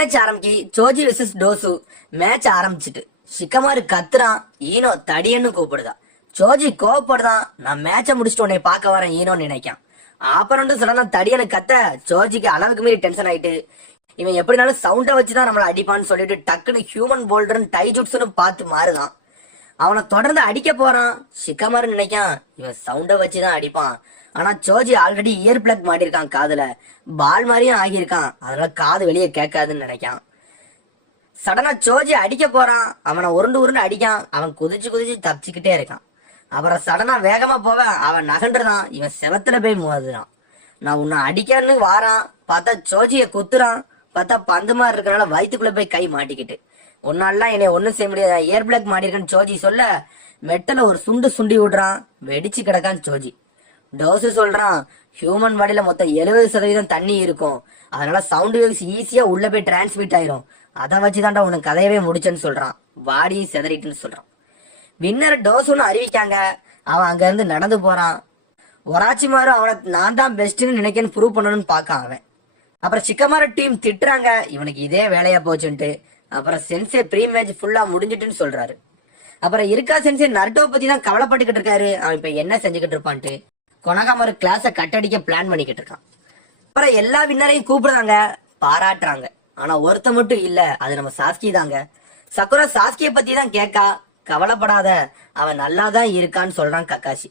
Match ஆரம்பிச்சு சோஜி versus dose match ஆரம்பிச்சுட்டு Shikamaru கத்துறான். ஈனோ தடியன்னு கூப்பிடுதான். சோஜி கோவப்படுதான். நான் மேட்ச முடிச்சுட்டு உன்னை பார்க்க வரேன் ஈனோன்னு நினைக்கான். அப்புறம் சடனா தடியனு கத்த சோஜிக்கு அளவுக்கு மீறி டென்ஷன் ஆயிட்டு இவன் எப்படினாலும் சவுண்ட வச்சுதான் நம்மள அடிப்பான்னு சொல்லிட்டு டக்குன்னு ஹியூமன் போல்டர்னு டைஜுட்ஸ்னு பார்த்து மாறுதான். அவனை தொடர்ந்து அடிக்க போறான். ஷிகமாரு நினைக்கான் இவன் சவுண்ட வச்சுதான் அடிப்பான். ஆனா சோஜி ஆல்ரெடி இயர் பிளக் மாட்டிருக்கான் காதுல, பால் மாதிரியும் ஆகியிருக்கான். அதனால காது வெளியே கேட்காதுன்னு நினைக்கான். சடனா சோஜி அடிக்க போறான். அவனை உருண்டு உருண்டு அடிக்கான். அவன் குதிச்சு குதிச்சு தப்பிச்சுக்கிட்டே இருக்கான். அப்புறம் சடனா வேகமா போவ அவன் நகண்டுறான். இவன் செவத்துல போய் மோதுறான். நான் உன்னை அடிக்கன்னு வாரான். பார்த்தா சோஜிய குத்துறான். பார்த்தா பந்து மாதிரி இருக்கனால வயிற்றுக்குள்ள போய் கை மாட்டிக்கிட்டு உன்னாலாம் என்னை ஒண்ணும் செய்ய முடியாது, ஏர் பிளாக் மாட்டிருக்கன்னு சோஜி சொல்ல மெட்டல ஒரு சுண்டு சுண்டி விடுறான். வெடிச்சு கிடக்கான் சோஜி. டோசு சொல்றான் ஹியூமன் பாடியில மொத்தம் 70% தண்ணி இருக்கும். அதனால சவுண்ட் வேவ்ஸ் ஈஸியா உள்ள போய் டிரான்ஸ்மிட் ஆயிரும். அதை வச்சுதான்டா உனக்கு கதையவே முடிச்சேன்னு சொல்றான். பாடியும் செதறிட்டுன்னு சொல்றான். வின்னர் டோசுன்னு அறிவிக்காங்க. அவன் அங்க இருந்து நடந்து போறான். ஒராச்சிமாரு அவனை நான் தான் பெஸ்ட்னு நினைக்கன்னு ப்ரூவ் பண்ணணும்னு பாக்கான் அவன். அப்புறம் ஷிகமாரு டீம் திட்டுறாங்க இவனுக்கு இதே வேலையா போச்சுன்ட்டு. அப்புறம் சென்சே ப்ரீ மேட்ச் ஃபுல்லா முடிஞ்சிட்டுன்னு சொல்றாரு. அப்புறம் இருக்கா சென்சே நருட்டோ பத்தி தான் கவலைப்பட்டுக்கிட்டு இருக்காரு. அவன் இப்ப என்ன செஞ்சுக்கிட்டு இருப்பான்ட்டு கொனகாமாரு கிளாஸ கட்டடிக்க பிளான் பண்ணிக்கிட்டு இருக்கான். அப்புறம் எல்லா வின்னரையும் கூப்பிடுறாங்க, பாராட்டுறாங்க. ஆனா ஒருத்த மட்டும் இல்ல, அது நம்ம சாஸ்கி தாங்க. சக்குரா சாஸ்கிய பத்தி தான் கேட்கா. கவலைப்படாத, அவன் நல்லாதான் இருக்கான்னு சொல்றான் கக்காஷி.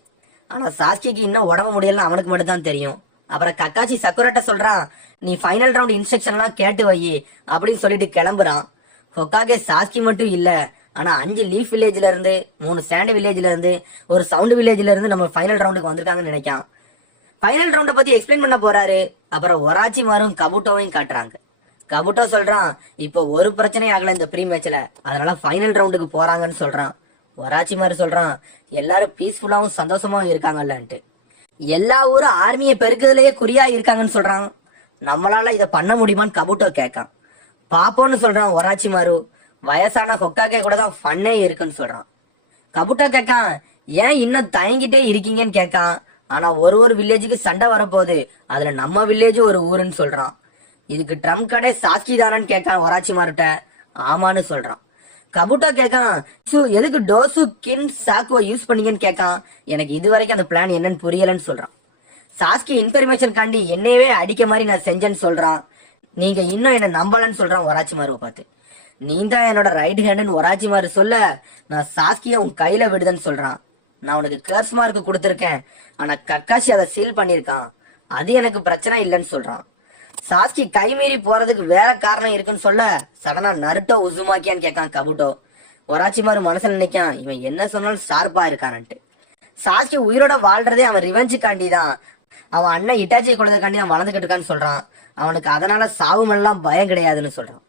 ஆனா சாஸ்கிக்கு இன்னும் உடம்பு முடியல அவனுக்கு மட்டும் தான் தெரியும். அப்புறம் கக்காஷி சக்குராட்ட சொல்றான் நீ ஃபைனல் ரவுண்ட் இன்ஸ்ட்ரக்ஷன் எல்லாம் கேட்டு வை அப்படின்னு சொல்லிட்டு கிளம்புறான். ஹொக்காகே சாஸ்கி மட்டும் இல்ல, ஆனா 5 லீஃப் வில்லேஜ்ல இருந்து 3 சாண்ட் வில்லேஜ்ல இருந்து ஒரு சவுண்ட் வில்லேஜ்ல இருந்து நம்ம ஃபைனல் ரவுண்டுக்கு வந்திருக்காங்கன்னு நினைக்கான். ஃபைனல் ரவுண்ட பத்தி எக்ஸ்பிளைன் பண்ண போறாரு. அப்புறம் ஒராச்சிமாரும் கபுட்டோவையும் காட்டுறாங்க. கபுட்டோ சொல்றான் இப்போ ஒரு பிரச்சனையும் ஆகல இந்த ப்ரீ மேட்ச்ல, அதனால ஃபைனல் ரவுண்டுக்கு போறாங்கன்னு சொல்றான். ஒராச்சிமாரு சொல்றான் எல்லாரும் பீஸ்ஃபுல்லாவும் சந்தோஷமாவும் இருக்காங்கல்லன்ட்டு. எல்லா ஊரும் ஆர்மியை பெருக்குதுலயே குறியா இருக்காங்கன்னு சொல்றான். நம்மளால இதை பண்ண முடியுமான்னு கபுட்டோ கேட்கான். பாப்போன்னு சொல்றான் ஒராச்சிமாரு. வயசான ஹொக்காகே கூட தான் ஃபன்னே இருக்குன்னு சொல்றான். கபுட்டோ கேட்கான் ஏன் இன்னும் தயங்கிட்டே இருக்கீங்கன்னு கேட்கான். ஆனா ஒரு வில்லேஜுக்கு சண்டை வரப்போகுது, அதுல நம்ம வில்லேஜ் ஒரு ஊருன்னு சொல்றான். இதுக்கு ட்ரம் கடை சாஸ்கி தானன்னு கேட்கான் ஒராச்சிமாருட்ட. ஆமான்னு சொல்றான். கபுட்டோ கேட்கான் எதுக்கு டோசு கின் சாக்குவை யூஸ் பண்ணீங்கன்னு கேட்கான். எனக்கு இது வரைக்கும் அந்த பிளான் என்னன்னு புரியலன்னு சொல்றான். சாஸ்கி இன்ஃபர்மேஷன் காண்டி என்னையவே அடிக்க மாதிரி நான் செஞ்சேன்னு சொல்றான். நீங்க இன்னும் என்ன நம்பலன்னு சொல்றான் ஒராச்சிமாருவை பார்த்து. நீ தான் என்னோட ரைட் ஹேண்டுன்னு ஒராச்சிமாரு சொல்ல நான் சாஸ்கிய உன் கையில விடுதன்னு சொல்றான். நான் உனக்கு கர்ஸ் மார்க் கொடுத்துருக்கேன், ஆனா கக்காஷி அதை சீல் பண்ணிருக்கான், அது எனக்கு பிரச்சனை இல்லைன்னு சொல்றான். சாஸ்கி கைமீறி போறதுக்கு வேற காரணம் இருக்குன்னு சொல்ல சடனா நருட்டோ உசுமாக்கியான்னு கேட்கான் கபுட்டோ. ஒராச்சிமாரு மனசுல நினைக்கான் இவன் என்ன சொன்னாலும் ஷார்ப்பா இருக்கான்ட்டு. சாஸ்கி உயிரோட வாழ்றதே அவன் ரிவெஞ்சுக்காண்டிதான். அவன் அண்ணன் இட்டாச்சி கொடுத்தக்காண்டி அவன் வளர்ந்துகிட்டு இருக்கான்னு சொல்றான். அவனுக்கு அதனால சாவுமெல்லாம் பயம் கிடையாதுன்னு சொல்றான்.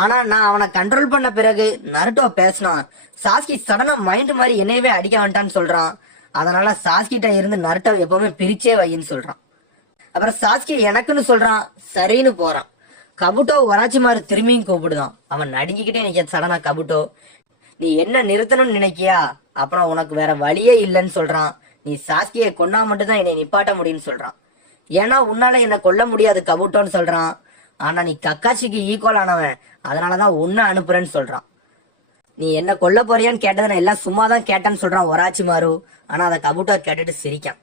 ஆனா நான் அவனை கண்ட்ரோல் பண்ண பிறகு நருட்டோ பேசினான். சாஸ்கி சடனா மைண்ட் மாதிரி என்னையவே அடிக்க வேண்டான்னு சொல்றான். அதனால சாஸ்கிட்ட இருந்து நருட்டோ எப்பவுமே பிரிச்சே வைன்னு சொல்றான். அப்புறம் சாஸ்கி எனக்குன்னு சொல்றான். சரின்னு போறான். கபுட்டோ ஒராச்சிமாரு திரும்பியும் கூப்பிடுதான். அவன் நடுங்கிக்கிட்டே நிக்க சடனா கபுட்டோ நீ என்ன நிறுத்தணும்னு நினைக்கியா, அப்புறம் உனக்கு வேற வழியே இல்லைன்னு சொல்றான். நீ சாஸ்கியை கொன்னா மட்டும் தான் என்னை நிப்பாட்ட முடியும்னு சொல்றான். ஏன்னா உன்னால என்ன கொல்ல முடியாது கபுட்டோன்னு சொல்றான். ஆனா நீ கக்காஷிக்கு ஈக்குவல் ஆனவன், அதனாலதான் உன்னை அனுப்புறேன்னு சொல்றான். நீ என்ன கொல்ல போறியான்னு கேட்டதை எல்லாம் சும்மாதான் கேட்டான்னு சொல்றான் ஒராச்சிமாரு. ஆனா அதை கபுட்டோ கேட்டுட்டு சிரிக்கான்.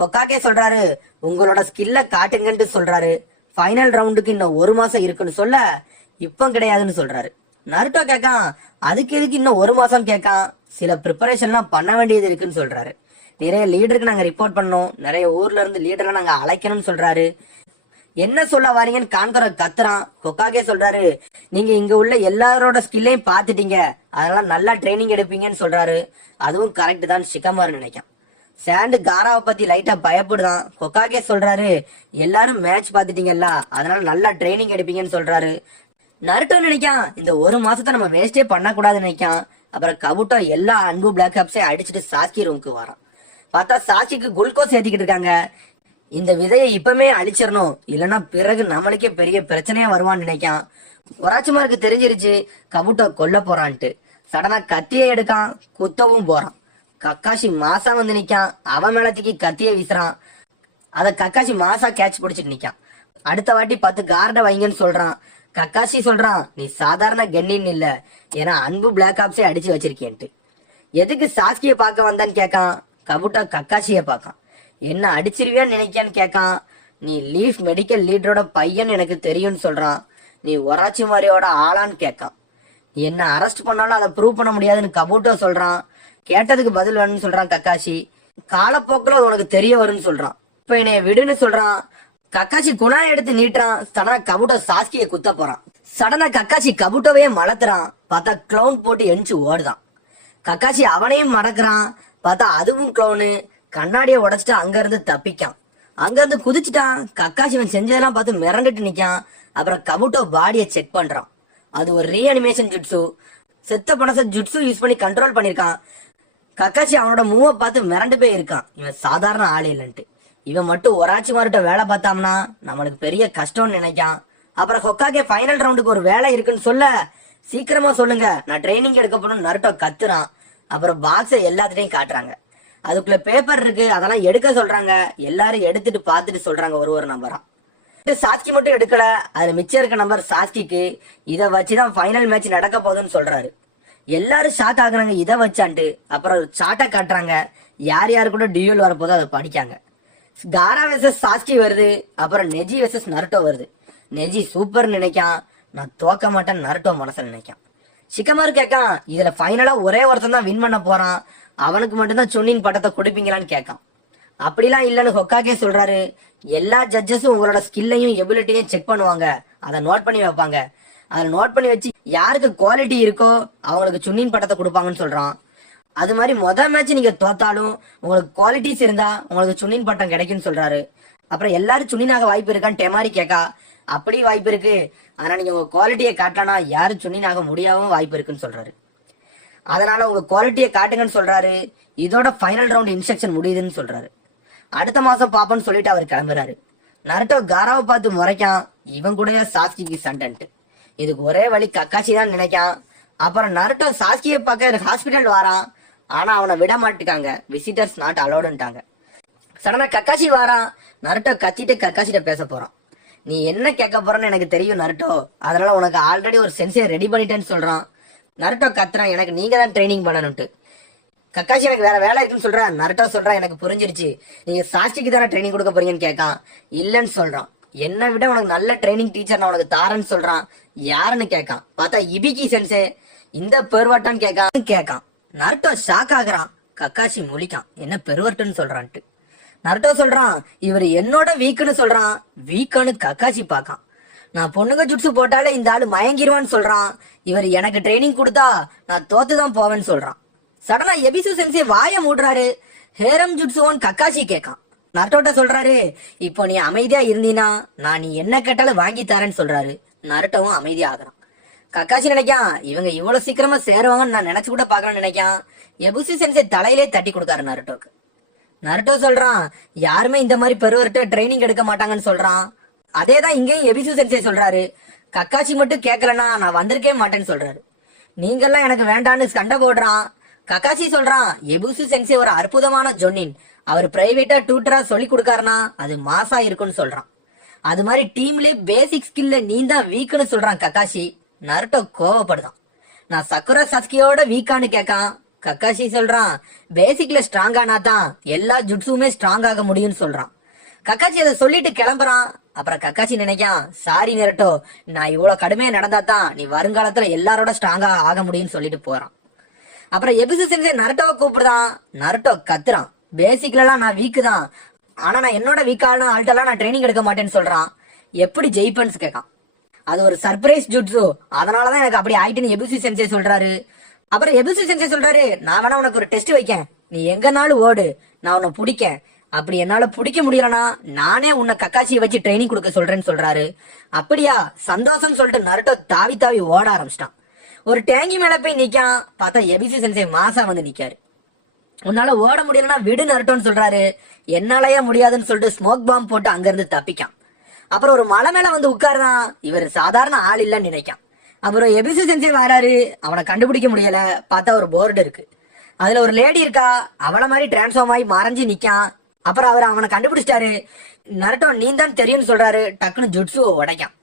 ஹொக்காகே சொல்றாரு உங்களோட ஸ்கில்ல காட்டுங்கன்ட்டு சொல்றாரு. ஃபைனல் ரவுண்டுக்கு இன்னும் 1 மாசம் இருக்குன்னு சொல்ல இப்ப கிடையாதுன்னு சொல்றாரு. நருட்டோ கேட்கான் அதுக்கு எதுக்கு இன்னும் 1 மாசம் கேட்கான். சில ப்ரிப்பரேஷன்லாம் பண்ண வேண்டியது இருக்குன்னு சொல்றாரு. நிறைய லீடருக்கு நாங்க ரிப்போர்ட் பண்ணோம், நிறைய ஊர்ல இருந்து லீடரை நாங்க அழைக்கணும்னு சொல்றாரு. என்ன சொல்ல வாரீங்கன்னு கான்கர கத்துறான். ஹொக்காகே சொல்றாரு நீங்க இங்க உள்ள எல்லாரோட ஸ்கில்லையும் பாத்துட்டீங்க, அதனால நல்லா ட்ரைனிங் எடுப்பீங்கன்னு சொல்றாரு. அதுவும் கரெக்ட் தான் ஷிகமாரு நினைக்கான். சாண்டு காராவை பத்தி லைட்டா பயப்படுதான். ஹொக்காகே சொல்றாரு எல்லாரும் மேட்ச் பாத்துட்டீங்கல்ல, அதனால நல்லா ட்ரைனிங் எடுப்பீங்கன்னு சொல்றாரு. நருட்டோ நினைக்கான் இந்த 1 மாசத்தை நம்ம வேஸ்டே பண்ணக்கூடாதுன்னு நினைக்கான். அப்புறம் கபுட்டோ எல்லா அன்பு பிளாக் ஹப்ஸையும் அடிச்சுட்டு சாஸ்கி ரூமுக்கு வரான். பார்த்தா சாஸ்கிக்கு குளுக்கோஸ் ஏத்திக்கிட்டு இருக்காங்க. இந்த விதையை இப்பமே அழிச்சிடணும், இல்லைன்னா பிறகு நம்மளுக்கே பெரிய பிரச்சனையா வருவான்னு நினைக்கான். ஒராச்சிமாருக்கு தெரிஞ்சிருச்சு கபுட்டோ கொல்ல போறான்ட்டு. சடனா கத்தியை எடுக்கான், குத்தவும் போறான். கக்காஷி மாசா வந்து நிக்கான். அவன் மேலத்துக்கு கத்திய வீசுறான். அத கக்காஷி மாசா கேட்ச் பிடிச்சிட்டு நிக்கான். அடுத்த வாட்டி 10 கார்டை வைங்கன்னு சொல்றான். கக்காஷி சொல்றான், நீ சாதாரண கென்னின் இல்ல, ஏன்னா அன்பு பிளாக் ஆப்ஸே அடிச்சு வச்சிருக்கேன்ட்டு. எதுக்கு சாஸ்கிய பார்க்க வந்தான்னு கேட்கான். கபுட்டோ கக்காஷிய பார்க்கான். என்ன அடிச்சிருவியான்னு நினைக்கான்னு கேட்கான். நீ லீஃப் மெடிக்கல் லீடரோட பையன் எனக்கு தெரியும்னு சொல்றான். நீ ஒராச்சி மாதிரியோட ஆளான்னு கேட்கான். என்ன அரெஸ்ட் பண்ணாலும் அதை ப்ரூவ் பண்ண முடியாதுன்னு கபுட்டோ சொல்றான். கேட்டதுக்கு பதில் வேணும்னு சொல்றான் கக்காஷி. காலப்போக்கில் அது உனக்கு தெரிய வரும்னு சொல்றான். இப்ப என்னைய விடுன்னு சொல்றான். கக்காஷி குணாய் எடுத்து நீட்டுறான். சடனா கபுட்டோ சாஸ்கிய குத்த போறான். சடனா கக்காஷி கபுட்டோவையே மலத்துறான். பார்த்தா கிளவுன் போட்டு எணிச்சு ஓடுதான். கக்காஷி அவனையும் மடக்குறான். பார்த்தா அதுவும் கிளவுனு. கண்ணாடியை உடைச்சிட்டு அங்க இருந்து தப்பிக்கான். அங்க இருந்து குதிச்சுட்டான். கக்காஷி இவன் செஞ்சதெல்லாம் பார்த்து மிரண்டுட்டு நிக்கான். அப்புறம் கபுட்டோ பாடியை செக் பண்றான். அது ஒரு ரீஅனிமேஷன் ஜுட்ஸு. செத்த பணத்தை ஜுட்ஸு யூஸ் பண்ணி கண்ட்ரோல் பண்ணிருக்கான். கக்காஷி அவனோட மூவை பார்த்து மிரண்டு போய் இருக்கான். இவன் சாதாரண ஆள் இல்லைன்ட்டு. இவன் மட்டும் ஒராச்சி மார்ட்ட வேலை பார்த்தாம்னா நம்மளுக்கு பெரிய கஷ்டம்னு நினைக்கான். அப்புறம் ஹொக்காகே ஃபைனல் ரவுண்டுக்கு ஒரு வேலை இருக்குன்னு சொல்ல, சீக்கிரமா சொல்லுங்க, நான் ட்ரைனிங் எடுக்க போகணும்னு நருட்டோ கத்துறான். அப்புறம் பாக்ஸை எல்லாத்துட்டையும் காட்டுறாங்க. அதுக்குள்ள பேப்பர் இருக்கு, அதெல்லாம் எடுக்க சொல்றாங்க. எல்லாரும் எடுத்துட்டு பார்த்துட்டு சொல்றாங்க ஒரு நம்பரா. சாஸ்கி மட்டும் எடுக்கல, அதுல மிச்சம் இருக்க நம்பர் சாஸ்கிக்கு. இதை வச்சுதான் ஃபைனல் மேட்ச் நடக்க போகுதுன்னு சொல்றாரு. எல்லாரும் ஷாக் ஆகுறாங்க இதை வச்சான்ட்டு. அப்புறம் சாட்டை காட்டுறாங்க. யார் யாரு கூட டியூல் வரப்போதோ அதை படிக்காங்க. காரா வெர்சஸ் சாஸ்கி வருது. அப்புறம் நெஜி வெர்சஸ் நருட்டோ வருது. நெஜி சூப்பர் நினைக்கான். நான் தோக்க மாட்டேன் நருட்டோ மனசுல நினைக்கான். ஷிகமாரு கேட்கான், இதுல ஃபைனலா ஒரே ஒருத்தன் தான் வின் பண்ண போறான், அவனுக்கு மட்டும்தான் சொன்னின் பட்டத்தை கொடுப்பீங்களான்னு கேட்கான். அப்படிலாம் இல்லைன்னு ஹொக்காகே சொல்றாரு. எல்லா ஜட்ஜஸும் உங்களோட ஸ்கில்லையும் எபிலிட்டியும் செக் பண்ணுவாங்க, அதை நோட் பண்ணி வைப்பாங்க. அதை நோட் பண்ணி வச்சு யாருக்கு குவாலிட்டி இருக்கோ அவங்களுக்கு சுன்னின் பட்டத்தை கொடுப்பாங்கன்னு சொல்றான். அது மாதிரி மேட்ச் நீங்க தோத்தாலும் உங்களுக்கு குவாலிட்டிஸ் இருந்தா உங்களுக்கு சுன்னின் பட்டம் கிடைக்கும்னு சொல்றாரு. அப்புறம் எல்லாரும் சுன்னினாக வாய்ப்பு இருக்கான்னு டெமாரி கேட்கா. அப்படி வாய்ப்பு இருக்கு, ஆனா நீங்க உங்க குவாலிட்டியை காட்டனா யாரும் சுன்னினாக முடியாவும் வாய்ப்பு இருக்குன்னு சொல்றாரு. அதனால உங்க குவாலிட்டியை காட்டுங்கன்னு சொல்றாரு. இதோட ஃபைனல் ரவுண்ட் இன்ஸ்ட்ரக்ஷன் முடியுதுன்னு சொல்றாரு. அடுத்த மாசம் பாப்போன்னு சொல்லிட்டு அவர் கிளம்புறாரு. நருட்டோ காராவை பார்த்து முறைக்கான், இவன் கூட சாஸ்கிக்கு சண்டைன்ட்டு. இதுக்கு ஒரே வழி கக்காஷி தான் நினைக்கான். அப்புறம் நருட்டோ சாஸ்கியை பார்க்க ஹாஸ்பிட்டல் வாரான். ஆனா அவனை விட மாட்டுக்காங்க, விசிட்டர்ஸ் நாட் அலோடுன்ட்டாங்க. சடனா கக்காஷி வாரான். நருட்டோ கத்திட்டு கக்காஷிட்ட பேச போறான். நீ என்ன கேட்க போறன்னு எனக்கு தெரியும் நருட்டோ, அதனால உனக்கு ஆல்ரெடி ஒரு சென்சியை ரெடி பண்ணிட்டேன்னு சொல்றான். நருட்டோ கத்துறான், எனக்கு நீங்க தான் ட்ரைனிங் பண்ணணும்ட்டு. கக்காஷி எனக்கு வேற வேலை இருக்குன்னு சொல்றான். நருட்டோ சொல்றான், எனக்கு புரிஞ்சிருச்சு, நீங்க சாஸ்கிக்கு தானே ட்ரைனிங் கொடுக்க போறீங்கன்னு கேட்கான். இல்லன்னு சொல்றான். என்னை விட உனக்கு நல்ல ட்ரைனிங் டீச்சர் நான் உனக்கு தாரேன்னு சொல்றான். யாருன்னு கேட்கான். பார்த்தா இபிகி சென்சே. இந்த பெருவட்டான்னு கேட்கான். நருட்டோ ஷாக் ஆகுறான். கக்காஷி முழிக்கான், என்ன பெருவட்டுன்னு சொல்றான்ட்டு. நருட்டோ சொல்றான், இவர் என்னோட வீக்குன்னு சொல்றான். வீக்கானு கக்காஷி பாக்கான். நான் பொண்ணுங்க ஜுட்ஸு போட்டாலே இந்த ஆளு மயங்கிருவான்னு சொல்றான். இவர் எனக்கு ட்ரைனிங் கொடுத்தா நான் தோத்துதான் போவேன்னு சொல்றான். சடனா எபிசு சென்சே வாய மூடுறாரு. ஹேரம் ஜுட்ஸுவோன்னு கக்காஷி கேட்கான். நருட்டோட்ட சொல்றாரு, இப்போ நீ அமைதியா இருந்தீனா நான் நீ என்ன கேட்டாலும் வாங்கி தரேன்னு சொல்றாரு. நருட்டோவும் அமைதியா ஆகுறான். கக்காஷி நினைக்கான், இவங்க இவ்வளவு சீக்கிரமா சேருவாங்கன்னு நான் நினைச்சு கூட பாக்கணும்னு நினைக்கான். எபுசி சென்சே தலையிலே தட்டி கொடுக்காரு நருட்டோக்கு. நருட்டோ சொல்றான், யாருமே இந்த மாதிரி பெருவர்கிட்ட ட்ரைனிங் எடுக்க மாட்டாங்கன்னு சொல்றான். அதேதான் இங்கேயும் எபிசு சென்சே சொல்றாரு. கக்காஷி மட்டும் கேட்கலன்னா நான் வந்திருக்கே மாட்டேன்னு சொல்றாரு. நீங்கெல்லாம் எனக்கு வேண்டான்னு சண்டை போடுறான். கக்காஷி சொல்றான், எபுசு சென்சே ஒரு அற்புதமான ஜொன்னின், அவர் பிரைவேட்டா டியூட்டரா சொல்லி கொடுக்காருனா அது மாசா இருக்குன்னு சொல்றான். அது மாதிரி டீம்லயே பேசிக் ஸ்கில்ல நீ தான் வீக்குன்னு சொல்றான் கக்காஷி. நருட்டோ கோவப்படுதான். நான் சக்குரா சஸ்கியோட வீக்கான்னு கேட்கான். கக்காஷி சொல்றான், பேசிக்ல ஸ்ட்ராங் ஆனா தான் எல்லா ஜுட்ஸுமே ஸ்ட்ராங் ஆக முடியும்னு சொல்றான். கக்காஷி அதை சொல்லிட்டு கிளம்புறான். அப்புறம் கக்காஷி நினைக்கான், சாரி நருட்டோ, நான் இவ்வளவு கடுமையா நடந்தா தான் நீ வருங்காலத்துல எல்லாரோட ஸ்ட்ராங்கா ஆக முடியும்னு சொல்லிட்டு போறான். அப்புறம் எபிசு சென்சே நருட்டோவை கூப்பிடுதான். நருட்டோ கத்துறான், பேசிக்லாம் நான் வீக்கு தான், ஆனா நான் என்னோட வீக்கான ஆள்கிட்டலாம் நான் ட்ரைனிங் எடுக்க மாட்டேன்னு சொல்றான். எப்படி ஜெயிப்பேன்னு கேட்கான். அது ஒரு சர்ப்ரைஸ் ஜுட்ஸு, அதனாலதான் எனக்கு அப்படி ஆயிட்டுன்னு எபிசு சென்சே சொல்றாரு. அப்புறம் எபிசு சென்சே சொல்றாரு, நான் வேணா உனக்கு ஒரு டெஸ்ட் வைக்கேன், நீ எங்கனாலும் ஓடு, நான் உன்னை பிடிக்கேன். அப்படி என்னால பிடிக்க முடியலனா நானே உன்னை கக்காச்சியை வச்சு ட்ரைனிங் கொடுக்க சொல்றேன்னு சொல்றாரு. அப்படியா, சந்தோஷம் சொல்லிட்டு நருட்டோ தாவி தாவி ஓட ஆரம்பிச்சிட்டான். ஒரு டேங்கி மேல போய் நிக்கான். பார்த்தா எபிசு சென்சே மாசா வந்து நிக்காரு. உன்னால ஓட முடியலன்னா விடு நருட்டோன்னு சொல்றாரு. என்னாலயே முடியாதுன்னு சொல்லிட்டு ஸ்மோக் பாம்பு போட்டு அங்க இருந்து தப்பிக்கான். அப்புறம் ஒரு மலை மேல வந்து உட்கார்றான். இவர் சாதாரண ஆள் இல்லன்னு நினைக்கான். அப்புறம் எபிசு சென்சே வராரு. அவனை கண்டுபிடிக்க முடியல. பார்த்தா ஒரு போர்டு இருக்கு, அதுல ஒரு லேடி இருக்கா. அவளை மாதிரி டிரான்ஸ்ஃபார்ம் ஆகி மறைஞ்சு நிக்கான். அப்புறம் அவர் அவனை கண்டுபிடிச்சிட்டாரு. நருட்டோ நீ தான் தெரியும்னு சொல்றாரு. டக்குன்னு ஜுட்ஸுவை உடைக்கான்.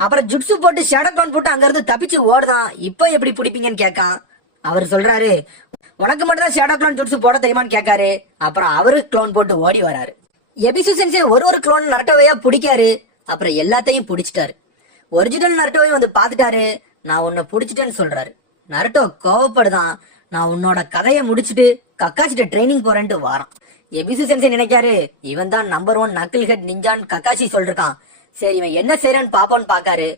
அப்புறம் ஜுட்சு போட்டு ஷேடோ க்ளோன் போட்டு அங்க இருந்து தப்பிச்சு ஓடுதான். இப்ப எப்படி பிடிப்பீங்கன்னு கேட்கான். அவர் சொல்றாரு, உனக்கு மட்டும் தான் ஷேடோ க்ளோன் ஜுட்சு போட தெரியுமான்னு கேட்காரு. அப்புறம் அவரு க்ளோன் போட்டு ஓடி வராரு. எபிசு சென்சே ஒரு க்ளோன் நரட்டோவையா பிடிக்காரு. அப்புறம் எல்லாத்தையும் பிடிச்சிட்டாரு. ஒரிஜினல் நரட்டோவையும் வந்து பாத்துட்டாரு. நான் உன்னை பிடிச்சிட்டேன்னு சொல்றாரு. நரட்டோ கோவப்படுதான். நான் உன்னோட கதையை முடிச்சுட்டு கக்காசிட்ட ட்ரைனிங் போறேன்ட்டு வாரான். எபிசு சென்சே நினைக்காரு, இவன் தான் நம்பர் 1 நக்கிள் ஹெட் நிஞ்சான்னு கக்காசி சொல்றான். சரி இவன் என்ன செய்யறான்னு பாப்போன்னு பாக்காரு.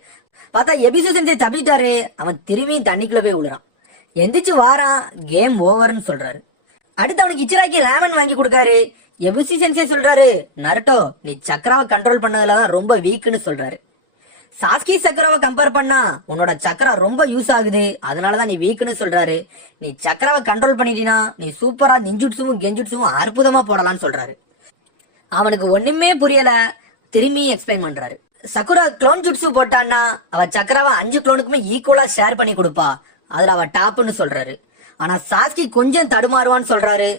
பார்த்தா எபிசு சென்சே தப்பிட்டாரு. அவன் திரும்பியும் தண்ணிக்குள்ள போய் விழுறான். எந்திரிச்சு வாரான். கேம் ஓவர்னு சொல்றாரு. அடுத்து அவனுக்கு இச்சிராக்கி ரேமன் வாங்கி கொடுக்காரு. எபிசு சென்சே சொல்றாரு, நரட்டோ நீ சக்கராவை கண்ட்ரோல் பண்ணதுலதான் ரொம்ப வீக்குன்னு சொல்றாரு. சாஸ்கி சக்கராவை கம்பேர் பண்ணா உன்னோட சக்கரா ரொம்ப யூஸ் ஆகுது, அதனாலதான் நீ வீக்குன்னு சொல்றாரு. நீ சக்கராவை கண்ட்ரோல் பண்ணிட்டீனா நீ சூப்பரா நிஞ்சுட்சுவும் கெஞ்சுட்சுவும் அற்புதமா போடலாம்னு சொல்றாரு. அவனுக்கு ஒண்ணுமே புரியல. திரும்பி எக்ஸ்பிளைன் பண்றாரு. சக்குரா க்ளோன் ஜுட்சு போட்டான்னா அவ சக்கராவை 5 க்ளோனுக்குமே ஈக்குவலா ஷேர் பண்ணி கொடுப்பா, அதுல அவ டாப்னு சொல்றாரு. ஆனா சாஸ்கி கொஞ்சம் தடுமாறுவான்னு சொல்றாரு.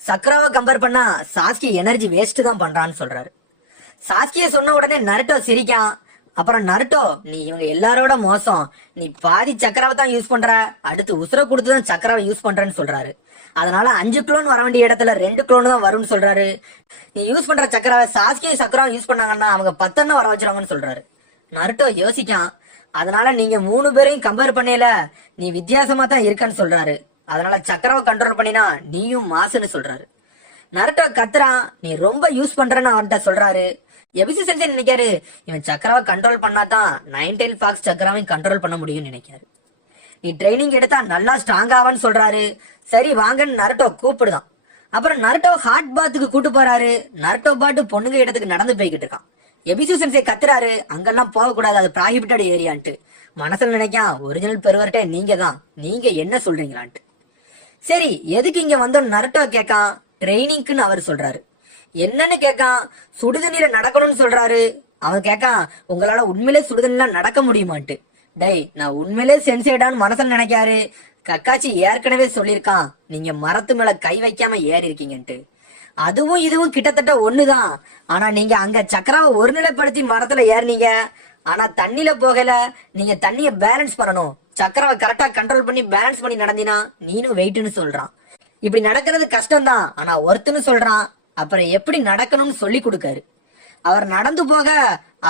சக்கராவை கம்பேர் பண்ணா சாஸ்கி எனர்ஜி வேஸ்ட் தான் பண்றான்னு சொல்றாரு. சாஸ்கிய சொன்ன உடனே நருட்டோ சிரிக்கான். அப்புறம் நருட்டோ, நீ இவங்க எல்லாரோட மோசம், நீ பாதி சக்கராவை தான் யூஸ் பண்ற, அடுத்து உசுர கொடுத்துதான் சக்கராவை யூஸ் பண்றேன்னு சொல்றாரு. அதனால 5 க்ளோன் வர வேண்டிய இடத்துல 2 க்ளோன் தான் வரும்னு சொல்றாரு. நீ யூஸ் பண்ற சக்கராவை சாஸ்கியும் சக்கராவும் யூஸ் பண்ணாங்கன்னா அவங்க 10 வர வச்சிருவாங்கன்னு சொல்றாரு. நருட்டோ யோசிக்கான். அதனால நீங்க 3 பேரையும் கம்பேர் பண்ணல, நீ வித்தியாசமா தான் இருக்கன்னு சொல்றாரு. அதனால சக்கராவை கண்ட்ரோல் பண்ணினா நீயும் மாசுன்னு சொல்றாரு. நருட்டோ கத்துறான், நீ ரொம்ப யூஸ் பண்றன்னு அவன்கிட்ட சொல்றாரு. எபிசு சென்சே நினைக்காரு, இவன் சக்கராவை கண்ட்ரோல் பண்ணாதான் நைன்டெயில் ஃபாக்ஸ் சக்கராவையும் கண்ட்ரோல் பண்ண முடியும்னு நினைக்காரு. நீ ட்ரைனிங் எடுத்தா நல்லா ஸ்ட்ராங் ஆவான்னு சொல்றாரு. சரி வாங்கன்னு நருட்டோ கூப்பிடுதான். அப்புறம் நருட்டோ ஹாட் பாத்துக்கு கூட்டு போறாரு. நருட்டோ பாட்டு பொண்ணுங்க இடத்துக்கு நடந்து போய்கிட்டு இருக்கான். எபிசு சென்சே கத்துறாரு, அங்கெல்லாம் போக கூடாது, அது ப்ராஹிபிட்டட் ஏரியான்ட்டு. மனசுல நினைக்கான், ஒரிஜினல் பெருவர்ட்டே நீங்க தான், நீங்க என்ன சொல்றீங்களான்ட்டு. சரி எதுக்கு இங்க வந்தோம் நருட்டோ கேட்கான். ட்ரைனிங்க்குன்னு அவர் சொல்றாரு. என்னன்னு கேட்கான். சுடுதண்ணில நடக்கணும்னு சொல்றாரு. அவன் கேட்கான், உங்களால உண்மையிலே சுடுதண்ணில நடக்க முடியுமான்ட்டு. டேய் நான் உண்மையிலே சென்சேடான்னு மனசுல நினைக்காரு. கக்காச்சி ஏற்கனவே சொல்லியிருக்கான், நீங்க மரத்து மேல கை வைக்காம ஏறி இருக்கீங்கன்ட்டு. அதுவும் இதுவும் கிட்டத்தட்ட ஒண்ணுதான். ஆனா நீங்க அங்க சக்கராவை ஒருநிலைப்படுத்தி மரத்துல ஏறினீங்க, ஆனா தண்ணில போகல. நீங்க தண்ணிய பேலன்ஸ் பண்ணணும், சக்கராவை கரெக்டா கண்ட்ரோல் பண்ணி பேலன்ஸ் பண்ணி நடந்தினா நீனும் வெயிட்னு சொல்றான். இப்படி நடக்கிறது கஷ்டம்தான், ஆனா ஒருத்தன்னு சொல்றான். அப்புறம் எப்படி நடக்கணும்னு சொல்லி கொடுக்காரு. அவர் நடந்து போக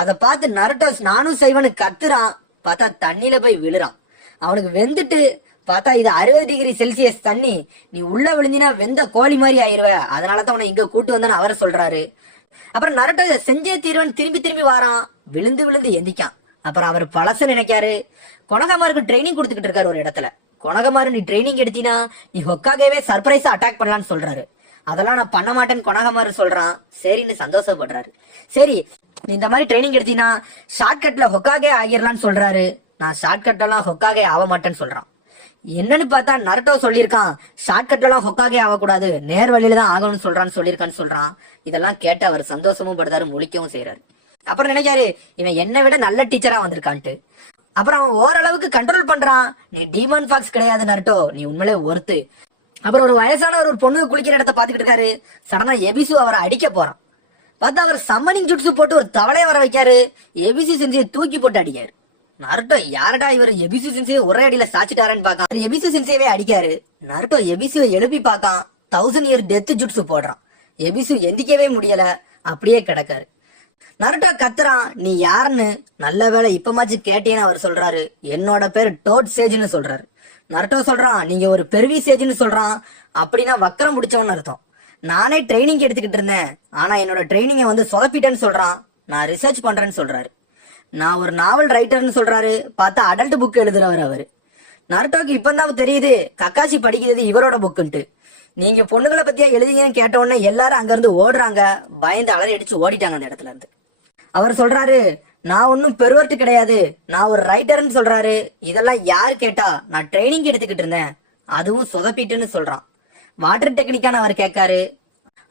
அதை பார்த்து நருட்டோ நானும் செய்வனு கத்துறான். பார்த்தா தண்ணியில போய் விழுறான். அவனுக்கு வெந்துட்டு பார்த்தா இது 60 டிகிரி செல்சியஸ் தண்ணி, நீ உள்ள விழுந்தினா வெந்த கோழி மாதிரி ஆயிருவ, அதனாலதான் உன்னை இங்க கூட்டு வந்தேன்னு அவரை சொல்றாரு. அப்புறம் நருட்டோ இதை செஞ்சே தீர்வன் திரும்பி திரும்பி வாரான். விழுந்து விழுந்து எந்திக்கான். அப்புறம் அவர் பழச நினைக்காரு. கொனகமாருக்கு ட்ரைனிங் கொடுத்துக்கிட்டு இருக்காரு ஒரு இடத்துல. கொனகமாரு நீ ட்ரைனிங் எடுத்தினா நீ ஹொக்காகவே சர்ப்ரைஸா அட்டாக் பண்ணலான்னு சொல்றாரு. அதெல்லாம் நான் பண்ண மாட்டேன்னு கொனகமாரு சொல்றான். சரின்னு சந்தோஷப்படுறாரு. சரி நீ இந்த மாதிரி ட்ரைனிங் எடுத்தீங்கன்னா ஷார்ட்கட்ல ஹொக்காகே ஆகிடலான்னு சொல்றாரு. நான் ஷார்ட்கட் எல்லாம் ஹொக்காகே ஆக மாட்டேன்னு சொல்றான். என்னன்னு பார்த்தா நருட்டோ சொல்லியிருக்கான், ஷார்ட்கட் எல்லாம் ஹொக்காகே ஆகக்கூடாது, நேர் வழியில தான் ஆகணும்னு சொல்லியிருக்கான்னு சொல்றான். இதெல்லாம் கேட்டு அவர் சந்தோஷமும் படுத்தாரு, முழிக்கவும் செய்யறாரு. அப்புறம் நினைக்காரு, இவன் என்னை விட நல்ல டீச்சரா வந்திருக்கான்ட்டு. அப்புறம் அவன் ஓரளவுக்கு கண்ட்ரோல் பண்றான். நீ டீமன் ஃபாக்ஸ் கிடையாது நருட்டோ, நீ உண்மையிலே ஒருத்து. அப்புறம் ஒரு வயசானவர் ஒரு பொண்ணு குளிக்கிற இடத்த பாத்துக்கிட்டு இருக்காரு. சடனா எபிசு அவரை அடிக்க போறான். பார்த்தா அவர் சம்மனிங் ஜுட்சு போட்டு ஒரு தவளைய வர வைக்காரு. எபிசு சென்சையை தூக்கி போட்டு அடிக்காரு. நருட்டோ யாரடா இவர் எபிசு சென்சையை ஒரே அடியில சாச்சிட்டாரன்னு பாக்கான். எபிசு சென்சையவே அடிக்காரு. நருட்டோ எபிசுவை எழுப்பி பாக்கான். 1000 இயர் டெத் ஜுட்சு போடுறான். எபிசு எந்திக்கவே முடியல, அப்படியே கிடக்காரு. நருட்டோ கத்துறான், நீ யாருன்னு. நல்ல வேலை இப்பமாச்சு கேட்டேன்னு அவர் சொல்றாரு. என்னோட பேர் டோட் சேஜ்னு சொல்றாரு. நருட்டோ சொல்றான், நீங்க ஒரு பெருவி சேஜ்னு சொல்றான். அப்படின்னா வக்கரம் முடிச்சவன்னு அர்த்தம். நானே ட்ரைனிங் எடுத்துக்கிட்டு இருந்தேன், ஆனா என்னோட ட்ரைனிங்கை வந்து சொதப்பிட்டேன்னு சொல்றான். நான் ரிசர்ச் பண்றேன்னு சொல்றாரு. நான் ஒரு நாவல் ரைட்டர்னு சொல்றாரு. பார்த்தா அடல்ட் புக் எழுதுறவர் அவரு. நருட்டோக்கு இப்பதான் தெரியுது கக்காசி படிக்கிறது இவரோட புக்குன்ட்டு. நீங்க பொண்ணுகளை பத்தியா எழுதிங்கன்னு கேட்ட உடனே எல்லாரும் அங்க இருந்து ஓடுறாங்க. பயந்து அலறி அடிச்சு ஓடிட்டாங்க அந்த இடத்துல இருந்து. அவர் சொல்றாரு, நான் ஒன்னும் பெருவர்ட்டு கிடையாது, நான் ஒரு ரைட்டர்னு சொல்றாரு. இதெல்லாம் யாரு கேட்டா, நான் ட்ரைனிங் எடுத்துக்கிட்டு இருந்தேன், அதுவும் சொதப்பிட்டுன்னு சொல்றான். வாட்டர் டெக்னிக்கான அவர் கேட்காரு.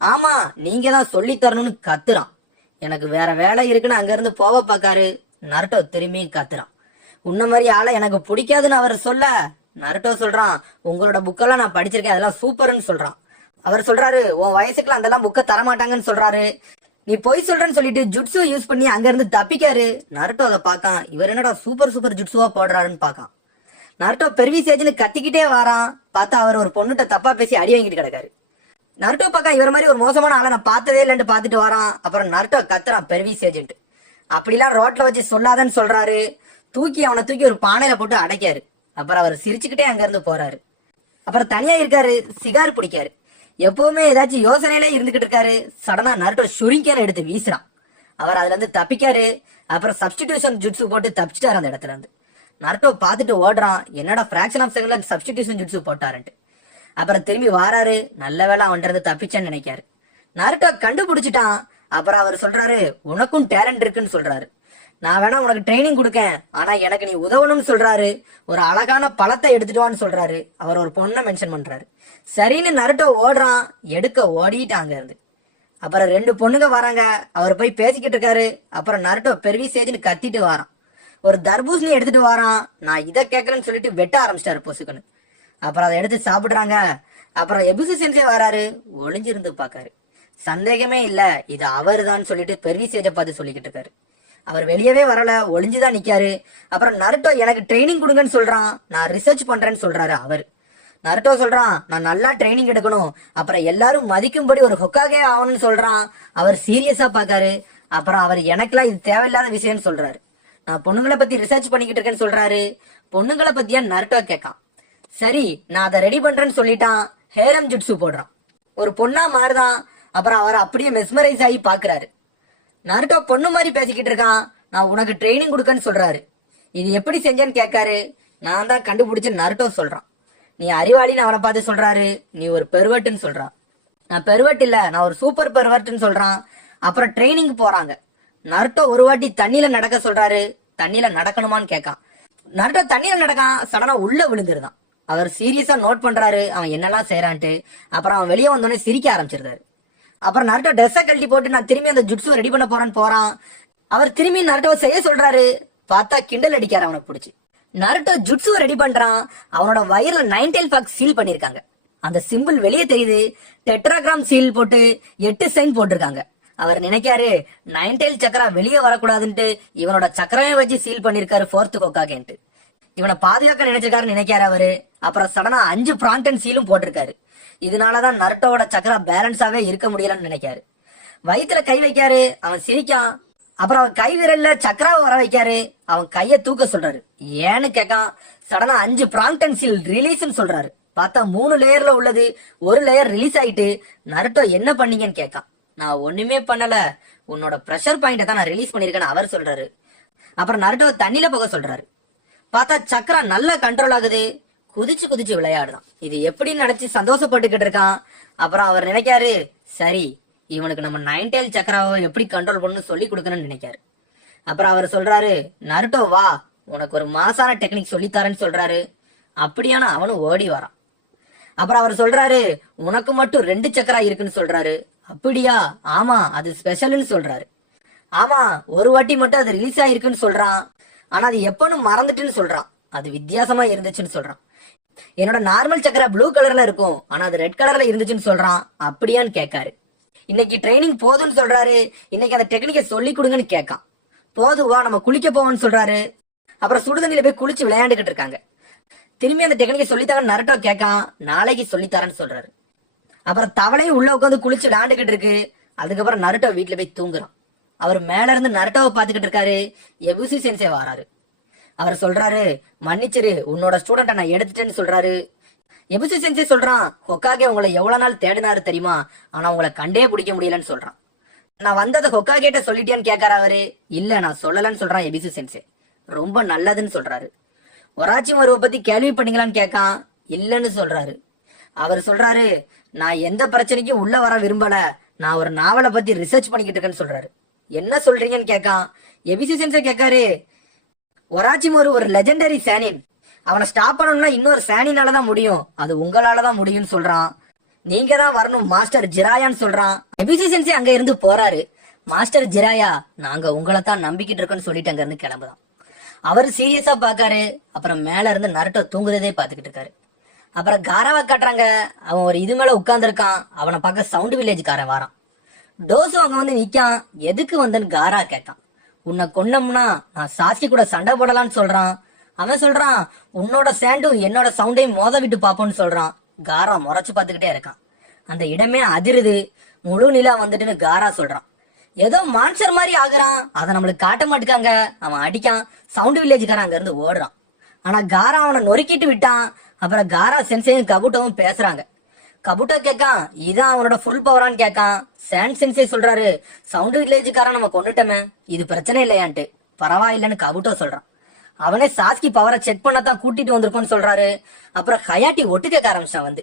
ஆமா நீங்க தான் சொல்லி தரணும்னு கத்துறான். எனக்கு வேற வேலை இருக்குன்னு அங்க இருந்து போக பாக்காரு. நருட்டோ திரும்பி கத்துறான். உன்ன மாதிரி ஆளை எனக்கு பிடிக்காதுன்னு அவர் சொல்ல, நருட்டோ சொல்றான், உங்களோட புக்கெல்லாம் நான் படிச்சிருக்கேன், அதெல்லாம் சூப்பர்னு சொல்றான். அவர் சொல்றாரு, உன் வயசுக்குலாம் அதெல்லாம் புக்கை தரமாட்டாங்கன்னு சொல்றாரு. நீ பொய் சொல்றேன்னு சொல்லிட்டு ஜுட்ஸு யூஸ் பண்ணி அங்க இருந்து தப்பிக்காரு. நருட்டோ அதை பார்க்கான். இவர் என்னடா சூப்பர் சூப்பர் ஜுட்ஸுவா போடுறாருன்னு பார்க்கான். நருட்டோ பெர்விசேஜ்னு கத்திக்கிட்டே வாரான். பார்த்தா அவர் ஒரு பொண்ணுகிட்ட தப்பா பேசி அடி வாங்கிட்டு கிடக்காரு. நருட்டோ பார்க்க இவர் மாதிரி ஒரு மோசமான ஆளை நான் பார்த்ததே இல்லைன்னு பார்த்துட்டு வரான். அப்புறம் நருட்டோ கத்துறான் பெர்விசேஜ். அப்படிலாம் ரோட்ல வச்சு சொல்லாதன்னு சொல்றாரு. அவனை தூக்கி ஒரு பானையில போட்டு அடைக்காரு. அப்புறம் அவர் சிரிச்சுக்கிட்டே அங்க இருந்து போறாரு. அப்புறம் தனியா இருக்காரு, சிகார் பிடிக்காரு. எப்பவுமே ஏதாச்சும் யோசனையில இருந்துகிட்டு இருக்காரு. சடனா நருட்டோ ஷுரிங்கன் எடுத்து வீசுறான். அவர் அதுல இருந்து தப்பிக்காரு. அப்புறம் சப்ஸ்டிடியூஷன் ஜுட்ஸு போட்டு தப்பிச்சிட்டாரு அந்த இடத்துல இருந்து. நருட்டோ பார்த்துட்டு ஓடுறான். என்னடா பிராக்ஷன் ஆஃப் செகண்ட்ல சப்ஸ்டிடியூஷன் ஜுட்ஸு போட்டாருன்ட்டு. அப்புறம் திரும்பி வாராரு. நல்ல வேலை அவன் இருந்து தப்பிச்சேன்னு நினைக்காரு. நருட்டோ கண்டுபிடிச்சிட்டான். அப்புறம் அவர் சொல்றாரு, உனக்கும் டேலண்ட் இருக்குன்னு சொல்றாரு. நான் வேணா உனக்கு ட்ரைனிங் கொடுக்கேன், ஆனா எனக்கு நீ உதவணும்னு சொல்றாரு. ஒரு அழகான பழத்தை எடுத்துட்டு வான்னு சொல்றாரு. அவர் ஒரு பொண்ணை மென்ஷன் பண்றாரு. சரின்னு நருட்டோ ஓடுறான். எடுக்க ஓடிட்டாங்க இருந்து. அப்புறம் 2 பொண்ணுங்க வராங்க. அவர் போய் பேசிக்கிட்டு இருக்காரு. அப்புறம் நருட்டோ பெர்விசேஜ்னு கத்திட்டு வாரான். ஒரு தர்பூசணி எடுத்துட்டு வாரான். நான் இதை கேட்கறேன்னு சொல்லிட்டு வெட்ட ஆரம்பிச்சிட்டாரு பொசுக்குன்னு. அப்புறம் அதை எடுத்து சாப்பிடுறாங்க. அப்புறம் எபிசு சென்சே வராரு. ஒளிஞ்சிருந்து பாக்காரு. சந்தேகமே இல்ல இது அவரு தான் சொல்லிட்டு பெர்விசேஜை பார்த்து சொல்லிக்கிட்டு இருக்காரு. அவர் வெளியவே வரல, ஒளிஞ்சுதான் நிக்காரு. அப்புறம் நருட்டோ எனக்கு ட்ரைனிங் கொடுங்கன்னு சொல்றான். நான் ரிசர்ச் பண்றேன்னு சொல்றாரு அவர். நருட்டோ சொல்றான், நான் நல்லா ட்ரைனிங் எடுக்கணும், அப்புறம் எல்லாரும் மதிக்கும்படி ஒரு ஹொக்காகே ஆகணும்னு சொல்றான். அவர் சீரியஸா பாக்காரு. அப்புறம் அவர் எனக்குலாம் இது தேவையில்லாத விஷயம்னு சொல்றாரு. நான் பொண்ணுங்களை பத்தி ரிசர்ச் பண்ணிக்கிட்டு இருக்கேன்னு சொல்றாரு. பொண்ணுங்களை பத்தியா நருட்டோ கேட்கான். சரி நான் அதை ரெடி பண்றேன்னு சொல்லிட்டான். ஹேரம் ஜுட்ஸு போடுறான். ஒரு பொண்ணா மாறுதான். அப்புறம் அவர் அப்படியே மெஸ்மரைஸ் ஆகி பாக்குறாரு. நருட்டோ பொண்ணு மாதிரி பேசிக்கிட்டு இருக்கான். நான் உனக்கு ட்ரைனிங் கொடுக்கன்னு சொல்றாரு. இது எப்படி செஞ்சேன்னு கேட்காரு. நான் தான் கண்டுபிடிச்சு நருட்டோ சொல்றான். நீ அறிவாளின்னு அவனை பார்த்து சொல்றாரு. நீ ஒரு பெர்வர்ட்னு சொல்றான். நான் பெர்வர்ட் இல்ல, நான் ஒரு சூப்பர் பெர்வர்ட்னு சொல்றான். அப்புறம் ட்ரைனிங் போறாங்க. நருட்டோ ஒரு வாட்டி தண்ணியில நடக்க சொல்றாரு. தண்ணியில நடக்கணுமான்னு கேட்கான். நருட்டோ தண்ணியில நடக்கான். சடனா உள்ள விழுந்துருதான். அவர் சீரியஸா நோட் பண்றாரு அவன் என்னெல்லாம் செய்யறான்ட்டு. அப்புறம் அவன் வெளியே வந்தோடனே சிரிக்க ஆரம்பிச்சிருந்தாரு. அப்புறம் நருட்டோ ட்ரெஸ்ஸை கழட்டி போட்டு நான் திரும்பி அந்த ஜுட்ஸுவை ரெடி பண்ண போறேன்னு போறான். அவர் திரும்பி நருட்டோவை செய்ய சொல்றாரு. பார்த்தா கிண்டல் அடிக்காரு அவனை பிடிச்சி. நருட்டோ ஜுட்ஸுவை ரெடி பண்றான். அவனோட வயிறுல 9 tail fox சீல் பண்ணிருக்காங்க. அந்த சிம்பிள் வெளியே தெரியுது. டெட்ராகிராம் சீல் போட்டு 8 சைன் போட்டிருக்காங்க. அவர் நினைக்காரு 9 tail சக்கரா வெளியே வரக்கூடாதுன்ட்டு இவனோட சக்கரமே வச்சு சீல் பண்ணிருக்காரு 4th ஹொக்காகேன்ட்டு. இவனை பாதுகாக்க நினைச்சிருக்காரு நினைக்காரு அவரு. அப்புறம் சடனா 5 பிராங்டன் சீலும் போட்டிருக்காரு. இதனாலதான் நருட்டோவோட சக்கரா பேலன்ஸாவே இருக்க முடியலன்னு நினைக்காரு. வயிற்றுல கை வைக்காரு. அவன் சிரிக்கான். அப்புறம் அவன் கை விரல்ல சக்கராவை வர வைக்காரு. அவன் கைய தூக்க சொல்றாரு. ஏன்னு கேட்கான். சடனா 5 பிராங்டன் சீல் ரிலீஸ்ன்னு சொல்றாரு. பார்த்தா 3 லேயர்ல உள்ளது ஒரு லேயர் ரிலீஸ் ஆயிட்டு. நருட்டோ என்ன பண்ணீங்கன்னு கேட்கான். நான் ஒண்ணுமே பண்ணல, உன்னோட பிரஷர் பாயிண்ட தான் நான் ரிலீஸ் பண்ணிருக்கேன்னு அவர் சொல்றாரு. அப்புறம் நருட்டோ தண்ணியில போக சொல்றாரு. பார்த்தா சக்கரா நல்லா கண்ட்ரோல் ஆகுது. குதிச்சு குதிச்சு விளையாடுதான். இது எப்படின்னு நினைச்சு சந்தோஷப்பட்டுக்கிட்டு இருக்கான். அப்புறம் அவர் நினைக்காரு, சரி இவனுக்கு நம்ம 9 tail சக்கராவை எப்படி கண்ட்ரோல் பண்ணு சொல்லி கொடுக்கணும்னு நினைக்காரு. அப்புறம் அவர் சொல்றாரு, நருட்டோ வா உனக்கு ஒரு மாசான டெக்னிக் சொல்லித்தாரன்னு சொல்றாரு. அப்படியான அவனும் ஓடி வரான். அப்புறம் அவர் சொல்றாரு, உனக்கு மட்டும் 2 சக்கரா இருக்குன்னு சொல்றாரு. அப்படியா? ஆமா அது ஸ்பெஷல்னு சொல்றாரு. ஆமா ஒரு வாட்டி மட்டும் அது ரிலீஸ் ஆயிருக்குன்னு சொல்றான். ஆனா அது எப்பன்னு மறந்துட்டுன்னு சொல்றான். அது வித்தியாசமா இருந்துச்சுன்னு சொல்றான். என்னோட நார்மல் சக்கரா ப்ளூ கலர்ல இருக்கும், ஆனா அது ரெட் கலர்ல இருந்துச்சுன்னு சொல்றான். அப்படியான்னு கேட்காரு. இன்னைக்கு ட்ரைனிங் போதும்னு சொல்றாரு. இன்னைக்கு அந்த டெக்னிக்கை சொல்லி கொடுங்கன்னு கேட்கான். போதுவா நம்ம குளிக்க போவோம்னு சொல்றாரு. அப்புறம் சுடுதண்ணில போய் குளிச்சு விளையாண்டுகிட்டு இருக்காங்க. திரும்பி அந்த டெக்னிக்கை சொல்லித்தாரன்னு நருட்டோ கேட்கான். நாளைக்கு சொல்லித்தாரன்னு சொல்றாரு. அப்புறம் தவளையும் உள்ள உட்காந்து குளிச்சு விளையாண்டுகிட்டு இருக்கு. அதுக்கப்புறம் நருட்டோ வீட்டுல போய் தூங்குறான். அவர் மேல இருந்து நருட்டோவை பாத்துக்கிட்டு இருக்காரு. எபுசி சென்சே வராரு. அவர் சொல்றாரு, மன்னிச்சிரு உன்னோட ஸ்டூடெண்ட நான் எடுத்துட்டேன்னு சொல்றாரு. எபுசி சென்சே சொல்றான், ஹொக்காகே உங்களை எவ்வளவு நாள் தேடினாரு தெரியுமா, ஆனா உங்களை கண்டே பிடிக்க முடியலன்னு சொல்றான். நான் வந்ததை ஹொக்காகேட்ட சொல்லிட்டேன்னு கேட்காரு அவரு. இல்ல நான் சொல்லலன்னு சொல்றான் எபிசு சென்சே. ரொம்ப நல்லதுன்னு சொல்றாரு. ஒராச்சிமாருவை பத்தி கேள்வி பண்ணீங்களான்னு கேட்கான். இல்லன்னு சொல்றாரு. அவர் சொல்றாரு, நான் எந்த பிரச்சனைக்கும் உள்ள வர விரும்பல, நான் ஒரு நாவலை பத்தி ரிசர்ச் பண்ணிக்கிட்டு இருக்கேன்னு சொல்றாரு. என்ன சொல்றீங்கன்னு கேட்கான். எபிசி சென்சே கேட்காரு, ஒராச்சிமாரு ஒரு லெஜெண்டரி சேனின், அவனை ஸ்டாப் பண்ணணும்னா இன்னொரு சேனினாலதான் முடியும், அது உங்களாலதான் முடியும்னு சொல்றான். நீங்க தான் வரணும் மாஸ்டர் ஜிராயான்னு சொல்றான். எபிசி சென்சே அங்க இருந்து போறாரு. மாஸ்டர் ஜிராயா நாங்க உங்களை தான் நம்பிக்கிட்டு இருக்கோன்னு சொல்லிட்டு அங்க இருந்து கிளம்புதான். அவர் சீரியஸா பாக்காரு. அப்புறம் மேல இருந்து நருட்டோ தூங்குறதே பாத்துக்கிட்டு இருக்காரு. அப்புறம் காராவை காட்டுறாங்க. அவன் ஒரு இது மேல உட்கார்ந்து இருக்கான். அவனை பார்க்க சவுண்ட் வில்லேஜ் காரன் வாரான். டோசு அங்க வந்து நிக்கான். எதுக்கு வந்தன்னு காரா கேட்கான். உன்னை கொன்னோம்னா நான் சாஸ்கி கூட சண்டை போடலான்னு சொல்றான். அவன் சொல்றான், உன்னோட சாண்டும் என்னோட சவுண்டையும் மோத விட்டு பாப்போன்னு சொல்றான். காரா முறைச்சு பார்த்துக்கிட்டே இருக்கான். அந்த இடமே அதிருது. முழு நிலா வந்துட்டுன்னு காரா சொல்றான். ஏதோ மான்சர் மாதிரி ஆகுறான். அதை நம்மளுக்கு காட்ட மாட்டுக்காங்க. அவன் அடிக்கான். சவுண்ட் வில்லேஜுக்காரன் அங்க இருந்து ஓடுறான். ஆனா காரா அவனை நொறுக்கிட்டு விட்டான். அப்புறம் காரா சென்சேயும் கபுட்டோவும் பேசுறாங்க. கபுட்டோ கேட்கான், இதான் அவனோட ஃபுல் பவரான்னு கேட்கான். சாண்ட் சென்சே சொல்றாரு, சவுண்ட் வில்லேஜுக்காரன் நம்ம கொண்டுட்டோமே, இது பிரச்சனை இல்லையான்ட்டு. பரவாயில்லன்னு கபுட்டோ சொல்றான். அவனே சாஸ்கி பவரை செக் பண்ணத்தான் கூட்டிட்டு வந்திருக்கோன்னு சொல்றாரு. அப்புறம் ஹயாட்டி ஒட்டு கேட்க ஆரம்பிச்சான் வந்து.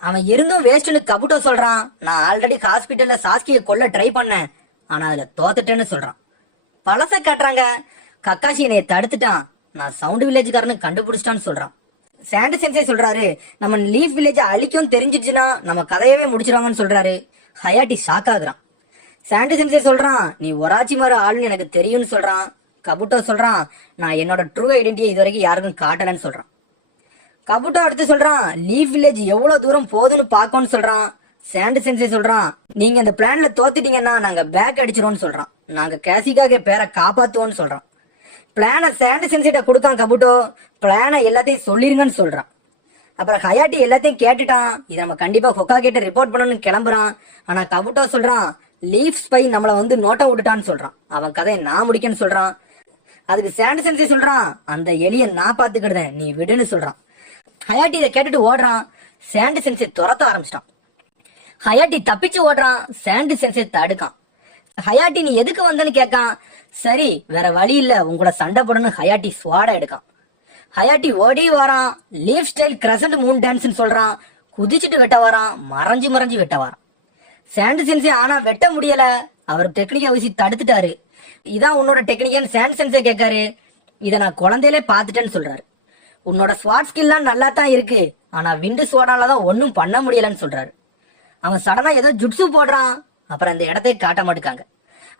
அவன் இருந்தும் வேஸ்ட்னு கபுட்டோ சொல்றான். நான் ஆல்ரெடி ஹாஸ்பிட்டல்ல சாஸ்கியை கொல்ல ட்ரை பண்ணேன், ஆனா அதுல தோத்துட்டேன்னு சொல்றான். பழச காட்டுறாங்க. கக்காஷி என்னைய தடுத்துட்டான், நான் சவுண்ட் வில்லேஜுக்காரனு கண்டுபிடிச்சிட்டான்னு சொல்றான். சாண்ட் சென்சே சொல்றாரு, நம்ம லீஃப் வில்லேஜ் அழிக்கும் தெரிஞ்சிச்சுன்னா நம்ம கதையவே முடிச்சிருவாங்கன்னு சொல்றாரு. ஹயாட்டி ஷாக் ஆகுறான். சாண்ட் சென்சே சொல்றான், நீ ஒராச்சி மாதிரி ஆளுன்னு எனக்கு தெரியும்னு சொல்றான். கபுட்டோ சொல்றான், நான் என்னோட ட்ரூ ஐடென்டிட்டியை இது வரைக்கும் யாருக்கும் காட்டலன்னு சொல்றான். கபுட்டோ அடுத்து சொல்றான், லீஃப் வில்லேஜ் எவ்வளவு தூரம் போகுதுன்னு பாக்கணும்னு சொல்றான். சாண்ட் சென்சே சொல்றான், நீங்க இந்த பிளான்ல தோத்துட்டீங்கன்னா நாங்க பேக் அடிச்சிருவோம்னு சொல்றான். நாங்க கேசிக்காக பேரை காப்பாத்துவோம்னு சொல்றான். பிளான சாண்ட் சென்சிட்ட கொடுத்தான் கபுட்டோ. பிளான எல்லாத்தையும் சொல்லிருங்கன்னு சொல்றான். அப்புறம் ஹயாட்டி எல்லாத்தையும் கேட்டுட்டான். இதை நம்ம கண்டிப்பா ஹொக்கா கிட்ட ரிப்போர்ட் பண்ணணும்னு கிளம்புறான். ஆனா கபுட்டோ சொல்றான், லீஃப் ஸ்பை நம்மள வந்து நோட்டை விட்டுட்டான்னு சொல்றான். அவன் கதையை நான் முடிக்கன்னு சொல்றான். அதுக்கு சாண்ட் சென்சி சொல்றான், அந்த எலியை நான் பாத்துக்கிடுதேன், நீ விடுன்னு சொல்றான். ஹயாட்டி இதை கேட்டுட்டு ஓடுறான். சாண்ட் சென்சி துரத்த ஆரம்பிச்சிட்டான். ஹயாட்டி தப்பிச்சு ஓடுறான். சாண்ட் சென்சி தடுக்கான். ஹயாட்டி நீ எதுக்கு வந்தன்னு கேட்கான். சரி வேற வழி இல்ல, உங்களோட சண்டை போடணும் ஹயாட்டி ஸ்வாட எடுக்கான். ஹயாட்டி ஓடி வரான். Leaf style crescent Moon dance சொல்றான். குதிச்சுட்டு வெட்ட வரான். மறைஞ்சு மறைஞ்சு வெட்ட வரான். சாண்ட் சென்சே ஆனா வெட்ட முடியல. அவர் டெக்னிக்கை வீசி தடுத்துட்டாரு. இதான் உன்னோட டெக்னிக்னு சாண்ட் சென்சே கேட்காரு. இதை நான் குழந்தையிலே பாத்துட்டேன்னு சொல்றாரு. உன்னோட ஸ்வாட் ஸ்கில்லாம் நல்லா தான் இருக்கு, ஆனா விண்டு ஸ்வாடாலதான் ஒன்னும் பண்ண முடியலன்னு சொல்றாரு. அவன் சடனா ஏதோ ஜுட்ஸு போடுறான். அப்புறம் அந்த இடத்தை காட்ட மாட்டுக்காங்க.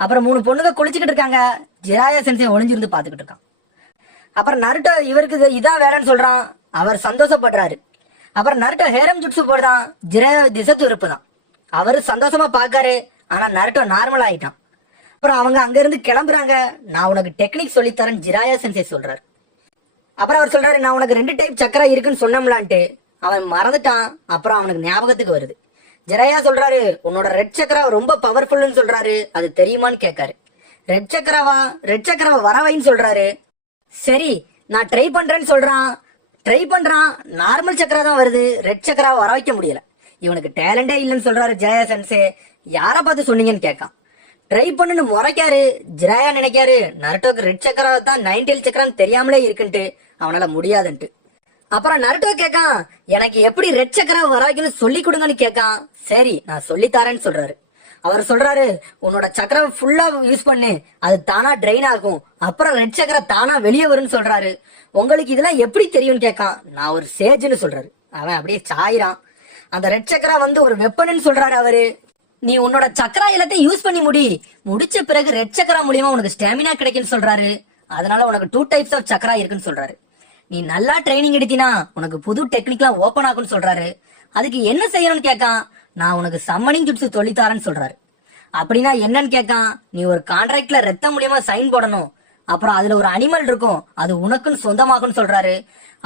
அப்புறம் 3 பொண்ணுங்க குளிச்சுக்கிட்டு இருக்காங்க. ஜிராயா சென்சே ஒளிஞ்சிருந்து பாத்துக்கிட்டு இருக்கான். அப்புறம் நருட்டோ இவருக்கு இதான் வேலைன்னு சொல்றான். அவர் சந்தோஷப்படுறாரு. அப்புறம் நருட்டோ ஹேரம் ஜுட்ஸு போடுறான். ஜிராயா திசத்து இருப்புதான். அவரு சந்தோஷமா பாக்காரு. ஆனா நருட்டோ நார்மல் ஆயிட்டான். அப்புறம் அவங்க அங்க இருந்து கிளம்புறாங்க. நான் உனக்கு டெக்னிக் சொல்லித்தரேன் ஜிராயா சென்சே சொல்றாரு. அப்புறம் அவர் சொல்றாரு, நான் உனக்கு 2 டைப் சக்கரா இருக்குன்னு சொன்னோம்லான்ட்டு. அவன் மறந்துட்டான். அப்புறம் அவனுக்கு ஞாபகத்துக்கு வருது. ஜெரையா சொல்றாரு, உன்னோட ரெட் சக்கரா ரொம்ப பவர்ஃபுல்னு சொல்றாரு, அது தெரியுமான்னு கேட்காரு. ரெட் சக்கராவை வரவைன்னு சொல்றாரு. சரி நான் ட்ரை பண்றேன்னு சொல்றான். ட்ரை பண்றான். நார்மல் சக்கரா தான் வருது, ரெட் சக்கராவை வர வைக்க முடியல. இவனுக்கு டேலண்டே இல்லைன்னு சொல்றாரு ஜெயா சென்சே. யார பார்த்து சொன்னீங்கன்னு கேட்கான். ட்ரை பண்ணுன்னு முறைக்காரு. ஜிராயா நினைக்காரு நருட்டோக்கு ரெட் சக்கரா தான் 9 டெயில் சக்கரான்னு தெரியாமலே இருக்குன்ட்டு. அவனால முடியாதுன்ட்டு. அப்புறம் நருட்டோ கேட்கான், எனக்கு எப்படி ரெட் சக்கரா வர வைக்கணும்னு சொல்லி கொடுங்கன்னு கேட்கான். சரி நான் சொல்லித்தாரேன்னு சொல்றாரு. அவர் சொல்றாரு, உன்னோட சக்கரம் ஃபுல்லா யூஸ் பண்ணு, அது தானா ட்ரெயின் ஆகும், அப்புறம் ரெட் சக்கரா தானா வெளியே வரும்னு சொல்றாரு. உங்களுக்கு இதெல்லாம் எப்படி தெரியும்னு கேட்கான். நான் ஒரு சேஜ்னு சொல்றாரு. அவன் அப்படியே சாயிரான். அந்த ரெட் சக்கரா வந்து ஒரு வெப்பன்னு சொல்றாரு அவரு. நீ உன்னோட சக்கரா எல்லாத்தையும் யூஸ் பண்ணி முடிச்ச பிறகு ரெட் சக்கரா மூலியமா உனக்கு ஸ்டாமினா கிடைக்குன்னு சொல்றாரு. அதனால உனக்கு 2 டைப்ஸ் ஆஃப் சக்கரா இருக்குன்னு சொல்றாரு. நீ நல்லா ட்ரைனிங் எடுத்தினா உனக்கு புது டெக்னிக்லாம் ஓபன் ஆகும்னு சொல்றாரு. அதுக்கு என்ன செய்யணும்னு கேட்கான். நான் உனக்கு சம்மனிங் ஜுட்ஸு சொல்லித்தாரேன்னு சொல்றாரு. அப்படின்னா என்னன்னு கேட்கான். நீ ஒரு கான்ட்ராக்ட்ல ரத்தம் மூலியமா சைன் போடணும், அப்புறம் அதுல ஒரு அனிமல் இருக்கும், அது உனக்குன்னு சொந்தமாகும்னு சொல்றாரு.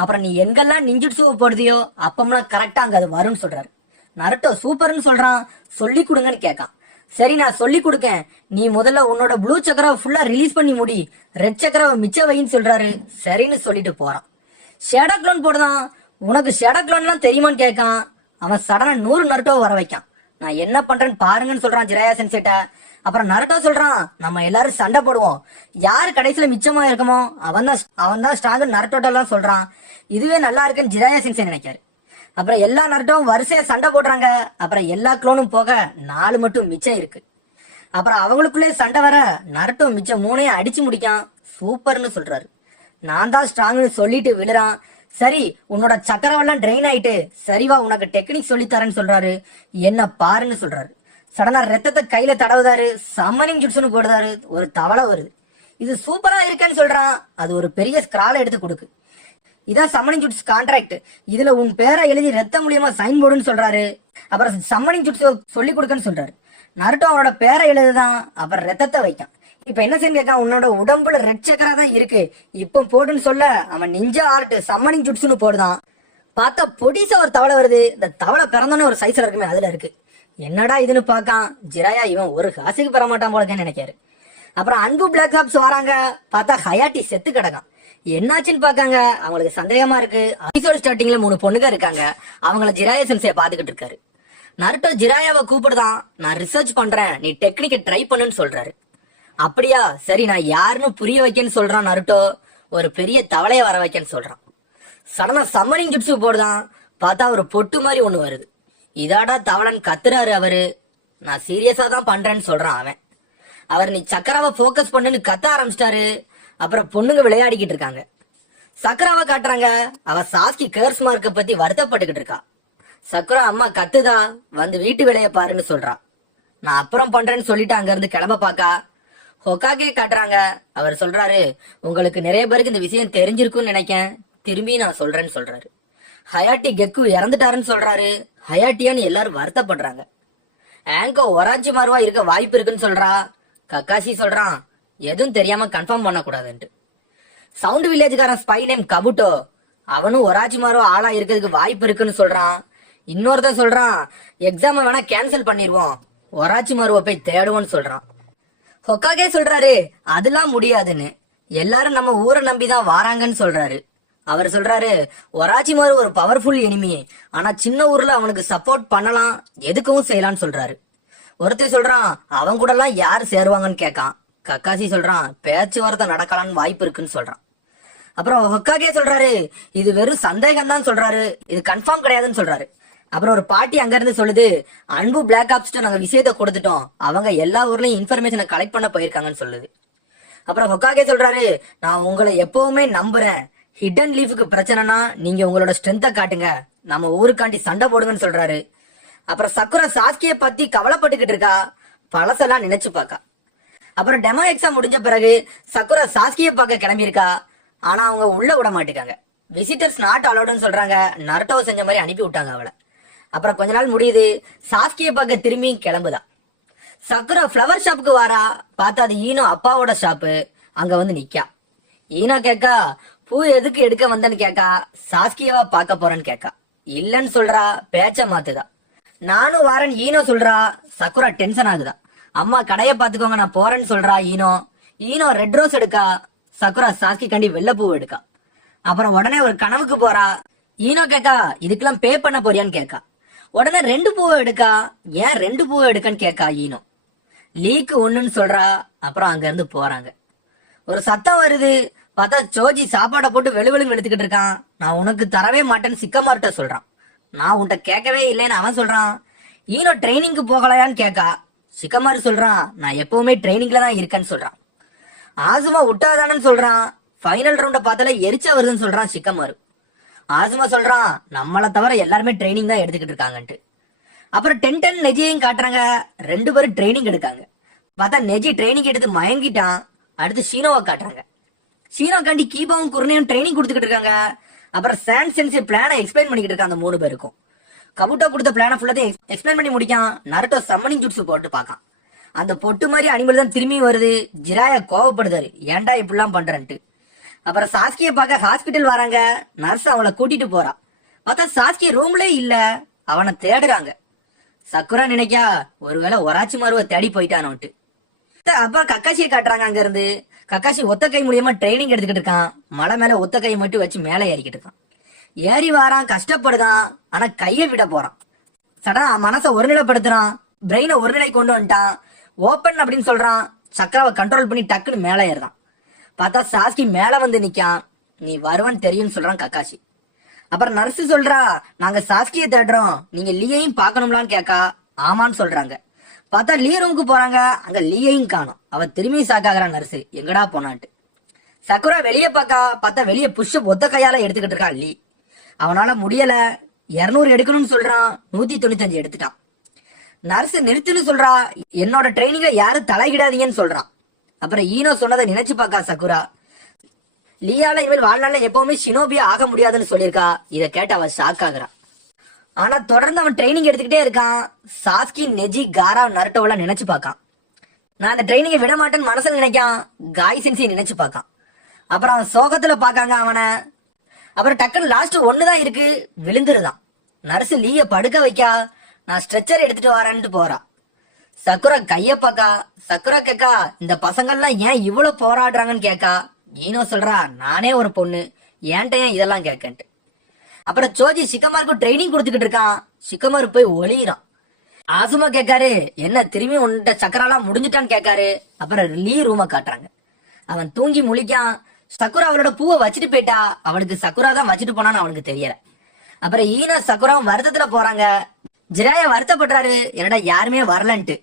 அப்புறம் நீ எங்கெல்லாம் நிஞ்சுட்ஸு போடுதியோ அப்பமெல்லாம் கரெக்டா அங்க அது வரும்னு சொல்றாரு. நருட்டோ சூப்பர்னு சொல்றான். சொல்லி கொடுங்கன்னு கேட்கான். சரி நான் சொல்லி கொடுக்கேன், நீ முதல்ல உன்னோட ப்ளூ சக்கராவை ஃபுல்லா ரிலீஸ் பண்ணி முடி, ரெட் சக்கராவை மிச்ச வைன்னு சொல்றாரு. சரின்னு சொல்லிட்டு போறான். ஷேடோ க்ளோன் போடுதான். உனக்கு ஷேடோ க்ளோன்லாம் தெரியுமான்னு கேட்கான். அவன் சடனா 100 நருட்டோவை வர வைக்கான். நான் என்ன பண்றேன்னு பாருங்கன்னு சொல்றான் ஜிராயா சென்சேட்ட. அப்புறம் நருட்டோ சொல்றான், நம்ம எல்லாரும் சண்டை போடுவோம், யாரு கடைசியில மிச்சமா இருக்கமோ அவன் தான் ஸ்ட்ராங் நருட்டோட்ட எல்லாம் சொல்றான். இதுவே நல்லா இருக்குன்னு ஜிராயா சென்சே நினைக்காரு. அப்புறம் எல்லா நருட்டோவும் வரிசையா சண்டை போடுறாங்க. அப்புறம் எல்லா க்ளோனும் போக 4 மட்டும் மிச்சம் இருக்கு. அப்புறம் அவங்களுக்குள்ளே சண்டை வர நருட்டோ மிச்சம் 3ஐயும் அடிச்சு முடிக்கான். சூப்பர்னு சொல்றாரு. நான் தான் ஸ்ட்ராங்னு சொல்லிட்டு விழுறான். சரி உன்னோட சக்கரவெல்லாம் ட்ரெயின் ஆயிட்டு, சரிவா உனக்கு டெக்னிக் சொல்லி தரேன்னு சொல்றாரு. என்ன பாருன்னு சொல்றாரு. சடனா ரத்தத்தை கையில தடவுதாரு. சம்மனிங் ஜுட்ஸ்னு போடுதாரு. ஒரு தவளை வருது. இது சூப்பரா இருக்கேன்னு சொல்றான். அது ஒரு பெரிய ஸ்கிரால எடுத்து கொடுக்கு. இதான் சம்மனிங் ஜுட்ஸ் கான்ட்ராக்ட், இதுல உன் பேரை எழுதி ரத்தம் மூலியமா சைன் போடுன்னு சொல்றாரு. அப்புறம் சம்மனிங் ஜுட்ஸ் சொல்லி கொடுக்கன்னு சொல்றாரு. நருட்டோ அவனோட பேரை எழுதுதான், அப்புறம் ரத்தத்தை வைக்கான். இப்ப என்ன செய்ய கேட்கான், உன்னோட உடம்புல ரெட் சக்கரா தான் இருக்கு, இப்போ போடுன்னு சொல்ல அவன் நிஞ்சா ஆர்ட் சம்மனிங் ஜுட்ஸ்னு போடுதான். பார்த்தா பொடிசா ஒரு தவளை வருது. இந்த தவளை பிறந்தோன்னு ஒரு சைஸ்ல இருக்குமே அதுல இருக்கு. என்னடா இதுன்னு பாக்கான் ஜிராயா, இவன் ஒரு காசுக்கு பெற மாட்டான் போலக்கேன்னு நினைக்காரு. அப்புறம் அன்பு பிளாக் ஆப்ஸ் வராங்க. பார்த்தா ஹயாட்டி செத்து கிடக்கான். என்னாச்சுன்னு பாக்காங்க. அவங்களுக்கு சந்தேகமா இருக்கு. எபிசோட் ஸ்டார்டிங்ல 3 பொண்ணுங்க இருக்காங்க. அவங்கள ஜிராயா சென்சே பாத்துக்கிட்டு இருக்காரு. நருட்டோ ஜிராயாவை கூப்பிடுதான். நான் ரிசர்ச் பண்றேன், நீ டெக்னிக்கை ட்ரை பண்ணுன்னு சொல்றாரு. அப்படியா, சரி நான் யாருன்னு புரிய வைக்கன்னு சொல்றான் நருட்டோ. ஒரு பெரிய தவளைய வர வைக்கன்னு சொல்றான். சடனா சம்மனிங் ஜுட்ஸு போடுதான். பார்த்தா ஒரு பொட்டு மாதிரி ஒண்ணு வருது. இதாடா தவளன் கத்துறாரு அவரு. நான் சீரியஸா தான் பண்றேன்னு சொல்றான் அவன். அவர் நீ சக்கராவை போக்கஸ் பண்ணுன்னு கத்த ஆரம்பிச்சிட்டாரு. அப்புறம் பொண்ணுங்க விளையாடிக்கிட்டு இருக்காங்க. சக்கராவை காட்டுறாங்க. அவ சாஸ்கி கேர்ஸ் மார்க்க பத்தி வருத்தப்பட்டுக்கிட்டு இருக்கா. சக்குரா அம்மா கத்துதா, வந்து வீட்டு வேலையை பாருன்னு சொல்றா. நான் அப்புறம் பண்றேன்னு சொல்லிட்டு அங்க இருந்து கிளம்ப பாக்கா. ஹொக்காகே காட்டுறாங்க. அவர் சொல்றாரு, உங்களுக்கு நிறைய பேருக்கு இந்த விஷயம் தெரிஞ்சிருக்கும்னு நினைக்கேன், திரும்பி நான் சொல்றேன்னு சொல்றாரு. ஹயாட்டி கெக்கு இறந்துட்டாருன்னு சொல்றாரு. ஹயாட்டியான்னு எல்லாரும் வருத்தப்படுறாங்க. ஆங்கோ ஒராஞ்சி மாறுவா இருக்க வாய்ப்பு இருக்குன்னு சொல்றா. கக்காசி சொல்றான் எதுவும் தெரியாம கன்ஃபார்ம் பண்ண கூடாதுன்ட்டு. சவுண்ட் வில்லேஜ்காரன் ஸ்பை நேம் கபுட்டோ, அவனும் ஒராச்சி மாறுவா ஆளா இருக்கிறதுக்கு வாய்ப்பு இருக்குன்னு சொல்றான். இன்னொருத்தன் சொல்றான் எக்ஸாம வேணா கேன்சல் பண்ணிடுவோம், ஒராச்சி மாறுவ போய் தேடுவோன்னு சொல்றான். ஹொக்காகே சொல்றாரு அதெல்லாம் முடியாதுன்னு, எல்லாரும் நம்ம ஊரை நம்பிதான் வாராங்கன்னு சொல்றாரு. அவர் சொல்றாரு ஒராச்சிமாரு ஒரு பவர்ஃபுல் எனிமி, ஆனா சின்ன ஊர்ல அவனுக்கு சப்போர்ட் பண்ணலாம், எதுக்கவும் செய்யலாம்னு சொல்றாரு. ஒருத்தர் சொல்றான் அவன் கூட எல்லாம் யாரு சேருவாங்கன்னு கேட்கான். கக்காசி சொல்றான் பேச்சுவார்த்தை நடக்கலான்னு வாய்ப்பு இருக்குன்னு சொல்றான். அப்புறம் ஹொக்காகே சொல்றாரு இது வெறும் சந்தேகம் தான் சொல்றாரு, இது கன்ஃபார்ம் கிடையாதுன்னு சொல்றாரு. அப்புறம் ஒரு பாட்டி அங்க இருந்து சொல்லுது அன்பு பிளாக் ஆப்ஸ்ட நாங்க விஷயத்த கொடுத்துட்டோம், அவங்க எல்லா ஊர்லயும் இன்ஃபர்மேஷனை கலெக்ட் பண்ண போயிருக்காங்கன்னு சொல்லுது. அப்புறம் ஹொக்காகே சொல்றாரு நான் உங்களை எப்பவுமே நம்புறேன், ஹிடன் லீஃபுக்கு பிரச்சனைனா நீங்க உங்களோட ஸ்ட்ரென்த்தை காட்டுங்க, நம்ம ஊருக்காண்டி சண்டை போடுங்கன்னு சொல்றாரு. அப்புறம் சக்குரா சாஸ்கிய பத்தி கவலைப்பட்டுக்கிட்டு இருக்கா, பழசெல்லாம் நினைச்சு பாக்கா. அப்புறம் டெமோ எக்ஸாம் முடிஞ்ச பிறகு சக்குரா சாஸ்கிய பார்க்க கிளம்பியிருக்கா. ஆனா அவங்க உள்ள விட மாட்டேங்காங்க. விசிட்டர்ஸ் நாட் அலோடுன்னு சொல்றாங்க. நருட்டோ செஞ்ச மாதிரி அனுப்பி விட்டாங்க அவளை. அப்புறம் கொஞ்ச நாள் முடியுது. சாஸ்கிய பார்க்க திரும்பி கிளம்புதா. சக்குரா ஃப்ளவர் ஷாப்புக்கு வாரா. பார்த்தா அது ஈனோ அப்பாவோட ஷாப்பு. அங்க வந்து நிக்கா. ஈனோ கேக்கா பூ எதுக்கு எடுக்க வந்தேன்னு கேக்கா. சாஸ்கியவா பார்க்க போறேன்னு கேக்கா. இல்லன்னு சொல்றா, பேச்ச மாத்துதா. நானும் வாரேன் ஈனோ சொல்றா. சக்குரா டென்ஷன் ஆகுதா. அம்மா கடைய பாத்துக்கோங்க நான் போறேன்னு சொல்றா ஈனோ. ஈனோ ரெட் ரோஸ் எடுக்கா. சக்குரா சாஸ்கி கண்டி வெள்ளப்பூ எடுக்கா. அப்புறம் உடனே ஒரு கனவுக்கு போறா. ஈனோ கேக்கா இதுக்கெல்லாம் பே பண்ண போறியான்னு கேக்கா. உடனே 2 பூவை எடுக்கா. ஏன் 2 பூவை எடுக்கன்னு கேக்கா ஈனோ. லீக்கு 1ன்னு சொல்றா. அப்புறம் அங்க இருந்து போறாங்க. ஒரு சத்தம் வருது. பார்த்தா சோஜி சாப்பாடை போட்டு வெளுவெளுன்னு எடுத்துக்கிட்டு இருக்கான். நான் உனக்கு தரவே மாட்டேன்னு சிக்கமார்ட்ட சொல்றான். நான் உன்கிட்ட கேட்கவே இல்லைன்னு அவன் சொல்றான். ஈனோ ட்ரைனிங்க்கு போகலையான்னு கேக்கா. சிக்கமாரு சொல்றான் நான் எப்பவுமே ட்ரைனிங்ல தான் இருக்கேன்னு சொல்றான். ஆசுமா விட்டாதானு சொல்றான். ஃபைனல் ரவுண்ட பார்த்தால எரிச்சா வருதுன்னு சொல்றான் சிக்கமாரு. ஆசுமா சொல்றான் நம்மளை தவிர எல்லாருமே ட்ரைனிங் தான் எடுத்துக்கிட்டு இருக்காங்கன்ட்டு. அப்புறம் டென்டன் நெஜியையும் காட்டுறாங்க. 2 பேரும் ட்ரைனிங் எடுக்காங்க. பார்த்தா நெஜி ட்ரைனிங் எடுத்து மயங்கிட்டான். அடுத்து ஷீனோவை காட்டுறாங்க. ஷீனோ காண்டி கீபாவும் குருணையும் ட்ரைனிங் கொடுத்துக்கிட்டு இருக்காங்க. அப்புறம் சாண்ட் சென்சி பிளானை எக்ஸ்பிளைன் பண்ணிக்கிட்டு இருக்காங்க அந்த 3 பேருக்கும். கபுட்டோ கொடுத்த பிளானை ஃபுல்லாத்தையும் எக்ஸ்பிளைன் பண்ணி முடிக்கான். நருட்டோ சம்மனிங் ஜுட்ஸு போட்டு பார்க்கான். அந்த பொட்டு மாதிரி அனிமல் தான் திரும்பி வருது. ஜிராயா கோவப்படுதாரு ஏன்டா இப்படிலாம் பண்றேன்ட்டு. அப்புறம் சாஸ்கிய பார்க்க ஹாஸ்பிட்டல் வராங்க. நர்ஸ் அவளை கூட்டிட்டு போறா. பார்த்தா சாஸ்கிய ரூம்லே இல்ல. அவனை தேடுறாங்க. சக்குரா நினைக்கா ஒருவேளை ஒராச்சி மாறுவ தேடி போயிட்டானோட்டு. அப்பா கக்காசியை காட்டுறாங்க. அங்க இருந்து கக்காசி ஒத்த கை மூலியமா ட்ரைனிங் எடுத்துக்கிட்டு இருக்கான். மலை மேல ஒத்த கையை மட்டும் வச்சு மேலே ஏறிக்கிட்டு இருக்கான். ஏறி வாரான், கஷ்டப்படுதான். ஆனா கைய விட போறான். சடனா மனசை ஒருநிலைப்படுத்துறான். பிரெயினை ஒருநிலை கொண்டு வந்துட்டான். ஓப்பன் அப்படின்னு சொல்றான். சக்கராவை கண்ட்ரோல் பண்ணி டக்குன்னு மேலே ஏறுதான். பார்த்தா சாஸ்கி மேல வந்து நிக்கான். நீ வருவன்னு தெரியும்னு சொல்றான் கக்காசி. அப்புறம் நர்ஸ் சொல்றா நாங்க சாஸ்கியை தேடுறோம், நீங்க லீயையும் பாக்கணும்லான்னு கேக்கா. ஆமான்னு சொல்றாங்க. பார்த்தா லீ ரூமுக்கு போறாங்க. அங்க லீயையும் காணும். அவ திரும்பி சாக்காகிறான் நர்ஸ் எங்கடா போனான்ட்டு. சக்குரா வெளியே பாக்கா. பார்த்தா வெளியே புஷ்அப் ஒத்த கையால எடுத்துக்கிட்டு இருக்கான் லீ. அவனால முடியல. 200 எடுக்கணும்னு சொல்றான். 195 எடுத்துட்டான். நர்ஸ் நிறுத்துன்னு சொல்றா. என்னோட ட்ரைனிங்ல யாரும் தலையிடாதீங்கன்னு சொல்றான். அப்புறம் ஈனோ சொன்னதை நினைச்சு பாக்கா சக்குரா. லீயால இவள் வாழ்நாள்ல எப்பவுமே ஷினோபியா ஆக முடியாதுன்னு சொல்லியிருக்கா. இதை கேட்டு அவ ஷாக் ஆகுறான். ஆனா தொடர்ந்து அவன் ட்ரைனிங் எடுத்துக்கிட்டே இருக்கான். சாஸ்கி, நெஜி, காரா, நருட்டோவெல்லாம் நினைச்சு பார்க்கான். நான் அந்த ட்ரைனிங்கை விட மாட்டேன்னு மனசுல நினைக்கான். காய் சென்சியை நினைச்சு பார்க்கான். அப்புறம் அவன் சோகத்துல பாக்காங்க அவனை. அப்புறம் டக்குன்னு லாஸ்ட் ஒண்ணுதான் இருக்கு, விழுந்துருதான். நர்ஸ் லீய படுக்க வைக்கா. நான் ஸ்ட்ரெச்சர் எடுத்துட்டு வரேன்ட்டு போறா. சக்குரா கைய பாக்கா. சக்குரா கேக்கா, இந்த பசங்கள்லாம் ஏன் இவ்வளவு போராடுறாங்கன்னு கேக்கா. ஈனோ சொல்றா, நானே ஒரு பொண்ணு, ஏன்ட்ட ஏன் இதெல்லாம் கேக்கன்ட்டு. அப்புறம் சோஜி ஷிகமாருக்கு ட்ரைனிங் கொடுத்துக்கிட்டு இருக்கான். ஷிகமாரு போய் ஒளியிறான். ஆசுமா கேட்காரு, என்ன திரும்பி உன்கிட்ட சக்கராலாம் முடிஞ்சுட்டான்னு கேட்காரு. அப்புறம் லீ ரூமை காட்டுறாங்க. அவன் தூங்கி முழிக்கான். சக்குரா அவளோட பூவை வச்சுட்டு போயிட்டா. அவளுக்கு சக்குரா தான் வச்சுட்டு போனான்னு அவனுக்கு தெரியல. அப்புறம் ஈனா சக்குராவும் வருத்தத்துல போறாங்க. ஜிராயா வருத்தப்படுறாரு, என்னடா யாருமே வரலன்ட்டு.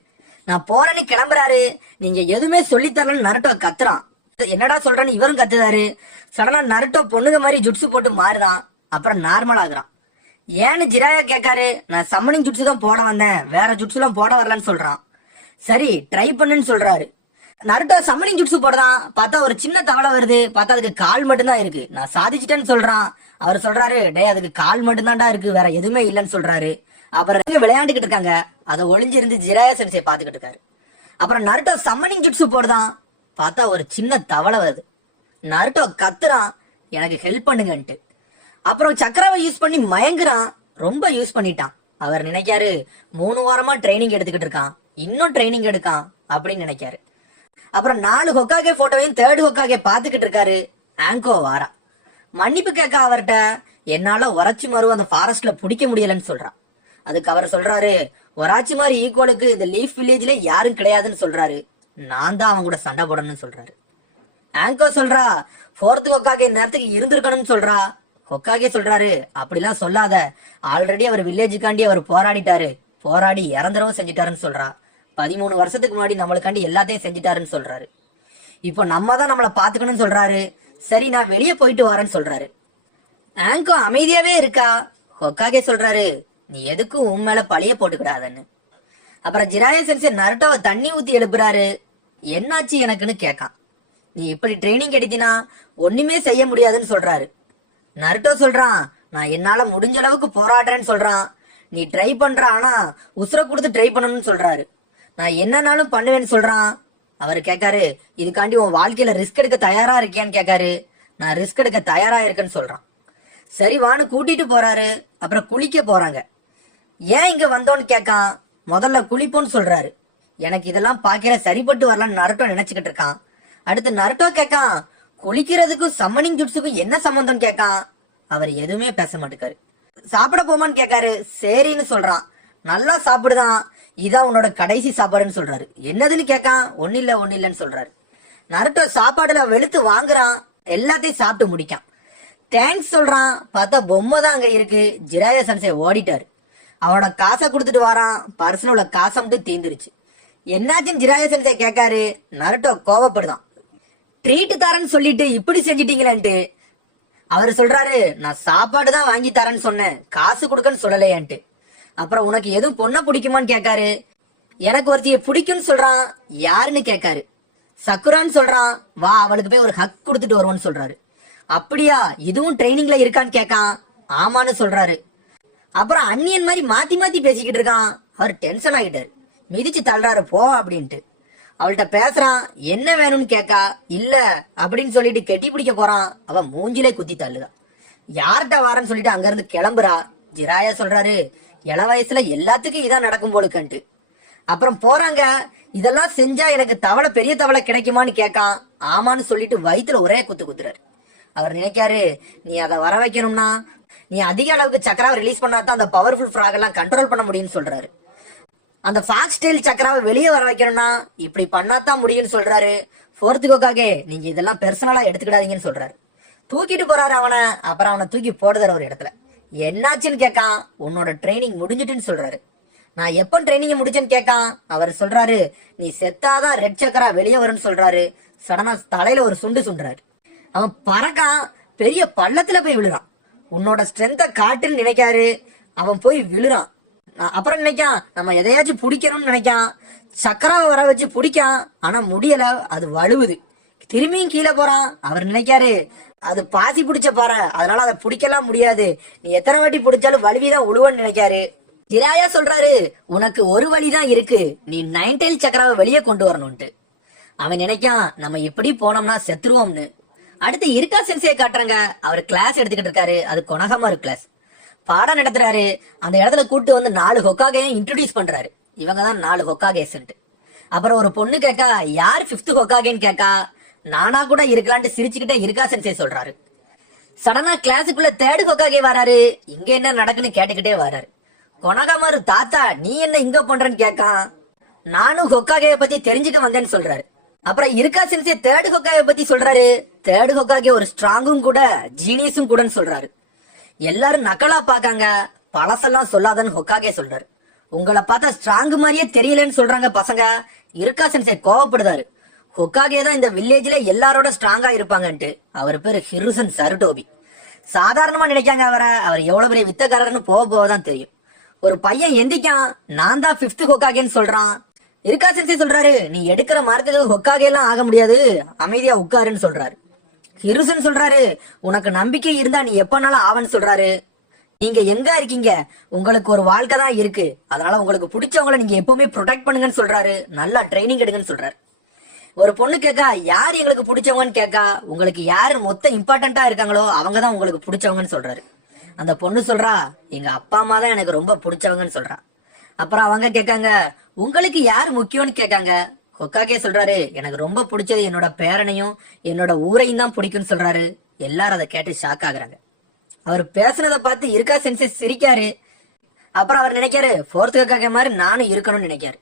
நான் போறேன்னு கிளம்புறாரு. நீங்க எதுவுமே சொல்லித்தரலன்னு நருட்டோ கத்துறான். என்னடா சொல்றேன்னு இவரும் கத்துறாரு. சடனா நருட்டோ பொண்ணுங்க மாதிரி ஜுட்ஸு போட்டு மாறுதான். அப்புறம் நார்மல் ஆகுறான். ஏன்னு ஜிராயா கேட்காரு. நான் சம்மனிங் ஜுட்ஸு தான் போட வந்தேன், வேற ஜுட்ஸு எல்லாம் போட வரலன்னு சொல்றான். சரி ட்ரை பண்ணுன்னு சொல்றாரு. நருட்டோ சம்மனிங் ஜுட்ஸு போடுறான். பார்த்தா ஒரு சின்ன தவளை வருது. பார்த்தா அதுக்கு கால் மட்டும்தான் இருக்கு. நான் சாதிச்சிட்டேன்னு சொல்றான். அவர் சொல்றாரு, டே அதுக்கு கால் மட்டும்தான்டா இருக்கு, வேற எதுவுமே இல்லைன்னு சொல்றாரு. அப்புறம் விளையாண்டுகிட்டு இருக்காங்க. அதை ஒளிஞ்சிருந்து ஜிராயா சென்சை பாத்துக்கிட்டு இருக்காரு. அப்புறம் நருட்டோ சம்மனிங் ஜுட்ஸு போடுதான். பார்த்தா ஒரு சின்ன தவளை வருது. நருட்டோ கத்துறான், எனக்கு ஹெல்ப் பண்ணுங்கன்ட்டு. அப்புறம் சக்கராவை யூஸ் பண்ணி மயங்குறான். ரொம்ப யூஸ் பண்ணிட்டான். அவர் நினைக்காரு, 3 வாரமா ட்ரைனிங் எடுத்துக்கிட்டு இருக்கான், இன்னும் ட்ரைனிங் எடுக்கான் அப்படின்னு நினைக்காரு. அப்புறம் 4 ஹொக்காகே போட்டோவையும் 3rd ஹொக்காகே பாத்துக்கிட்டு இருக்காரு. ஆங்கோ வாரா. மன்னிப்பு கேட்க அவர்கிட்ட, என்னால ஒராச்சி மாரு அந்த ஃபாரஸ்ட்ல பிடிக்க முடியலன்னு சொல்றான். அதுக்கு அவர் சொல்றாரு, ஒராச்சி மாரு ஈக்குவலுக்கு இந்த லீஃப் வில்லேஜ்ல யாரும் கிடையாதுன்னு சொல்றாரு. நான் தான் அவங்க கூட சண்டை போடணும்னு சொல்றாரு. ஆங்கோ சொல்றா, 4th ஹொக்காகே நேரத்துக்கு இருந்திருக்கணும்னு சொல்றா. ஹொக்காகே சொல்றாரு, அப்படிலாம் சொல்லாத, ஆல்ரெடி அவர் வில்லேஜுக்காண்டி அவர் போராடிட்டாரு, போராடி இறந்துறவும் செஞ்சிட்டாருன்னு சொல்றா. 13 வருஷத்துக்கு முன்னாடி நம்மளுக்காண்டி எல்லாத்தையும் செஞ்சிட்டாருன்னு சொல்றாரு. இப்போ நம்ம தான் நம்மளை பாத்துக்கணும்னு சொல்றாரு. சரி நான் வெளியே போயிட்டு வரேன்னு சொல்றாரு. ஆங்கோ அமைதியாவே இருக்கா. ஹொக்காகே சொல்றாரு, நீ எதுக்கும் உன் மேல பழிய போட்டுக்கிடாதன்னு. அப்புறம் ஜிராயா சென்சை நருட்டோவை தண்ணி ஊத்தி எழுப்புறாரு. என்னாச்சு எனக்குன்னு கேட்கான். நீ இப்படி ட்ரைனிங் எடுத்தினா ஒண்ணுமே செய்ய முடியாதுன்னு சொல்றாரு. நருட்டோ சொல்றான், நான் என்னால முடிஞ்ச அளவுக்கு போராடுறேன்னு சொல்றான். நீ ட்ரை பண்ற, ஆனா உசுர கொடுத்து ட்ரை பண்ணணும்னு சொல்றாரு. நான் என்னன்னாலும் பண்ணுவேன்னு சொல்றான். அவரு கேட்காரு, இதுக்காண்டி உன் வாழ்க்கையில ரிஸ்க் எடுக்க தயாரா இருக்கியான்னு கேட்காரு. நான் ரிஸ்க் எடுக்க தயாரா இருக்கேன்னு சொல்றான். சரி வான்னு கூட்டிட்டு போறாரு. அப்புறம் குளிக்க போறாங்க. ஏன் இங்க வந்தோன்னு கேட்கான். முதல்ல குளிப்போன்னு சொல்றாரு. எனக்கு இதெல்லாம் பாக்கிற சரிப்பட்டு வரலான்னு நருட்டோ நினைச்சுக்கிட்டு இருக்கான். அடுத்து நருட்டோ கேட்கான், குளிக்கிறதுக்கும் சம்மனிங் ஜுட்ஸுக்கும் என்ன சம்பந்தம் கேட்கான். அவர் எதுவுமே பேச மாட்டேக்காரு. சாப்பிட போமான்னு கேட்காரு. சரின்னு சொல்றான். நல்லா சாப்பிடுதான், இதான் உன்னோட கடைசி சாப்பாடுன்னு சொல்றாரு. என்னதுன்னு கேட்கான். ஒண்ணு இல்லன்னு சொல்றாரு. நருட்டோ சாப்பாடுல வெளுத்து வாங்குறான். எல்லாத்தையும் சாப்பிட்டு முடிக்கான். தேங்க்ஸ் சொல்றான். பார்த்தா பொம்மை தான் அங்க இருக்கு. ஜிராயா சென்சை ஓடிட்டாரு. அவனோட காசை கொடுத்துட்டு வாரான். பர்சனல் உள்ள காசை மட்டும் தீந்துருச்சு. என்னாச்சுன்னு ஜிராயா சென்சை கேட்காரு. நருட்டோ கோவப்படுதான். ட்ரீட் தரேன்னு சொல்லிட்டு இப்படி செஞ்சிட்டீங்களேன்ட்டு. அவரு சொல்றாரு, நான் சாப்பாடு தான் வாங்கி தரேன்னு சொன்னேன், காசு கொடுக்கன்னு சொல்லலையான்ட்டு. அப்புறம் உனக்கு எதுவும் பொண்ணை பிடிக்குமான்னு கேட்காரு. எனக்கு ஒருத்திய பிடிக்கும்னு சொல்றான். யாருன்னு கேட்காரு. சக்குரான்னு சொல்றான். வா அவளுக்கு போய் ஒரு ஹக் கொடுத்துட்டு வருவோன்னு சொல்றாரு. அப்படியா, இதுவும் ட்ரைனிங்ல இருக்கான்னு கேட்கான். ஆமான்னு சொல்றாரு. அப்புறம் அன்னியன் மாதிரி மாத்தி மாத்தி பேசிக்கிட்டு இருக்கான். அவர் டென்ஷன் ஆகிட்டாரு. மிதிச்சு தள்ளுறாரு, போ அப்படின்ட்டு. அவள்கிட்ட பேசுறான். என்ன வேணும்னு கேட்கா. இல்ல அப்படின்னு சொல்லிட்டு கெட்டி பிடிக்க போறான். அவன் மூஞ்சிலே குத்தி தள்ளுதான். யார்கிட்ட வாரன்னு சொல்லிட்டு அங்க இருந்து கிளம்புறா. ஜிராயா சொல்றாரு, இள வயசுல எல்லாத்துக்கும் இதான் நடக்கும் போலுக்கன்ட்டு. அப்புறம் போறாங்க. இதெல்லாம் செஞ்சா எனக்கு தவளை, பெரிய தவளை கிடைக்குமான்னு கேட்கான். ஆமான்னு சொல்லிட்டு வயிற்றுல ஒரே குத்து குத்துறாரு. அவர் நினைக்காரு, நீ அதை வர வைக்கணும்னா நீ அதிக அளவுக்கு சக்கராவை ரிலீஸ் பண்ணாதான் அந்த பவர்ஃபுல் ஃப்ராக் எல்லாம் கண்ட்ரோல் பண்ண முடியும்னு சொல்றாரு. அந்த ஃபாக்ஸ் டெயில் சக்கராவை வெளியே வர வைக்கணும்னா இப்படி பண்ணாதான் முடியும்னு சொல்றாரு. 4th ஹொக்காகே, நீங்க இதெல்லாம் பெர்சனலா எடுத்துக்கிடாதீங்கன்னு சொல்றாரு. தூக்கிட்டு போறாரு அவனை. அப்புறம் அவனை தூக்கி போடுறாரு ஒரு இடத்துல. என்னாச்சுன்னு கேட்கான். உன்னோட ட்ரைனிங் முடிஞ்சிட்டுன்னு சொல்றாரு. நான் எப்ப ட்ரைனிங் முடிச்சேன்னு கேட்கான். அவர் சொல்றாரு, நீ செத்தாதான் ரெட் சக்கரா வெளியே வரும்னு சொல்றாரு. சடனா தலையில ஒரு சுண்டு சுண்டுறாரு. அவன் பறக்கான். பெரிய பள்ளத்துல போய் விழுறான். உன்னோட ஸ்ட்ரென்த்தை காட்டுன்னு நினைக்காரு. அவன் போய் விழுறான். அப்புறம் நினைக்கான், நம்ம எதையாச்சும் பிடிக்கணும்னு நினைக்கான். சக்கராவை வர வச்சு பிடிக்கான். ஆனா முடியல, அது வழுவுது. திரும்பியும் கீழே போறான். அவர் நினைக்காரு, அது பாசி பிடிச்ச பாறை, அதனால அதை பிடிக்கலாம் முடியாது. நீ எத்தனை வாட்டி பிடிச்சாலும் வலிவிதான் உழுவன்னு நினைக்காரு. ஜிராயா சொல்றாரு, உனக்கு ஒரு வழிதான் இருக்கு, நீ 9 டைல் சக்கராவை வெளியே கொண்டு வரணும்ட்டு. அவன் நினைக்கான் நம்ம எப்படி போனோம்னா செத்துருவோம்னு. அடுத்து இருக்கா சென்சியை காட்டுறாங்க. அவர் கிளாஸ் எடுத்துக்கிட்டு இருக்காரு. அது கொனகமாரு கிளாஸ். பாடம் நடத்துறாரு. அந்த இடத்துல கூட்டு வந்து 4 ஹொக்காகையும் இன்ட்ரோடியூஸ் பண்றாரு. இவங்கதான் 4 ஹொக்காகேஸ். அப்புறம் ஒரு பொண்ணு கேக்கா, யார் 5th ஹொக்காகேன்னு கேக்கா. நானா கூட இருக்கலான்ட்டு சிரிச்சுக்கிட்டே இருக்கா சென்சே சொல்றாரு. சடனா கிளாஸுக்குள்ள 3rd ஹொக்காகே வராரு. இங்க என்ன நடக்குன்னு கேட்டுக்கிட்டே வராரு. கொனகமாரு, தாத்தா நீ என்ன இங்க பண்றன்னு கேக்கா. நானும் ஹொக்காகைய பத்தி தெரிஞ்சுக்க வந்தேன்னு சொல்றாரு. அப்புறம் இருக்கா சென்சே 3rd ஹொக்காகைய பத்தி சொல்றாரு. 3rd ஹொக்காகே ஒரு ஸ்ட்ராங்கும் கூட ஜீனியஸும் கூடன்னு சொல்றாரு. எல்லாரும் நக்கலா பாக்காங்க. பழசெல்லாம் சொல்லாதன்னு ஹொக்காகே சொல்றாரு. உங்களை பார்த்தா ஸ்ட்ராங் மாதிரியே தெரியலன்னு சொல்றாங்க பசங்க. இருக்கா சென்சே கோவப்படுதாரு. ஹொக்காகே தான் இந்த வில்லேஜ்ல எல்லாரோட ஸ்ட்ராங்கா இருப்பாங்கன்ட்டு. அவர் பேரு ஹிருசன் சருடோபி. சாதாரணமா நினைக்காங்க அவர் எவ்வளவு பெரிய வித்தக்காரர்னு போக போகதான் தெரியும். ஒரு பையன் எந்திக்கான், நான் தான் 5th ஹொக்காகேன்னு சொல்றான். இருக்கா சென்சே சொல்றாரு, நீ எடுக்கிற மார்க்குக்கு ஹொக்காகே எல்லாம் ஆக முடியாது, அமைதியா உட்காருன்னு சொல்றாரு. ஹிருசன் சொல்றாரு, உனக்கு நம்பிக்கை இருந்தா நீ எப்பனாலும் ஆவன்னு சொல்றாரு. நீங்க எங்க இருக்கீங்க, உங்களுக்கு ஒரு வாழ்க்கை தான் இருக்கு, அதனால உங்களுக்கு பிடிச்சவங்களை நீங்க எப்பவுமே ப்ரொடெக்ட் பண்ணுங்கன்னு சொல்றாரு. நல்லா ட்ரைனிங் எடுங்கன்னு சொல்றாரு. ஒரு பொண்ணு கேக்கா, யார் எங்களுக்கு பிடிச்சவங்கன்னு கேக்கா. உங்களுக்கு யாரு மொத்த இம்பார்ட்டன்டா இருக்காங்களோ அவங்கதான் உங்களுக்கு பிடிச்சவங்கன்னு சொல்றாரு. அந்த பொண்ணு சொல்றா, எங்க அப்பா அம்மா தான் எனக்கு ரொம்ப பிடிச்சவங்கன்னு சொல்றா. அப்புறம் அவங்க கேட்காங்க, உங்களுக்கு யாரு முக்கியம்னு கேட்காங்க. ஹொக்காகே சொல்றாரு, எனக்கு ரொம்ப பிடிச்சது என்னோட பேரனையும் என்னோட ஊரையும் தான் பிடிக்கும்னு சொல்றாரு. எல்லாரும் அதை கேட்டு ஷாக் ஆகுறாங்க. அவர் பேசுனதை பார்த்து இருக்கா சென்சே சிரிக்காரு. அப்புறம் அவர் நினைக்காரு, 4th ஹொக்காகே மாதிரி நானும் இருக்கணும்னு நினைக்காரு.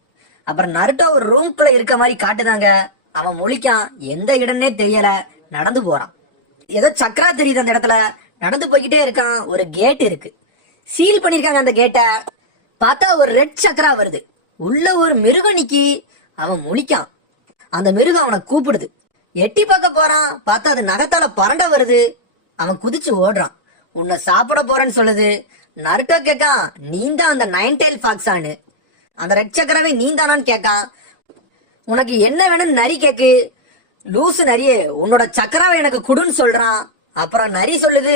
அப்புறம் நருட்டோ ஒரு ரூம்குள்ள இருக்க மாதிரி காட்டுதாங்க. அவன் முழிக்கான், எந்த இடம்னே தெரியல, நடந்து போறான். ஏதோ சக்கரா தெரியுது அந்த இடத்துல. நடந்து போய்கிட்டே இருக்கான். ஒரு கேட் இருக்கு, சீல் பண்ணிருக்காங்க. அந்த கேட்டை பார்த்தா ஒரு ரெட் சக்கரா வருது. உள்ள ஒரு மிருகம் நிக்கி. அவன் முழிக்கான். அந்த மிருகம் அவனை கூப்பிடுது. எட்டி பார்க்க போறான். பார்த்தா அது நகத்தால பரண்ட வருது. அவன் குதிச்சு ஓடுறான். உன்னை சாப்பிட போறேன்னு சொல்லுது. நருட்டோ கேக்கான், நீந்தான் அந்த 9 டைல் ஃபாக்ஸான்னு. அந்த ரெட் சக்கராவே நீந்தானான்னு கேக்கான். உனக்கு என்ன வேணும்னு நரி கேக்கு. லூசு நரியே, உன்னோட சக்கராவை எனக்கு குடுன்னு சொல்றான். அப்புறம் நரி சொல்லுது,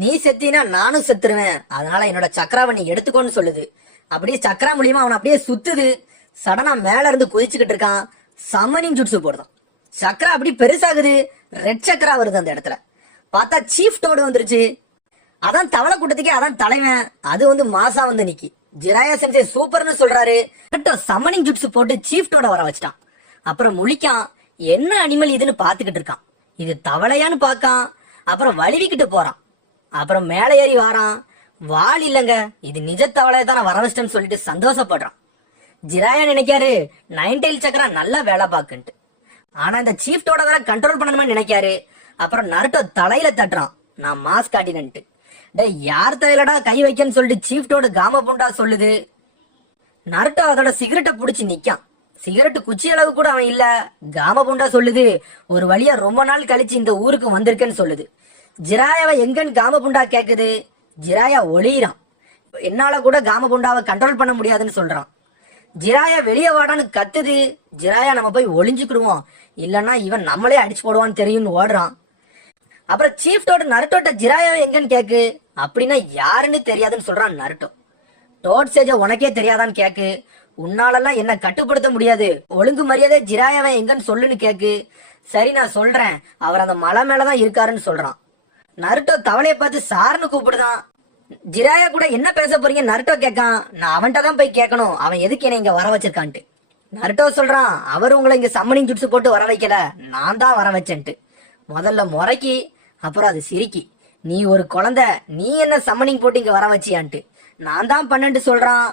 நீ செத்தினா நானும் செத்துருவேன், அதனால என்னோட சக்கராவை நீ எடுத்துக்கோன்னு சொல்லுது. அப்படியே சக்கரா மூலியமா அவன் அப்படியே சுத்துது. சடனா மேல இருந்து குதிச்சுக்கிட்டு இருக்கான். Summoning jutsu போடுதான். சக்கரா அப்படி பெருசாகுது. ரெட் சக்கரா வருது அந்த இடத்துல. பார்த்தா சீஃப் டோடு வந்துருச்சு. அதான் தவளை கூட்டத்துக்கே அதான் தலைவன். அது வந்து மாசா வந்து நிக்கி. ஜிராயா சென்சே சூப்பர்னு சொல்றாரு. சம்மனிங் ஜுட்ஸு போட்டு சீஃப் டோட வர வச்சிட்டான். அப்புறம் முழிக்கான், என்ன அனிமல் இதுன்னு பாத்துக்கிட்டு இருக்கான். இது தவளையான்னு பாக்கான். அப்புறம் வலிவிக்கிட்டு போறான். அப்புறம் மேல ஏறி வாரான். வால் இல்லங்க, இது நிஜ தவளையை தான் வர வச்சிட்டேன்னு சொல்லிட்டு சந்தோஷப்படுறான். ஜிராயா நினைக்காரு, 9 டைல் சக்கரா நல்லா வேலை பாக்குன்ட்டு. ஆனா இந்த சீஃப்டோட வேற கண்ட்ரோல் பண்ணணும்னு நினைக்காரு. அப்புறம் நருட்டோ தலையில தட்டுறான், நான் மாஸ்க் காட்டினன்ட்டு. டே, யார் தலையிலடா கை வைக்கன்னு சொல்லிட்டு சீஃப்டோட காம புண்டா சொல்லுது. நருட்டோ அதோட சிகரெட்டை புடிச்சு நிக்கான். சிகரெட்டு குச்சி அளவு கூட அவன் இல்ல. காம புண்டா சொல்லுது, ஒரு வழியா ரொம்ப நாள் கழிச்சு இந்த ஊருக்கு வந்திருக்கேன்னு சொல்லுது. ஜிராயாவை எங்கன்னு காம புண்டா கேக்குது. ஜிராயா ஒளியிறான். என்னால கூட காம புண்டாவை கண்ட்ரோல் பண்ண முடியாதுன்னு சொல்றான். ஜிராயா வெளியே வாடான்னு கத்துது. ஜிராயா நம்ம போய் ஒளிஞ்சுக்கிடுவோம், இல்லன்னா இவன் நம்மளே அடிச்சு போடுவான்னு தெரியும்னு ஓடுறான். அப்புறம் சீஃப்டோட நருட்டோட்ட ஜிராயாவை எங்கன்னு கேக்கு. அப்படின்னா யாருன்னு தெரியாதுன்னு சொல்றான் நருட்டோ. டோட் சேஜ உனக்கே தெரியாதான்னு கேக்கு. உன்னாலெல்லாம் என்ன கட்டுப்படுத்த முடியாது, ஒழுங்கு மரியாதை ஜிராயாவை எங்கன்னு சொல்லுன்னு கேக்கு. சரி நான் சொல்றேன், அவர் அந்த மலை மேலதான் இருக்காருன்னு சொல்றான். நருட்டோ தவளையை பார்த்து சார்னு கூப்பிடுதான். ஜிராயா கூட என்ன பேச போறீங்க நருட்டோ கேட்கான். நான் அவன்கிட்ட தான் போய் கேட்கணும், அவன் எதுக்கு என்ன இங்க வர வச்சிருக்கான்ட்டு. நருட்டோ சொல்றான், அவர் உங்களை இங்க சம்மனிங் ஜுட்ஸு போட்டு வர வைக்கல, நான் தான் வர வச்சேன்ட்டு. முதல்ல முறைக்கி, அப்புறம் அது சிரிக்கி. நீ ஒரு குழந்தை, நீ என்ன சம்மனிங் போட்டு இங்க வர வச்சியான்ட்டு. நான் தான் பண்ணேன்ட்டு சொல்றான்.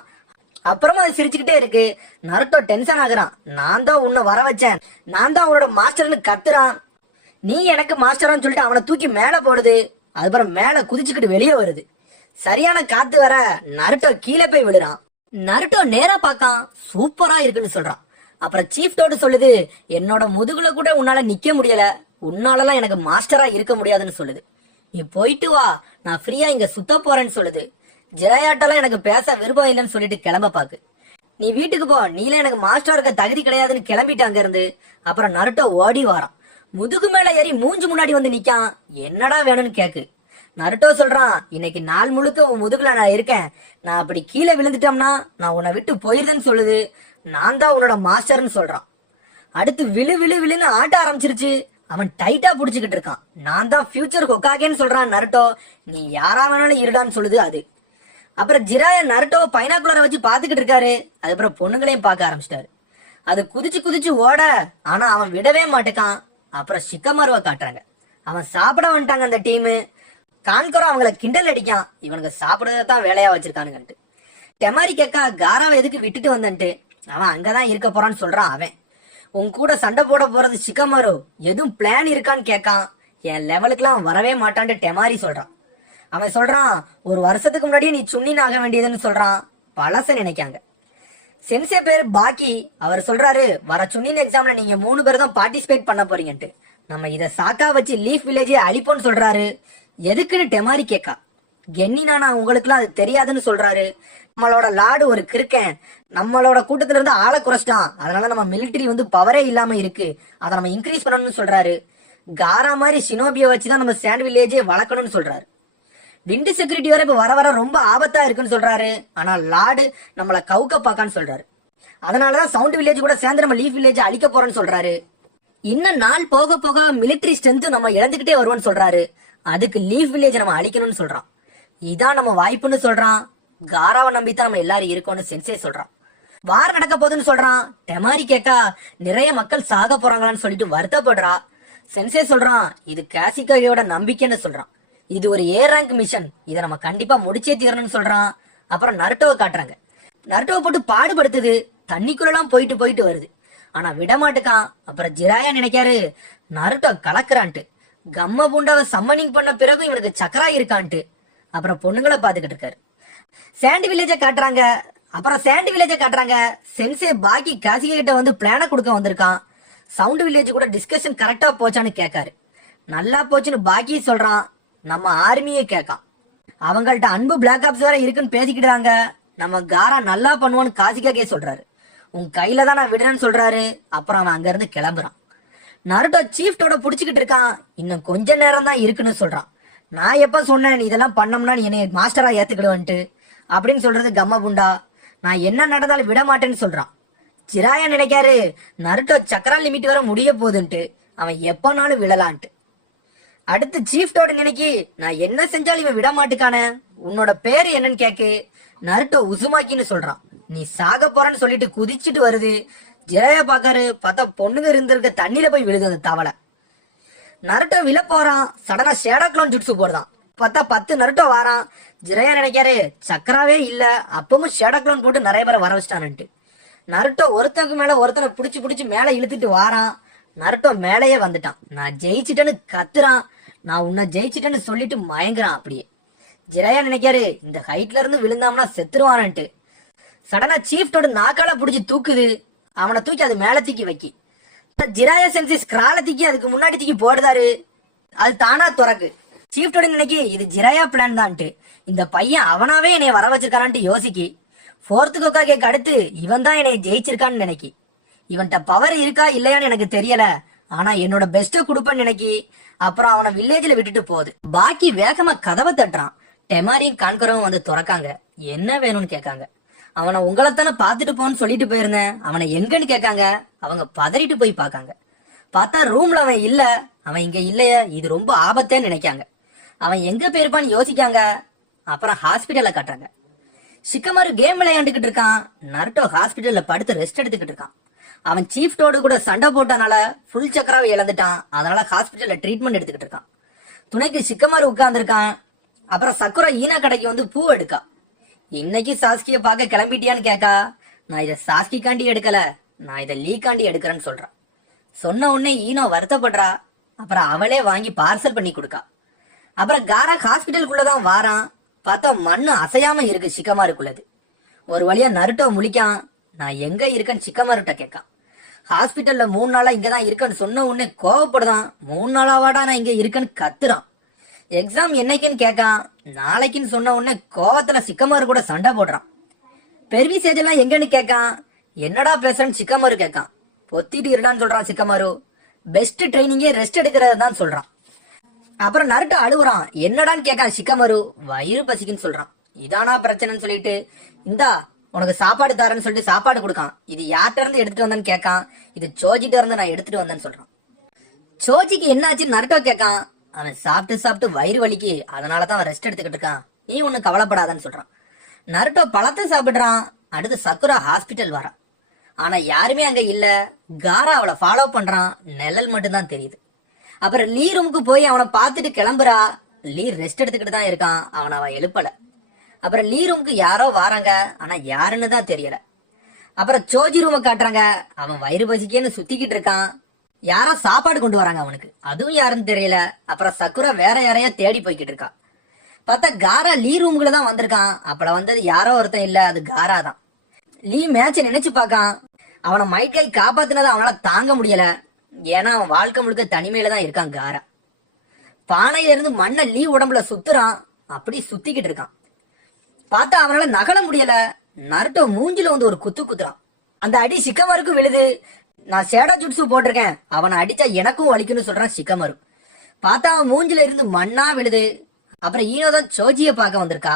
அப்புறமா அது சிரிச்சுக்கிட்டே இருக்கு. நருட்டோ டென்ஷன் ஆகுறான். நான் தான் உன்னை வர வச்சேன், நான் தான் உன்னோட மாஸ்டர்னு கத்துறான். நீ எனக்கு மாஸ்டரான்னு சொல்லிட்டு அவனை தூக்கி மேல போடுது. அதுக்கப்புறம் மேல குதிச்சுக்கிட்டு வெளியே வருது. சரியான காத்து வர நருட்டோ கீழே போய் விழுறான். நருட்டோ நேரா பாக்கான், சூப்பரா இருக்குன்னு சொல்றான். அப்புறம் சீஃப்டோடு சொல்லுது, என்னோட முதுகுல கூட உன்னால நிக்க முடியல, உன்னாலலாம் எனக்கு மாஸ்டரா இருக்க முடியாதுன்னு சொல்லுது. நீ போயிட்டு வா, நான் ஃப்ரீயா இங்க சுத்த போறேன்னு சொல்லுது. ஜெயாட்டெல்லாம் எனக்கு பேச விருப்பம் இல்லைன்னு சொல்லிட்டு கிளம்ப பாக்கு. நீ வீட்டுக்கு போ, நீல எனக்கு மாஸ்டர் இருக்க தகுதி கிடையாதுன்னு கிளம்பிட்டு அங்க இருந்து. அப்புறம் நருட்டோ ஓடி வாரான். முதுகு மேல ஏறி மூஞ்சி முன்னாடி வந்து நிக்கான். என்னடா வேணும்னு கேக்கு. நருட்டோ சொல்றான், இன்னைக்கு நாள் முழுக்க உன் முதுகுல நான் இருக்கேன், நான் அப்படி கீழே விழுந்துட்டோம்னா நான் உன்னை விட்டு போயிருந்தேன்னு சொல்லுது, நான் தான் உன்னோட மாஸ்டர்னு சொல்றான். அடுத்து விழு விழு விழுன்னு ஆட்ட ஆரம்பிச்சிருச்சு. அவன் டைட்டா புடிச்சுக்கிட்டு இருக்கான். நான் தான் ஃபியூச்சர் ஹொக்காகேன்னு சொல்றான் நருட்டோ. நீ யாரா வேணாலும் இருடான்னு சொல்லுது அது. அப்புறம் ஜிராயா நருட்டோ பைனாக்குலரை வச்சு பாத்துக்கிட்டு இருக்காரு. அதுக்கப்புறம் பொண்ணுங்களையும் பார்க்க ஆரம்பிச்சிட்டாரு. அது குதிச்சு குதிச்சு ஓட, ஆனா அவன் விடவே மாட்டேக்கான். அப்புறம் ஷிக்கமாருவை காட்டுறாங்க. அவன் சாப்பிட வந்துட்டாங்க அந்த டீமு. கான்கரோ அவங்கள கிண்டல் அடிக்கான், இவனுக்கு சாப்பிடுறதான் வேலையா வச்சிருக்கானுங்கன்ட்டு. டெமாரி கேக்கா காராவை எதுக்கு விட்டுட்டு வந்தன்ட்டு. அவன் அங்கதான் இருக்க போறான்னு சொல்றான். அவன் உன் கூட சண்டை போட போறது ஷிக்கமாரு, எதுவும் பிளான் இருக்கான்னு கேட்கான். என் லெவலுக்குலாம் வரவே மாட்டான்ட்டு டெமாரி சொல்றான். அவன் சொல்றான், ஒரு வருஷத்துக்கு முன்னாடியே நீ சுன்னின் ஆக வேண்டியதுன்னு சொல்றான். பழச நினைக்காங்க. சென்சே பேரு பாக்கி. அவர் சொல்றாரு, வர சுன்னின் எக்ஸாம்ல நீங்க 3 பேர் தான் பார்ட்டிசிபேட் பண்ண போறீங்கன்ட்டு. நம்ம இத சாக்கா வச்சு லீஃப் வில்லேஜே அழிப்போன்னு சொல்றாரு. எதுக்குன்னு டெமாரி கேக்கா. கென்னினா உங்களுக்குலாம் அது தெரியாதுன்னு சொல்றாரு. நம்மளோட லாடு ஒரு கிறுக்கன், நம்மளோட கூட்டத்துல இருந்து ஆளை குறைச்சிட்டான், அதனால நம்ம மிலிட்டரி பவரே இல்லாம இருக்கு, அதை நம்ம இன்க்ரீஸ் பண்ணணும்னு சொல்றாரு. காரா மாதிரி ஷினோபியை வச்சுதான் நம்ம சாண்ட் வில்லேஜே வளர்க்கணும்னு சொல்றாரு. விண்டு செக்யூரிட்டி வர இப்ப வர வர ரொம்ப ஆபத்தா இருக்குன்னு சொல்றாரு. ஆனா லார்டு நம்மள கவுக்க பாக்கான்னு சொல்றாரு. அதனாலதான் சவுண்ட் வில்லேஜ் கூட சேர்ந்து நம்ம லீஃப் வில்லேஜ் அழிக்க போறோம்னு சொல்றாரு. இன்னும் நாள் போக போக மிலிட்டரி ஸ்ட்ரென்த் நம்ம இழந்துகிட்டே வருவோம்னு சொல்றாரு. அதுக்கு லீஃப் வில்லேஜ் நம்ம அழிக்கணும்னு சொல்றான். இதான் நம்ம வாய்ப்புன்னு சொல்றான். காராவை நம்பித்தான் நம்ம எல்லாரும் இருக்கோம்னு சென்சே சொல்றான். வார் நடக்க போகுதுன்னு சொல்றான். டெமாரி கேக்கா நிறைய மக்கள் சாக போறாங்களான்னு சொல்லிட்டு வருத்தப்படுறா. சென்சே சொல்றான், இது காசிகாயோட நம்பிக்கைன்னு சொல்றான். இது ஒரு ஏ ரேங்க் மிஷன், இதை நம்ம கண்டிப்பா முடிச்சே தீரணும்னு சொல்றான். அப்புறம் நருட்டோவை காட்டுறாங்க. நருட்டோவை போட்டு பாடுபடுத்துது. தண்ணிக்குள்ளலாம் போயிட்டு போயிட்டு வருது, ஆனா விடமாட்டுக்கான். அப்புறம் ஜிராயா நினைக்காரு, நருட்டோ கலக்குறான்ட்டு. கம்ம பூண்டாவை சம்மனிங் பண்ண பிறகு இவனுக்கு சக்கரா இருக்கான்ட்டு. அப்புறம் பொண்ணுங்களை பாத்துக்கிட்டு இருக்காரு. சாண்ட் வில்லேஜ காட்டுறாங்க. அப்புறம் சாண்ட் வில்லேஜ காட்டுறாங்க. சென்சே பாக்கி காசிகா கிட்ட பிளான கொடுக்க வந்திருக்கான். சவுண்ட் வில்லேஜ் கூட டிஸ்கஷன் கரெக்டா போச்சான்னு கேட்காரு. நல்லா போச்சுன்னு பாக்கி சொல்றான். நம்ம ஆர்மியே கேட்கான். அவங்கள்ட்ட அன்பு பிளாக் ஆப்ஸ் வேற இருக்குன்னு பேசிக்கிட்டாங்க. நம்ம காரா நல்லா பண்ணுவான்னு காசிகாக்கே சொல்றாரு. உன் கையில தான் நான் விடுறேன்னு சொல்றாரு. அப்புறம் அவன் அங்க இருந்து கிளம்புறான். நருட்டோ சீஃப்டோட புடிச்சுக்கிட்டு இருக்கான். இன்னும் கொஞ்ச நேரம் தான் இருக்குன்னு சொல்றான். நான் எப்ப சொன்னேன் இதெல்லாம் பண்ணோம்னா நீ என்னை மாஸ்டரா ஏத்துக்கிடுவன்ட்டு அப்படின்னு சொல்றது கம்ம புண்டா. நான் என்ன நடந்தாலும் விட மாட்டேன்னு சொல்றான். ஜிராயா நினைக்காரு, நருட்டோ சக்கரா லிமிட் வர முடிய போகுதுன்ட்டு. அவன் எப்பனாலும் விழலான்ட்டு. அடுத்து சீஃப்டோட நினைக்கி, நான் என்ன செஞ்சாலும் இவன் விட மாட்டுக்கானே, உன்னோட பேரு என்னன்னு கேக்கு. நருட்டோ உசுமாக்கின்னு சொல்றான். நீ சாக போறன்னு சொல்லிட்டு குதிச்சுட்டு வருது. ஜிராயா பாக்காரு. பார்த்தா பொண்ணுங்க இருந்திருக்க தண்ணியில போய் விழுது அந்த தவளை. நருட்டோ விழ போறான். சடனா ஷேடோ க்ளோன் ஜுட்ஸு போடுறான். பார்த்தா 10 நருட்டோ வாரான். ஜிராயா நினைக்காரு, சக்கராவே இல்ல, அப்பவும் ஷேடோ க்ளோன் போட்டு நிறைய பேரை வர வச்சிட்டான்ட்டு. நருட்டோ ஒருத்தனுக்கு மேல ஒருத்தனை புடிச்சு புடிச்சு மேல இழுத்துட்டு வாரான். நருட்டோ மேலேயே வந்துட்டான். நான் ஜெயிச்சிட்டேன்னு கத்துறான். நான் உன்னை ஜெயிச்சிட்டேன்னு சொல்லிட்டு மயங்குறான். அப்படியே ஜிராயா நினைக்காரு, இந்த ஹைட்ல இருந்து விழுந்தாம்னா செத்துருவான்ட்டு. சடனா சீஃப்டோட நாக்கால புடிச்சு தூக்குது. அவனை தூக்கி அது மேல தூக்கி வைக்கி. ஜிராயா சென்சிஸ் கிரால தூக்கி அதுக்கு முன்னாடி தூக்கி போடுதாரு. அது தானா துறக்கு. சீஃப்டோட நினைக்கி, இது ஜிராயா பிளான் தான்ட்டு. இந்த பையன் அவனாவே என்னைய வர வச்சிருக்கானான்ட்டு யோசிக்கி. 4th ஹொக்காகேக்கு அடுத்து இவன் தான் என்னைய ஜெயிச்சிருக்கான்னு நினைக்கி. இவன்ட்ட பவர் இருக்கா இல்லையான்னு எனக்கு தெரியல, ஆனா என்னோட பெஸ்ட கொடுப்பேன்னு நினைக்கி. அப்புறம் அவனை வில்லேஜ்ல விட்டுட்டு போகுது. பாக்கி வேகமா கதவை தட்டுறான். டெமாரியும் கான்கரவும் துறக்காங்க. என்ன வேணும்னு கேட்காங்க. அவனை உங்களைத்தானே பாத்துட்டு போன்னு சொல்லிட்டு போயிருந்தேன், அவனை எங்கன்னு கேட்காங்க. அவங்க பதறிட்டு போய் பாக்காங்க. பார்த்தா ரூம்ல அவன் இல்ல. அவன் இங்க இல்லைய, இது ரொம்ப ஆபத்தேன்னு நினைக்காங்க. அவன் எங்க போயிருப்பான்னு யோசிக்காங்க. அப்புறம் ஹாஸ்பிட்டல்ல காட்டுறாங்க. ஷிக்கமாரு கேம் விளையாண்டுகிட்டு இருக்கான். நருட்டோ ஹாஸ்பிட்டல்ல படுத்து ரெஸ்ட் எடுத்துக்கிட்டு இருக்கான். அவன் சீஃப்டோடு கூட சண்டை போட்டனால ஃபுல் சக்கராவை இழந்துட்டான். அதனால ஹாஸ்பிட்டல்ல ட்ரீட்மெண்ட் எடுத்துக்கிட்டு இருக்கான். துணைக்கு ஷிக்கமாரு உட்கார்ந்துருக்கான். அப்புறம் சக்குரா ஈனா கடைக்கு பூ எடுக்கா. இன்னைக்கு சாஸ்கிய பார்க்க கிளம்பிட்டியான்னு கேக்கா. நான் இதை சாஸ்கிக்காண்டி எடுக்கல, நான் இதை லீக்காண்டி எடுக்கிறேன்னு சொல்றான். சொன்ன உடனே ஈனோ வருத்தப்படுறா. அப்புறம் அவளே வாங்கி பார்சல் பண்ணி கொடுக்கா. அப்புறம் காரா ஹாஸ்பிட்டலுக்குள்ளதான் வாரான். பார்த்தா மண்ணு அசையாம இருக்கு ஷிக்கமாருக்குள்ளது. ஒரு வழியா நருட்டோ முழிக்கான். நான் எங்க இருக்கேன்னு ஷிக்கமாருட்ட கேட்கான். ஹாஸ்பிட்டல்ல 3 நாளா இங்கதான் இருக்கேன்னு சொன்ன உடனே கோவப்படுதான். 3 நாளாவாடா நான் இங்க இருக்கேன்னு கத்துறான். எக்ஸாம் என்னைக்குன்னு கேட்கான். நாளைக்குன்னு சொன்ன உடனே கோவத்துல ஷிக்கமாரு கூட சண்டை போடுறான். பெர்விசேஜ் எல்லாம் எங்கன்னு கேட்கான். என்னடா பேசுறன்னு ஷிக்கமாரு கேட்கான். பொத்திட்டு இருடான்னு சொல்றான் ஷிக்கமாரு. பெஸ்ட் ட்ரைனிங்கே ரெஸ்ட் எடுக்கிறது தான் சொல்றான். அப்புறம் நருட்டோ அழுகுறான். என்னடான்னு கேட்கான் ஷிகமரு. வயிறு பசிக்குன்னு சொல்றான். இதானா பிரச்சனைன்னு சொல்லிட்டு இந்தா உனக்கு சாப்பாடு தரேன்னு சொல்லிட்டு சாப்பாடு கொடுக்கான். இது யார்கிட்ட இருந்து எடுத்துட்டு வந்தேன்னு கேட்கான். இது சோஜிட்ட இருந்து நான் எடுத்துட்டு வந்தேன்னு சொல்றான். சோஜிக்கு என்ன ஆச்சுன்னு நருட்டோ கேட்கான். அவன் சாப்பிட்டு வயிறு வலிக்கு, அதனாலதான் அவன் ரெஸ்ட் எடுத்துக்கிட்டு இருக்கான், நீ ஒண்ணு கவலைப்படாதான்னு சொல்றான். நருட்டோ பழத்தை சாப்பிடுறான். அடுத்து சக்குரா ஹாஸ்பிட்டல் வரான். ஆனா யாருமே அங்க இல்ல. காரா அவளை ஃபாலோ பண்றான். நிழல் மட்டும் தான் தெரியுது. அப்புறம் லீ ரூமுக்கு போய் அவனை பார்த்துட்டு கிளம்புறா. லீ ரெஸ்ட் எடுத்துக்கிட்டு தான் இருக்கான். அவன் எழுப்பல. அப்புறம் லீ ரூமுக்கு யாரோ வராங்க. ஆனா யாருன்னு தான் தெரியல. அப்புறம் சோஜி ரூமை காட்டுறாங்க. அவன் வயிறு பசிக்கேன்னு சுத்திக்கிட்டு இருக்கான். யாரோ சாப்பாடு கொண்டு வராங்க அவனுக்கு, அதுவும் யாருன்னு தெரியல. அப்புறம் சக்குரா வேற யாரையா தேடி போய்கிட்டு இருக்கா. பார்த்தா காரா லீ ரூமுக்குள்ள தான் வந்திருக்கான். அப்பல வந்தது யாரோ ஒருத்தன் இல்ல, அது காரா தான். லீ மேட்ச நினைச்சு பார்க்கான். அவனை மைக்கை காப்பாத்தினதை அவனால தாங்க முடியல. ஏன்னா அவன் வாழ்க்கை முழுக்க தனிமையில தான் இருக்கான். காரா பானையில இருந்து மண்ணை லீ உடம்புல சுத்துறான். அப்படி சுத்திக்கிட்டு இருக்கான். பார்த்தா அவனால நகல முடியல. நருட்டோ மூஞ்சில வந்து ஒரு குத்து குத்துறான். அந்த அடி ஷிகமருக்கு விழுது. நான் சேடா ஜுட்சு போட்டிருக்கேன், அவனை அடிச்சா எனக்கும் வலிக்குன்னு சொல்றான் ஷிகமரு. பார்த்தா அவன் மூஞ்சில இருந்து மண்ணா விழுது. அப்புறம் ஈனோ தான் சோஜிய பார்க்க வந்திருக்கா.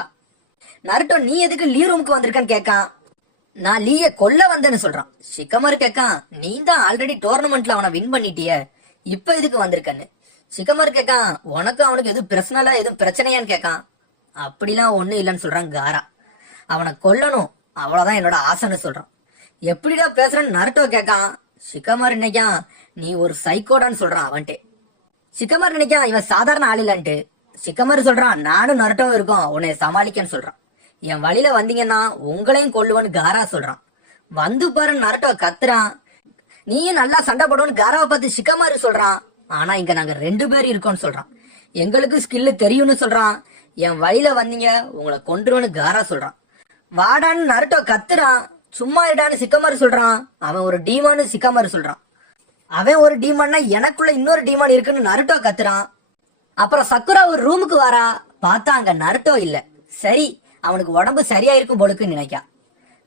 நருட்டோ நீ எதுக்கு லீ ரூமுக்கு வந்திருக்கான்னு கேட்கான். நான் லீய கொல்ல வந்தேன்னு சொல்றான். ஷிகமரு கேட்கான், நீ தான் ஆல்ரெடி டோர்னமெண்ட்ல அவனை வின் பண்ணிட்டிய, இப்ப எதுக்கு வந்திருக்கன்னு. ஷிகமரு கேட்கான், உனக்கு அவனுக்கு எதுவும் பிரச்சனை எதுவும் பிரச்சனையான்னு கேட்கான். அப்படிலாம் ஒண்ணு இல்லைன்னு சொல்றான் காரா. அவனை கொல்லணும், அவ்வளவுதான் என்னோட ஆசைன்னு சொல்றான். எப்படிடா பேசுறேன்னு நருட்டோ கேட்கான். ஷிகமரு நினைக்கான், நீ ஒரு சைக்கோடான்னு சொல்றான் அவன்ட்டு. ஷிகமரு நினைக்கான் இவன் சாதாரண ஆள் இல்லன்ட்டு. ஷிகமரு சொல்றான், நானும் நருட்டோவும் இருக்கோம், உன்னை சமாளிக்கன்னு சொல்றான். என் வழியில வந்தீங்கன்னா உங்களையும் கொல்லுவன்னு காரா சொல்றான். வந்து பாரு நருட்டோ கத்துறான். நீயும் நல்லா சண்டை போடுவோன்னு காராவை பார்த்து ஷிகமரு சொல்றான். ஆனா இங்க நாங்க 2 பேர் இருக்கோம்னு சொல்றான். எங்களுக்கு ஸ்கில்லு தெரியும்னு சொல்றான். என் வழியில வந்தீங்க உங்களை கொன்றுவன்னு காரா சொல்றான். வாடான்னு நருட்டோ கத்துறான். சும்மா இடான்னு ஷிகமரு சொல்றான். அவன் ஒரு டீமான்னு ஷிகமரு சொல்றான். அவன் ஒரு டீமான்னா எனக்குள்ள இன்னொரு டீமான் இருக்குன்னு நருட்டோ கத்துறான். அப்புறம் சக்குரா ஒரு ரூமுக்கு வரா. பார்த்தா அங்க நருட்டோ இல்ல. சரி, அவனுக்கு உடம்பு சரியா இருக்கும் போலுக்குன்னு நினைக்கா.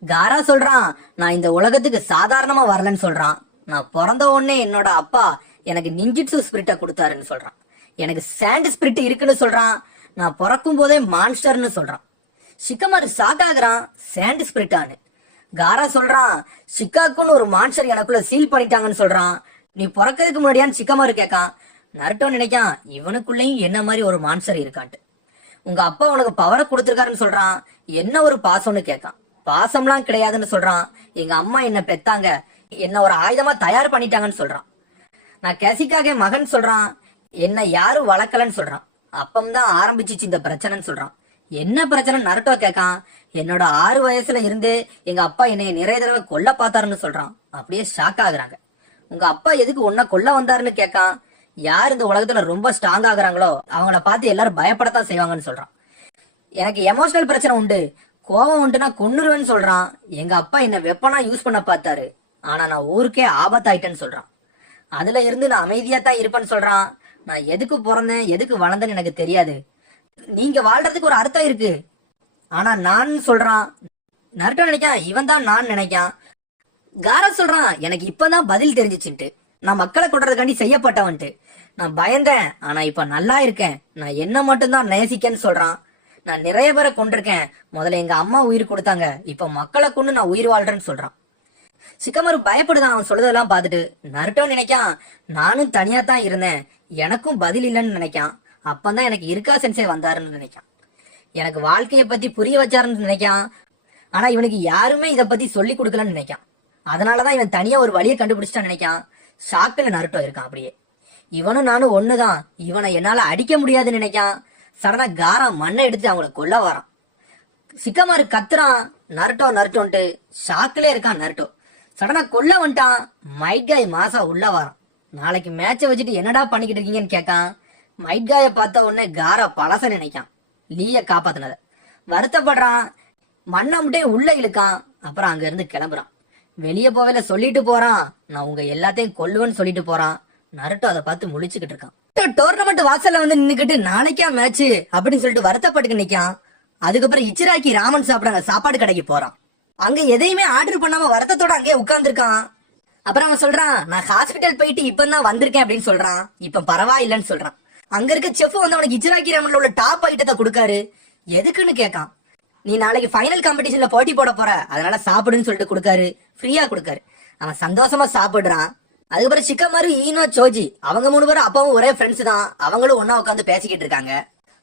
காரா சொல்றான், நான் இந்த உலகத்துக்கு சாதாரணமா வரலன்னு சொல்றான். நான் பிறந்த உடனே என்னோட அப்பா எனக்கு நிஞ்சிட்சு ஸ்பிரிட்ட கொடுத்தாருன்னு சொல்றான். எனக்கு சாண்ட் ஸ்பிரிட் இருக்குன்னு சொல்றான். நான் பிறக்கும் போதே மான்ஸ்டர்னு சொல்றான். ஷிகமரு ஷாக் ஆகுறான். சாண்ட் ஸ்பிரிட்டான்னு. காரா சொல்றான், ஷிகாக்குன்னு ஒரு மான்ஸ்டர் எனக்குள்ள சீல் பண்ணிட்டாங்கன்னு சொல்றான். நீ பிறக்கிறதுக்கு முன்னாடியான்னு ஷிகமரு கேட்கான். நருட்டோ நினைக்கான், இவனுக்குள்ளயும் என்ன மாதிரி ஒரு மான்ஸ்டர் இருக்கான்ட்டு. உங்க அப்பா உனக்கு பவரை கொடுத்துருக்காருன்னு சொல்றான். என்ன ஒரு பாசம்னு கேட்கான். பாசம்லாம் கிடையாதுன்னு சொல்றான். எங்க அம்மா என்ன பெத்தாங்க, என்ன ஒரு ஆயுதமா தயார் பண்ணிட்டாங்கன்னு சொல்றான். நான் கெசிக்காக மகன் சொல்றான். என்ன யாரும் வளர்க்கலன்னு சொல்றான். அப்பம்தான் ஆரம்பிச்சிச்சு இந்த பிரச்சனைன்னு சொல்றான். என்ன பிரச்சனை நருட்டோ கேட்கான். என்னோட 6 வயசுல இருந்து எங்க அப்பா என்னைய நிறைய தடவை கொல்ல பார்த்தாருன்னு சொல்றான். அப்படியே ஷாக் ஆகுறாங்க. உங்க அப்பா எதுக்கு உன்னை கொல்ல வந்தாருன்னு கேட்கான். யார் இந்த உலகத்துல ரொம்ப ஸ்ட்ராங் ஆகுறாங்களோ அவங்கள பார்த்து எல்லாரும் பயப்படத்தான் செய்வாங்கன்னு சொல்றான். எனக்கு எமோஷனல் பிரச்சனை உண்டு, கோபம் உண்டுனா கொன்னுருவேன்னு சொல்றான். எங்க அப்பா என்ன வெப்பனா யூஸ் பண்ண பார்த்தாரு, ஆனா நான் ஊருக்கே ஆபத்தாயிட்டேன்னு சொல்றான். அதுல இருந்து நான் அமைதியா தான் இருப்பேன்னு சொல்றான். நான் எதுக்கு பிறந்தேன் எதுக்கு வளர்ந்தேன்னு எனக்கு தெரியாது, நீங்க வாழ்றதுக்கு ஒரு அர்த்தம் இருக்கு, ஆனா நான் சொல்றான். நருட்டோ நினைக்கான் இவன் தான் நான் நினைக்கான். காரா சொல்றான், எனக்கு இப்பதான் பதில் தெரிஞ்சிச்சுன்ட்டு. நான் மக்களை கொள்றதுக்காண்டி செய்யப்பட்டவன்ட்டு. நான் பயந்தேன், ஆனா இப்ப நல்லா இருக்கேன். நான் என்ன மட்டும்தான் நேசிக்கேன்னு சொல்றான். நான் நிறைய பேரை கொண்டிருக்கேன், முதல்ல எங்க அம்மா உயிர் கொடுத்தாங்க, இப்ப மக்களை கொண்டு நான் உயிர் வாழ்றேன்னு சொல்றான். ஷிகமரு பயப்படுதான் அவன் சொல்றதெல்லாம் பார்த்துட்டு. நருட்டோ நினைக்கான், நானும் தனியா தான் இருந்தேன், எனக்கும் பதில் இல்லைன்னு நினைக்கான். அப்பதான் எனக்கு இருக்கா சென்சே வந்தாருன்னு நினைக்கான். எனக்கு வாழ்க்கைய பத்தி புரிய வச்சாருன்னு நினைக்கான். ஆனா இவனுக்கு யாருமே இத பத்தி சொல்லி கொடுக்கலன்னு நினைக்கான். அதனாலதான் இவன் தனியா ஒரு வழியை கண்டுபிடிச்சிட்டான்னு நினைக்கான். ஷாக்குல நருட்டோ இருக்கான். அப்படியே இவனும் நானும் ஒண்ணுதான், இவனை என்னால அடிக்க முடியாதுன்னு நினைக்கான். சடனா காரா மண்ணை எடுத்து அவங்கள கொல்ல வரான். ஷிகமரு கத்துறான், நருட்டோ நருட்டோன்ட்டு. ஷாக்குல இருக்கான் நருட்டோ. சடனா கொல்ல வந்துட்டான். மைட் காய் மாசா உள்ள வரான். நாளைக்கு மேட்சை வச்சுட்டு என்னடா பண்ணிக்கிட்டு இருக்கீங்கன்னு கேட்கான். மைட் காய பார்த்த உடனே காரா பழச நினைக்கான், லீய காப்பாத்தினத. வருத்தப்படுறான். மண்ணை மட்டும் உள்ள இழுக்கான். அப்புறம் அங்க இருந்து கிளம்புறான். வெளியே போவேல சொல்லிட்டு போறான், நான் உங்க எல்லாத்தையும் கொல்லுவேன்னு சொல்லிட்டு போறான். நருட்டோ அதை பார்த்து முழிச்சுக்கிட்டு இருக்கான். டோர்னமெண்ட் வாசல்ல வந்து நின்னுக்கிட்டு நாளைக்கா மேட்ச் அப்படின்னு சொல்லிட்டு வருத்தப்பட்டுக்கு நிக்கான். அதுக்கப்புறம் இச்சிராக்கி ராமன் சாப்பிடாங்க சாப்பாடு கடைக்கு போறான். அங்க எதையுமே ஆர்டர் பண்ணாம வருத்தத்தோட அங்கேயே உட்கார்ந்துருக்கான். அப்புறம் அவன் சொல்றான், நான் ஹாஸ்பிட்டல் போயிட்டு இப்பதான் வந்திருக்கேன் அப்படின்னு சொல்றான். இப்ப பரவாயில்லன்னு சொல்றான். அங்க இருக்க செஃப் வந்து அவனுக்கு இஜ்ராக்கி ரமன்ல உள்ள டாப் ஐட்டத்தை கொடுக்காரு. எதுக்குன்னு கேட்கான். நீ நாளைக்கு ஃபைனல் காம்படிஷன்ல போட்டி போட போற, அதனால சாப்பிடுன்னு சொல்லிட்டு கொடுக்காரு. ஃப்ரீயா கொடுக்காரு. அவன் சந்தோஷமா சாப்பிடுறான். அதுக்கப்புறம் சிக்கமாரு, ஈனோ, சோஜி அவங்க 3 பேரும் அப்பாவும் ஒரே ஃப்ரெண்ட்ஸ் தான். அவங்களும் ஒன்னா உட்காந்து பேசிக்கிட்டு இருக்காங்க.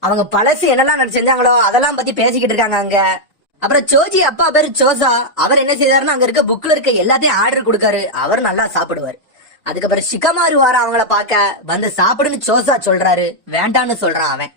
அவங்க பழசு என்னெல்லாம் நினைச்சிருந்தாங்களோ அதெல்லாம் பத்தி பேசிக்கிட்டு இருக்காங்க அங்க. அப்புறம் சோஜி அப்பா பேரு சோசா. அவர் என்ன செய்தாருன்னா அங்க இருக்க புக்ல இருக்க எல்லாத்தையும் ஆர்டர் கொடுக்காரு. அவர் நல்லா சாப்பிடுவாரு. அதுக்கப்புறம் சிக்கமாரு வார அவங்கள பாக்க வந்து சாப்பிடுன்னு சோசா சொல்றாரு. வேண்டான்னு சொல்றான் அவன்.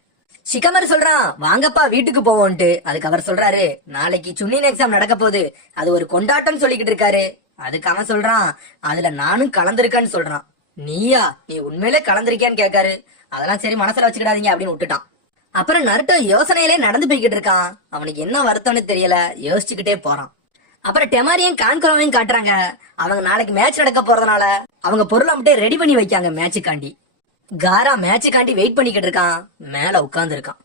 சிக்கமாரு சொல்றான், வாங்கப்பா வீட்டுக்கு போவோன்ட்டு. அதுக்கு அவர் சொல்றாரு, நாளைக்கு சுன்னின் எக்ஸாம் நடக்க போகுது, அது ஒரு கொண்டாட்டம் சொல்லிக்கிட்டு இருக்காரு. அதுக்கு அவன் சொல்றான், அதுல நானும் கலந்திருக்கேன்னு சொல்றான். நீயா, நீ உண்மையிலே கலந்திருக்கியான்னு கேட்காரு. அதெல்லாம் சரி மனசுல வச்சுக்கிடாதீங்க அப்படின்னு விட்டுட்டான். அப்புறம் நருட்டோ யோசனையிலே நடந்து போய்கிட்டு இருக்கான். அவனுக்கு என்ன வருத்தம்னு தெரியல, யோசிச்சுக்கிட்டே போறான். அப்புறம் டெமாரியும் கான்குரோவையும் காட்டுறாங்க. அவங்க நாளைக்கு மேட்ச் நடக்க போறதுனால அவங்க பொருளை மட்டும் ரெடி பண்ணி வைக்காங்க மேட்சுக்காண்டி. காரா மேட்சுக்காண்டி வெயிட் பண்ணிக்கிட்டு இருக்கான். மேல உட்கார்ந்து இருக்கான்.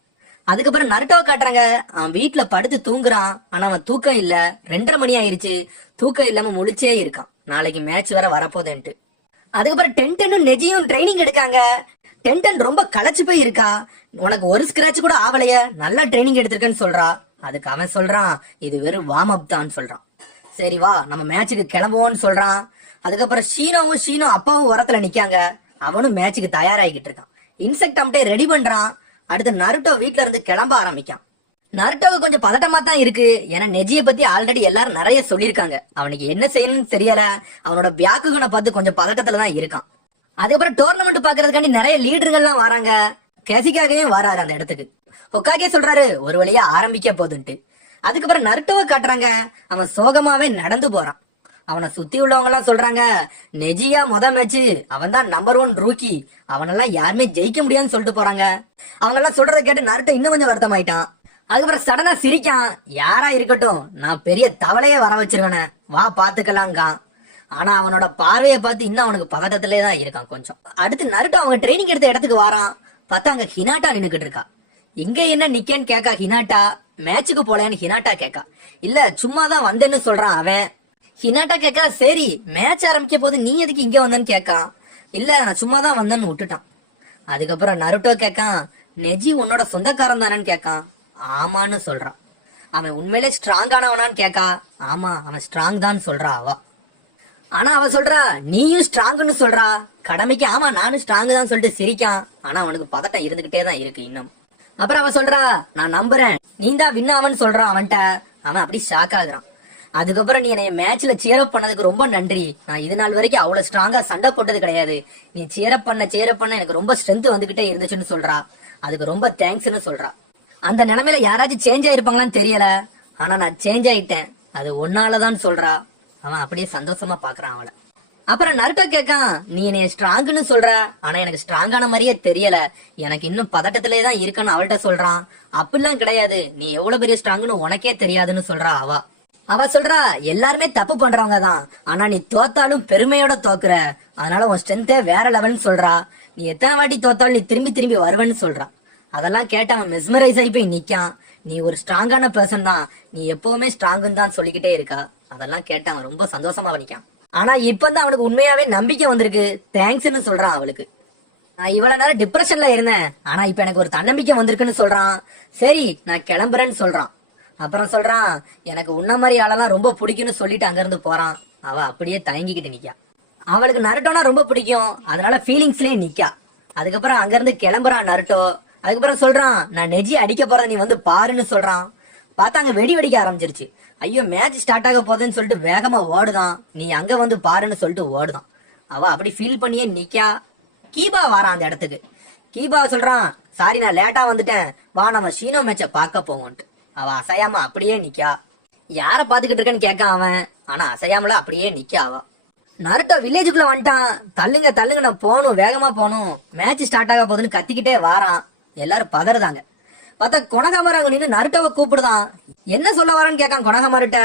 அதுக்கப்புறம் நருட்டோவை காட்டுறாங்க. அவன் வீட்டுல படுத்து தூங்குறான். ஆனா அவன் தூக்கம் இல்ல. 2:30 மணி ஆயிருச்சு. தூக்கம் இல்லாம முழிச்சே இருக்கான். நாளைக்கு மேட்ச் வேற வரப்போதேன்ட்டு. அதுக்கப்புறம் டென்டனும் நெஜியும் ட்ரைனிங் எடுக்காங்க. டென்டன் ரொம்ப களைச்சு போய் இருக்கா. உனக்கு ஒரு ஸ்கிராட்ச் கூட ஆவலைய, நல்லா ட்ரைனிங் எடுத்திருக்கேன்னு சொல்றா. அதுக்கு அவன் சொல்றான், இது வெறும் வார்ம் அப் தான் சொல்றான். சரி வா நம்ம மேட்சுக்கு கிளம்புவோம்னு சொல்றான். அதுக்கப்புறம் ஷீனோ அப்பாவும் உரத்துல நிக்காங்க. அவனும் மேட்சுக்கு தயாராகிட்டு இருக்கான். இன்செக்ட் அம்டே ரெடி பண்றான். அடுத்து நருட்டோ வீட்டுல இருந்து கிளம்ப ஆரம்பிக்கான். நருட்டோவுக்கு கொஞ்சம் பதட்டமா தான் இருக்கு. ஏன்னா நெஜியை பத்தி ஆல்ரெடி எல்லாரும் நிறைய சொல்லியிருக்காங்க. அவனுக்கு என்ன செய்யணும்னு தெரியல. அவனோட பியாக்குகனை பார்த்து கொஞ்சம் பதட்டத்துல தான் இருக்கான். அதுக்கப்புறம் டோர்னமெண்ட் பாக்குறதுக்காண்டி நிறைய லீடர்கள்லாம் வராங்க. கெசிகாகவும் வராரு அந்த இடத்துக்கு. ஹொக்காகே சொல்றாரு, ஒரு வழியா ஆரம்பிக்க போதுன்ட்டு. அதுக்கப்புறம் நருட்டோவை காட்டுறாங்க. அவன் சோகமாவே நடந்து போறான். அவனை சுத்தி உள்ளவங்க எல்லாம் சொல்றாங்க, நெஜியா மேட்ச் அவன் தான் நம்பர் 1 ரூக்கி, அவனெல்லாம் யாருமே ஜெயிக்க முடியாதுன்னு சொல்லிட்டு போறாங்க. அவங்க எல்லாம் சொல்றதை கேட்டு நருட்டோ இன்னும் கொஞ்சம் வருத்தமாயிட்டான். அதுக்கப்புறம் சடனா சிரிக்கான். யாரா இருக்கட்டும், நான் பெரிய தவளையே வர வச்சிருவேன, வா பாத்துக்கலாங்க. ஆனா அவனோட பார்வையை பார்த்து இன்னும் அவனுக்கு பதட்டத்திலே தான் இருக்கான் கொஞ்சம். அடுத்து நருட்டோ அவங்க ட்ரைனிங் எடுத்த இடத்துக்கு வாரான். பார்த்தா அங்க ஹினாட்டா நின்னுக்கிட்டு இருக்கா. இங்க என்ன நிக்கேன்னு கேக்கா ஹினாட்டா. மேட்சுக்கு போலேன்னு ஹினாட்டா கேக்கா. இல்ல சும்மாதான் வந்தேன்னு சொல்றான் அவன். ஹினாட்டா கேக்கா, சரி மேட்ச் ஆரம்பிக்க போது நீ எதுக்கு இங்க வந்தேன்னு கேக்கா. இல்ல நான் சும்மாதான் வந்தேன்னு விட்டுட்டான். அதுக்கப்புறம் நருட்டோ கேக்கான், நெஜி உன்னோட சொந்தக்காரன் தானேன்னு கேக்கான். ஆமான்னு சொல்றான். அவன் உண்மையிலே ஸ்ட்ராங் ஆனவனான்னு கேக்கா. ஆமா அவன் ஸ்ட்ராங் தான் சொல்றா அவ. ஆனா அவ சொல்றா, நீயும் ஸ்ட்ராங்னு சொல்றா. கடமைக்கு ஆமா நானும் ஸ்ட்ராங் தான் சொல்லிட்டு சிரிக்கான். ஆனா அவனுக்கு பதட்டம் இருந்துகிட்டே தான் இருக்கு இன்னும். அப்புறம் அவன் சொல்றா, நான் நம்புறேன் நீ தான் வின் ஆவன்னு சொல்றான் அவன்கிட்ட. அவன் அப்படி ஷாக் ஆகுறான். அதுக்கப்புறம் நீ என்னை மேட்ச்ல சேரப் பண்ணதுக்கு ரொம்ப நன்றி. நான் இது நாள் வரைக்கும் அவ்வளவு ஸ்ட்ராங்கா சண்டை போட்டது கிடையாது. நீ சேரப் பண்ண எனக்கு ரொம்ப ஸ்ட்ரென்த் வந்துகிட்டே இருந்துச்சுன்னு சொல்றா. அதுக்கு ரொம்ப தேங்க்ஸ்ன்னு சொல்றா. அந்த நிலைமையில யாராச்சும் சேஞ்ச் ஆயிருப்பாங்களான்னு தெரியல. ஆனா நான் சேஞ்ச் ஆயிட்டேன், அது ஒன்னாலதான் சொல்றா. அவன் அப்படியே சந்தோஷமா பாக்குறான் அவளை. அப்புறம் நருட்டோ கேக்கான், நீ என்னைய ஸ்ட்ராங்னு சொல்ற, ஆனா எனக்கு ஸ்ட்ராங்கான மாதிரியே தெரியல, எனக்கு இன்னும் பதட்டத்திலே தான் இருக்குன்னு அவள்கிட்ட சொல்றான். அப்படிலாம் கிடையாது, நீ எவ்வளவு பெரிய ஸ்ட்ராங்னு உனக்கே தெரியாதுன்னு சொல்றா அவ. அவ சொல்றா, எல்லாருமே தப்பு பண்றவங்க தான், ஆனா நீ தோத்தாலும் பெருமையோட தோக்குற, அதனால உன் ஸ்ட்ரென்த்தே வேற லெவல்னு சொல்றா. நீ எத்தனை வாட்டி தோத்தாலும் நீ திரும்பி திரும்பி வருவேன்னு சொல்றா. அதெல்லாம் கேட்டு அவன் மெஸ்மரைஸ் ஆகி போய் நிக்கான். நீ ஒரு ஸ்ட்ராங்கான பர்சன் தான், நீ எப்பவுமே ஸ்ட்ராங்குன்னு தான் சொல்லிக்கிட்டே இருக்கா. அதெல்லாம் கேட்டு அவன் ரொம்ப சந்தோஷமா நிக்கான். ஆனா இப்பதான் அவனுக்கு உண்மையாவே நம்பிக்கை வந்திருக்கு. தேங்க்ஸ்ன்னு சொல்றான் அவளுக்கு. நான் இவ்வளவு நேரம் டிப்ரெஷன்ல இருந்தேன், ஆனா இப்ப எனக்கு ஒரு தன்னம்பிக்கை வந்திருக்குன்னு சொல்றான். சரி நான் கிளம்புறேன்னு சொல்றான். அப்புறம் சொல்றான், எனக்கு உன்ன மாதிரி ஆளெல்லாம் ரொம்ப பிடிக்கும்னு சொல்லிட்டு அங்க இருந்து போறான். அவ அப்படியே தயங்கிக்கிட்டு நிக்கா. அவளுக்கு நருட்டோனா ரொம்ப பிடிக்கும், அதனால ஃபீலிங்ஸ்லயே நிக்கா. அதுக்கப்புறம் அங்க இருந்து கிளம்புறான் நருட்டோ. அதுக்கப்புறம் சொல்றான், நான் நெஜி அடிக்க போறத நீ வந்து பாருன்னு சொல்றான். பார்த்தா அங்க வெடி வெடிக்க ஆரம்பிச்சிருச்சு. ஐயோ மேட்ச் ஸ்டார்ட் ஆக போகுதுன்னு சொல்லிட்டு வேகமா ஓடுதான். நீ அங்க வந்து பாருன்னு சொல்லிட்டு ஓடுதான். அவ அப்படி ஃபீல் பண்ணியே நிக்கா. கீபா வாரான் அந்த இடத்துக்கு. கீபா சொல்றான், சாரி நான் லேட்டா வந்துட்டேன், வா நம்ம ஷீனோ மேட்ச பாக்க போவோன்ட்டு. அவ அசையாம அப்படியே நிக்கா. யார பாத்துக்கிட்டு இருக்கன்னு கேட்க அவன், ஆனா அசையாமல அப்படியே நிக்கா அவ. நருட்டோ வில்லேஜுக்குள்ள வந்துட்டான். தள்ளுங்க தள்ளுங்க நான் போகணும், வேகமா போகணும், மேட்ச் ஸ்டார்ட் ஆக போகுதுன்னு கத்திக்கிட்டே வாரான். எல்லாரும் பதறதாங்க. பார்த்தா கொனகாமரு அங்க நின்று நருட்டோவை கூப்பிடுதான். என்ன சொல்ல வரான்னு கேட்கான் கொனகாமருட்ட.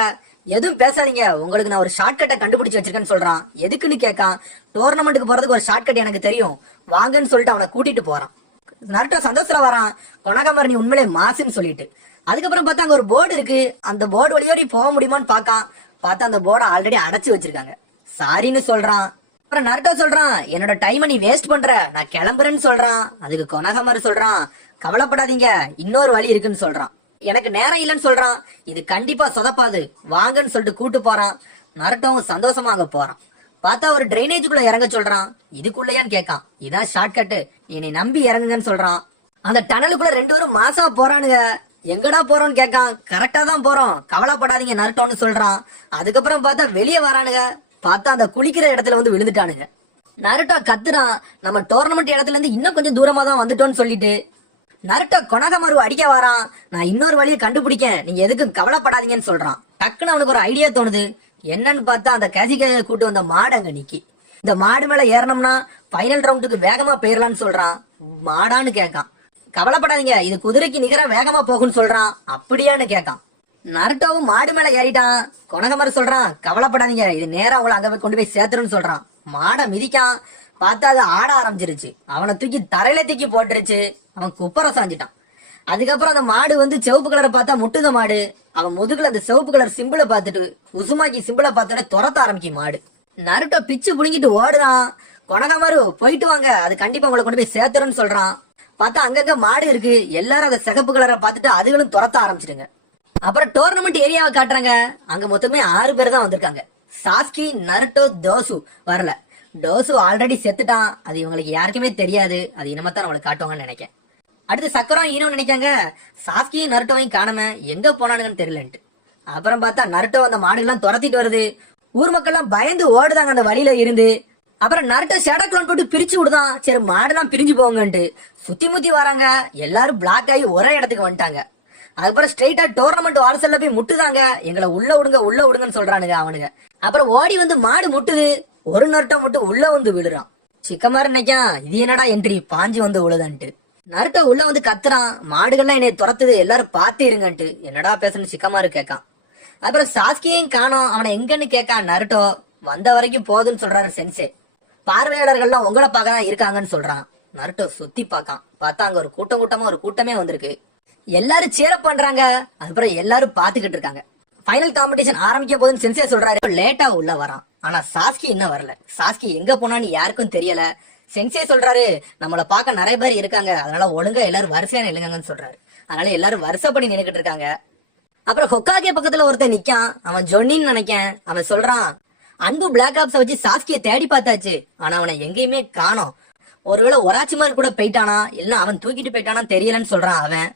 எதுவும் பேசாதீங்க, உங்களுக்கு நான் ஒரு ஷார்ட்கட்டை கண்டுபிடிச்சு வச்சிருக்கேன்னு சொல்றான். எதுக்குன்னு கேட்கான். டோர்னமெண்ட்டுக்கு போறதுக்கு ஒரு ஷார்ட்கட் எனக்கு தெரியும், வாங்கன்னு சொல்லிட்டு அவனை கூட்டிட்டு போறான். நருட்டோ சந்தோஷத்துல வரான். கொனகாமரு நீ உண்மையிலே மாசுன்னு சொல்லிட்டு. அதுக்கப்புறம் பார்த்தா அங்க ஒரு போர்டு இருக்கு. அந்த போர்டு வழியோடி போக முடியுமான்னு பாக்கான். பார்த்தா அந்த போர்டை ஆல்ரெடி அடைச்சு வச்சிருக்காங்க. சாரின்னு சொல்றான். அப்புறம் நருட்டோ சொல்றான், என்னோட டைமை நீ வேஸ்ட் பண்ற, நான் கிளம்புறேன்னு சொல்றான். அதுக்கு கொனகமாரு சொல்றான், கவலைப்படாதீங்க, இன்னொரு வழி இருக்குன்னு சொல்றான். எனக்கு நேரம் இல்லைன்னு சொல்றான். இது கண்டிப்பா சொதப்பாது, வாங்கன்னு சொல்லிட்டு கூட்டு போறான். நருட்டோவும் சந்தோஷமா அங்க போறான். பார்த்தா ஒரு டிரைனேஜுக்குள்ள இறங்க சொல்றான். இதுக்குள்ளயான்னு கேட்கான். இதான் ஷார்ட் கட்டு, என்னை நம்பி இறங்குங்கன்னு சொல்றான். அந்த டனலுக்குள்ள ரெண்டு பேரும் மாசா போறானுங்க. எங்கடா போறோம்னு கேட்கான். கரெக்டா தான் போறோம், கவலைப்படாதீங்க நருட்டோன்னு சொல்றான். அதுக்கப்புறம் பார்த்தா வெளியே வரானுங்க. பார்த்தா அந்த குளிக்கிற இடத்துல வந்து விழுந்துட்டானுங்க. நருட்டோ கத்துறான், நம்ம டோர்னமெண்ட் இடத்துல இருந்து இன்னும் கொஞ்சம் தூரமா தான் வந்துட்டோம்னு சொல்லிட்டு. நருட்டோ கொனகமாரு அடிக்க வரான். நான் இன்னொரு வழியை கண்டுபிடிக்க, நீங்க எதுக்கும் கவலைப்படாதீங்கன்னு சொல்றான். டக்குன்னு அவனுக்கு ஒரு ஐடியா தோணுது. என்னன்னு பார்த்தா அந்த கேசிக்காக கூட்டு வந்த மாடு அங்க நிக்கி. இந்த மாடு மேல ஏறணும்னா ஃபைனல் ரவுண்டுக்கு வேகமா போயிடலான்னு சொல்றான். மாடான்னு கேட்கான். கவலைப்படாதீங்க, இது குதிரைக்கு நிகரா வேகமா போகும்னு சொல்றான். அப்படியான்னு கேட்கான். நருட்டோவும் மாடு மேல ஏறிட்டான். கொனகமாரு சொல்றான், கவலைப்படாதீங்க, இது நேரா அவங்கள அங்க போய் கொண்டு போய் சேர்த்துருன்னு சொல்றான். மாடை மிதிக்கான். பார்த்தா அது ஆட ஆரம்பிச்சிருச்சு. அவனை தூக்கி தரையில தூக்கி போட்டுருச்சு. அவன் குப்பரை சாஞ்சிட்டான். அதுக்கப்புறம் அந்த மாடு வந்து சிவப்பு கலரை பார்த்தா முட்டுத மாடு. அவன் முதுகுல அந்த சிவப்பு கலர் சிம்பிளை பார்த்துட்டு உசுமாக்கி சிம்பிளை பார்த்தோன்னே துரத்த ஆரம்பிக்கும் மாடு. நருட்டோ பிச்சு புடுங்கிட்டு ஓடுறான். கொனகமாரு போயிட்டு வாங்க, அது கண்டிப்பா உங்களை கொண்டு போய் சேர்த்துருன்னு சொல்றான். பார்த்தா அங்கங்க மாடு இருக்கு. எல்லாரும் அந்த சிகப்பு கலரை பார்த்துட்டு அதுகளும் துரத்த ஆரம்பிச்சிடுங்க. அப்புறம் டோர்னமெண்ட் ஏரியாவை காட்டுறாங்க. அங்க மொத்தமே 6 பேர் தான் வந்திருக்காங்க. சாஸ்கி, நருட்டோ, டோசு வரல. டோசு ஆல்ரெடி செத்துட்டான். அது இவங்களுக்கு யாருக்குமே தெரியாது. அது இனிமேத்தான் அவங்களுக்கு காட்டுவாங்கன்னு நினைக்கிறேன். அடுத்து சக்கரா ஈனோ நினைக்காங்க, சாஸ்கியும் நருட்டோவையும் காணாம எங்க போனானுங்கன்னு தெரியலன்ட்டு. அப்புறம் பார்த்தா நருட்டோ அந்த மாடுகள்லாம் துரத்திட்டு வருது. ஊர் மக்கள் எல்லாம் பயந்து ஓடுதாங்க அந்த வழியில இருந்து. அப்புறம் நருட்டோ ஷேடோ க்ளோன் போட்டு பிரிச்சு விடுதான். சரி மாடுலாம் பிரிஞ்சு போங்கன்ட்டு சுத்தி முத்தி வராங்க. எல்லாரும் பிளாக் ஆகி ஒரே இடத்துக்கு வந்துட்டாங்க. அதுக்கப்புறம் ஸ்ட்ரெயிட்டா டோர்னமெண்ட் வாசல்ல போய் முட்டுதாங்க. எங்களை உள்ள விடுங்க உள்ள விடுங்கன்னு சொல்றானுங்க அவனுங்க. அப்புறம் ஓடி வந்து மாடு முட்டுது. ஒரு நருட்டோ மட்டும் உள்ள வந்து விழுறான். சிக்கமாரு நினைக்கா, இது என்னடா என்ட்ரி, பாஞ்சு வந்து விழுதான்ட்டு. நருட்டோ உள்ள வந்து கத்துறான், மாடுகள்லாம் என்னை துரத்துது, எல்லாரும் பாத்து இருங்கன்ட்டு. என்னடா பேசுன்னு சிக்கமாரு கேட்கான். அப்புறம் சாஸ்கியையும் காணோம். அவனை எங்கன்னு கேட்கான் நருட்டோ. வந்த வரைக்கும் போதுன்னு சொல்றாரு சென்சே. பார்வையாளர்கள்லாம் உங்களை பார்க்க தான் இருக்காங்கன்னு சொல்றான். நருட்டோ சுத்தி பார்க்கான். பார்த்தா அங்க ஒரு கூட்டமே வந்திருக்கு. எல்லாரும் சேரப் பண்றாங்க. அதுக்கப்புறம் எல்லாரும் பாத்துக்கிட்டு இருக்காங்க. ஃபைனல் காம்படிஷன் ஆரம்பிக்க போதுன்னு சென்சே சொல்றாரு. லேட்டா உள்ள வரான். ஆனா சாஸ்கி இன்னும் வரல. சாஸ்கி எங்க போனான்னு யாருக்கும் தெரியல. சென்சே சொல்றாரு, நம்மள பார்க்க நிறைய பேர் இருக்காங்க, அதனால ஒழுங்கா எல்லாரும் வரிசையா நில்லுங்கன்னு சொல்றாரு. அதனால எல்லாரும் வரிசைப்படி நின்னுக்கிட்டு இருக்காங்க. அப்புறம் ஹொக்காகே பக்கத்துல ஒருத்தன் நிக்கான். அவன் ஜொன்னின்னு நினைக்கேன். அவன் சொல்றான், அன்பு பிளாக் ஆப்ஸ வச்சு சாஸ்கிய தேடி பார்த்தாச்சு, ஆனா அவனை எங்கேயுமே காணோம். ஒருவேளை ஒராச்சிமாரு கூட போயிட்டானா, இல்ல அவன் தூக்கிட்டு போயிட்டானா தெரியலன்னு சொல்றான் அவன்.